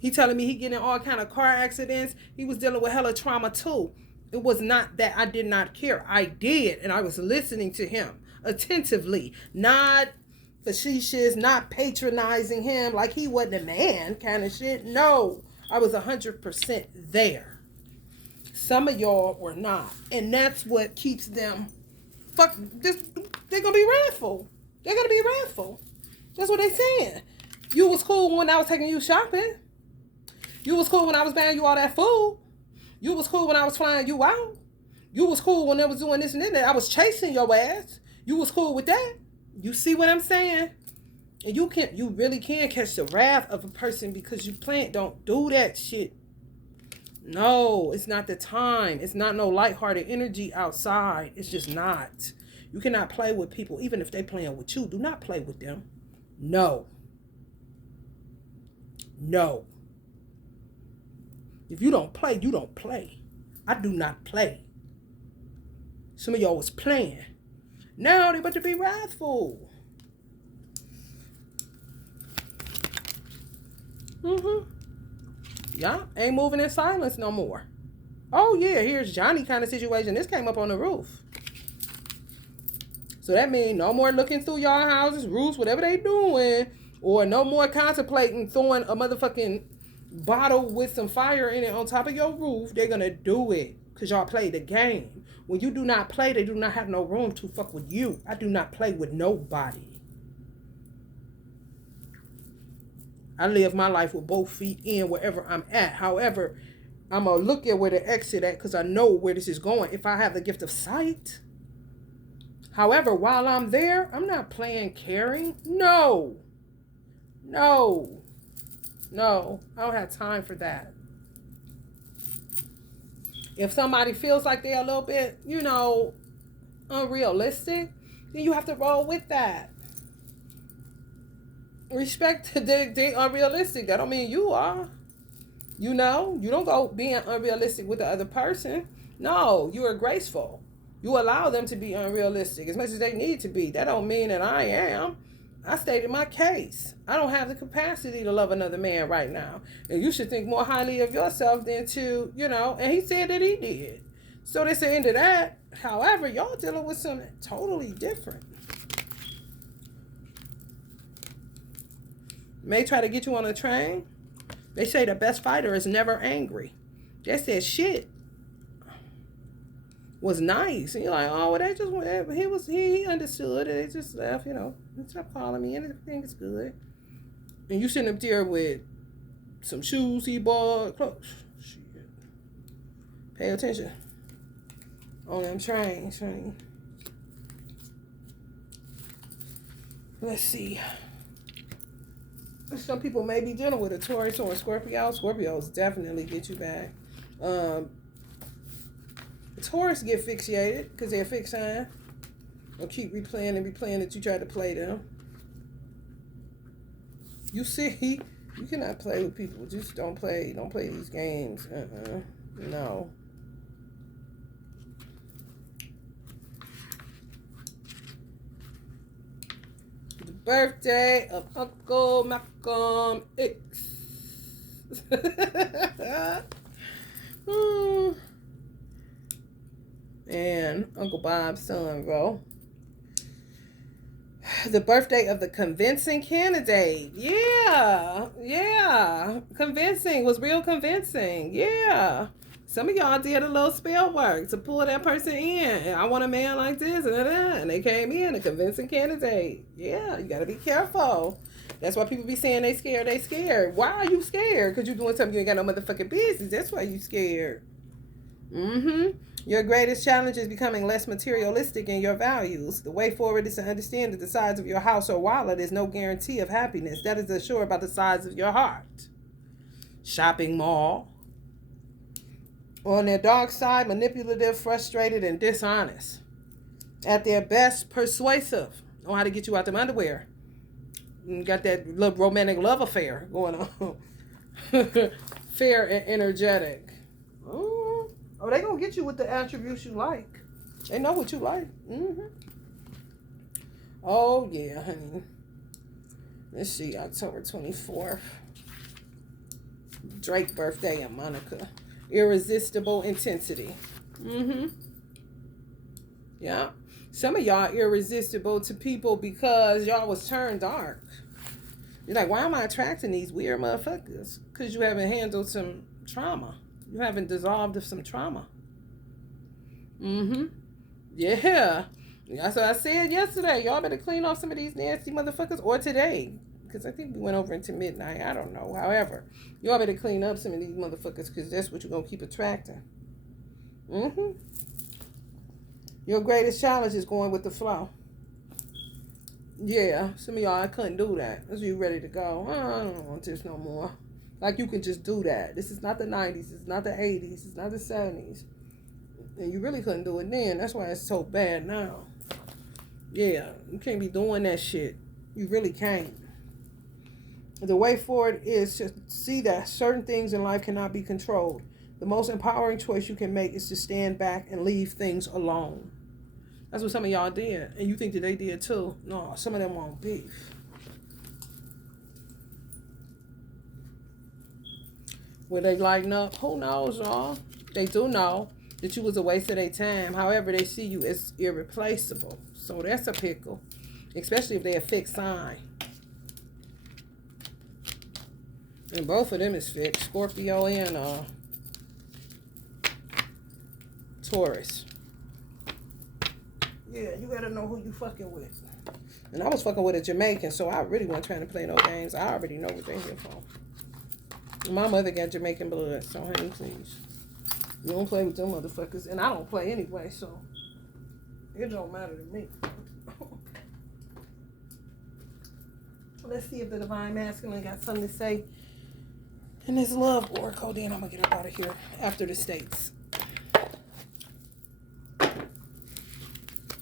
He telling me he getting in all kind of car accidents. He was dealing with hella trauma too. It was not that I did not care. I did, and I was listening to him attentively. Not facetious, not patronizing him like he wasn't a man kind of shit. No, I was 100% there. Some of y'all were not. And that's what keeps them they're gonna be wrathful. They're gonna be wrathful. That's what they saying. You was cool when I was taking you shopping. You was cool when I was buying you all that food. You was cool when I was flying you out. You was cool when I was doing this and that. I was chasing your ass. You was cool with that. You see what I'm saying? And you really can catch the wrath of a person because you don't do that shit. No, it's not the time. It's not no lighthearted energy outside. It's just not. You cannot play with people, even if they playing with you. Do not play with them. No. No. If you don't play, you don't play. I do not play. Some of y'all was playing. Now they about to be wrathful. Mm-hmm. Yeah, ain't moving in silence no more. Oh yeah, here's Johnny kind of situation. This came up on the roof. So that means no more looking through y'all houses, roofs, whatever they doing, or no more contemplating throwing a motherfucking bottle with some fire in it on top of your roof. They're gonna do it because y'all play the game. When you do not play, they do not have no room to fuck with you. I do not play with nobody. I live my life with both feet in wherever I'm at. However, I'm gonna look at where the exit at because I know where this is going. If I have the gift of sight. However, while I'm there, I'm not playing caring. No. No. No. I don't have time for that. If somebody feels like they're a little bit, unrealistic, then you have to roll with that. Respect they unrealistic. That don't mean you are. You don't go being unrealistic with the other person. No, you are graceful. You allow them to be unrealistic as much as they need to be. That don't mean that I am. I stated my case. I don't have the capacity to love another man right now. And you should think more highly of yourself than to, and he said that he did. So that's the end of that. However, y'all dealing with something totally different. May try to get you on a train. They say the best fighter is never angry. They said shit was nice. And you're like, oh, well, they just went. He understood it. They just left, and stopped calling me and everything is good. And you sitting up there with some shoes he bought, clothes. Shit. Pay attention. On them trains. Let's see. Some people may be dealing with a Taurus or a Scorpio. Scorpios definitely get you back. Taurus get fixated because they're a fixed sign. Or keep replaying that you tried to play them. You see, you cannot play with people. Just don't play these games. No. The birthday of Uncle Malcolm X. And Uncle Bob's son, bro. The birthday of the convincing candidate. Yeah. Convincing was real convincing. Yeah. Some of y'all did a little spell work to pull that person in. I want a man like this and they came in, a convincing candidate. Yeah, you got to be careful. That's why people be saying they scared. Why are you scared? Because you're doing something you ain't got no motherfucking business. That's why you scared. Your greatest challenge is becoming less materialistic in your values. The way forward is to understand that the size of your house or wallet is no guarantee of happiness. That is assured about the size of your heart. Shopping mall. On their dark side, manipulative, frustrated, and dishonest. At their best, persuasive. Know how to get you out them underwear. Got that little romantic love affair going on. Fair and energetic. Oh, they gonna get you with the attributes you like. They know what you like. Oh, yeah, honey. Let's see, October 24th. Drake birthday and Monica. Irresistible intensity. Yeah. Some of y'all irresistible to people because y'all was turned dark. You're like, why am I attracting these weird motherfuckers? Because you haven't handled some trauma. You haven't dissolved of some trauma. Yeah. That's what I said yesterday. Y'all better clean off some of these nasty motherfuckers. Or today. Because I think we went over into midnight. I don't know. However, y'all better clean up some of these motherfuckers because that's what you're going to keep attracting. Your greatest challenge is going with the flow. Yeah. Some of y'all, I couldn't do that. As you ready to go. I don't want this no more. Like you can just do that. This is not the 90s. It's not the 80s. It's not the 70s. And you really couldn't do it then. That's why it's so bad now. Yeah. You can't be doing that shit. You really can't. The way forward is to see that certain things in life cannot be controlled. The most empowering choice you can make is to stand back and leave things alone. That's what some of y'all did. And you think that they did too. No, some of them want beef. Will they lighten up? Who knows, y'all? They do know that you was a waste of their time. However, they see you as irreplaceable. So that's a pickle. Especially if they're a fixed sign. And both of them is fixed. Scorpio and Taurus. Yeah, you gotta know who you fucking with. And I was fucking with a Jamaican, so I really wasn't trying to play no games. I already know what they're here for. My mother got Jamaican blood, so honey, please. You don't play with them motherfuckers. And I don't play anyway, so it don't matter to me. Let's see if the Divine Masculine got something to say in this love oracle. Then I'm going to get up out of here after the states.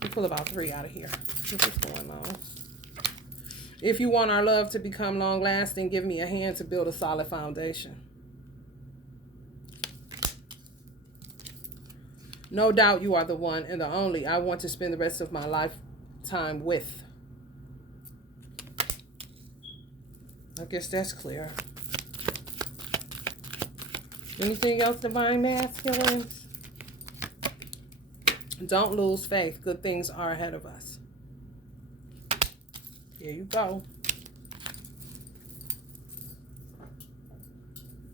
We pull about 3 out of here. What's going on? If you want our love to become long-lasting, give me a hand to build a solid foundation. No doubt you are the one and the only I want to spend the rest of my lifetime with. I guess that's clear. Anything else, Divine Masculines? Don't lose faith. Good things are ahead of us. Here you go.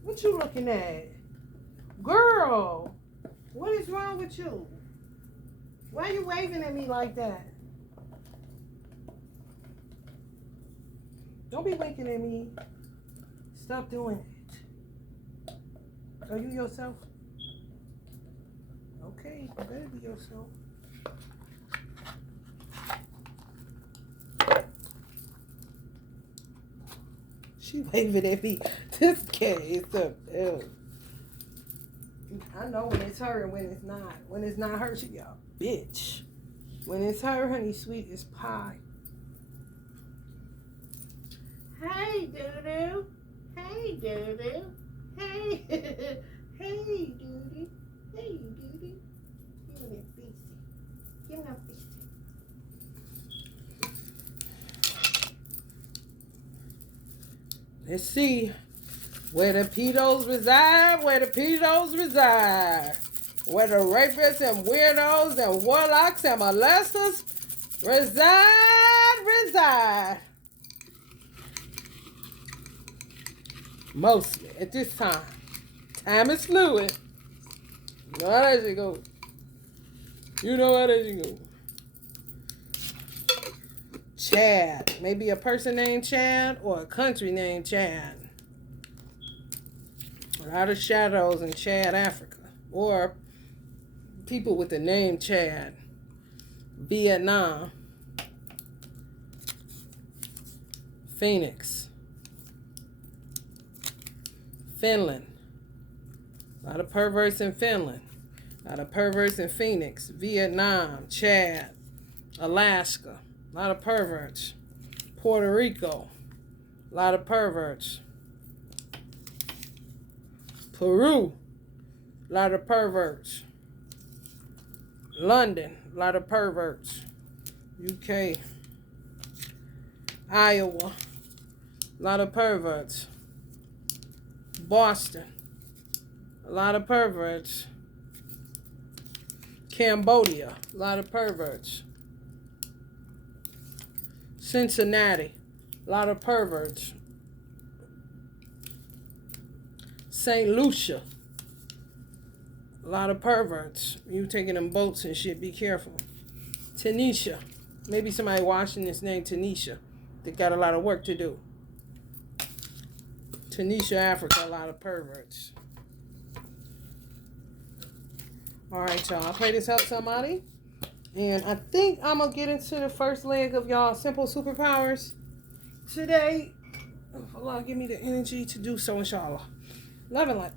What you looking at? Girl, what is wrong with you? Why are you waving at me like that? Don't be winking at me. Stop doing it. Are you yourself? Okay, you better be yourself. She waving at me. This cat is up. Ew. I know when it's her and when it's not. When it's not her, she be a bitch. When it's her, honey, sweet as pie. Hey, doo-doo. Hey, doo-doo. Hey. Hey, doo-doo. Hey, doo-doo. Give me that fisty. Give me that fisty. Let's see. Where the pedos reside, where the pedos reside. Where the rapists and weirdos and warlocks and molesters reside. Mostly at this time. Time is fluid. You know how that shit go. You know how that shit go. Chad. Maybe a person named Chad or a country named Chad. A lot of shadows in Chad, Africa. Or people with the name Chad. Vietnam. Phoenix. Finland. A lot of perverts in Finland. A lot of perverts in Phoenix. Vietnam. Chad. Alaska. A lot of perverts. Puerto Rico. A lot of perverts. Peru. A lot of perverts. London. A lot of perverts. UK. Iowa. A lot of perverts. Boston. A lot of perverts. Cambodia. A lot of perverts. Cincinnati. A lot of perverts. St. Lucia. A lot of perverts. You taking them boats and shit, be careful. Tanisha. Maybe somebody watching this name Tanisha. They got a lot of work to do. Tanisha, Africa, a lot of perverts. Alright, y'all. I pray this helps somebody. And I think I'm going to get into the first leg of y'all simple superpowers today. Allah, give me the energy to do so, inshallah. Love and light.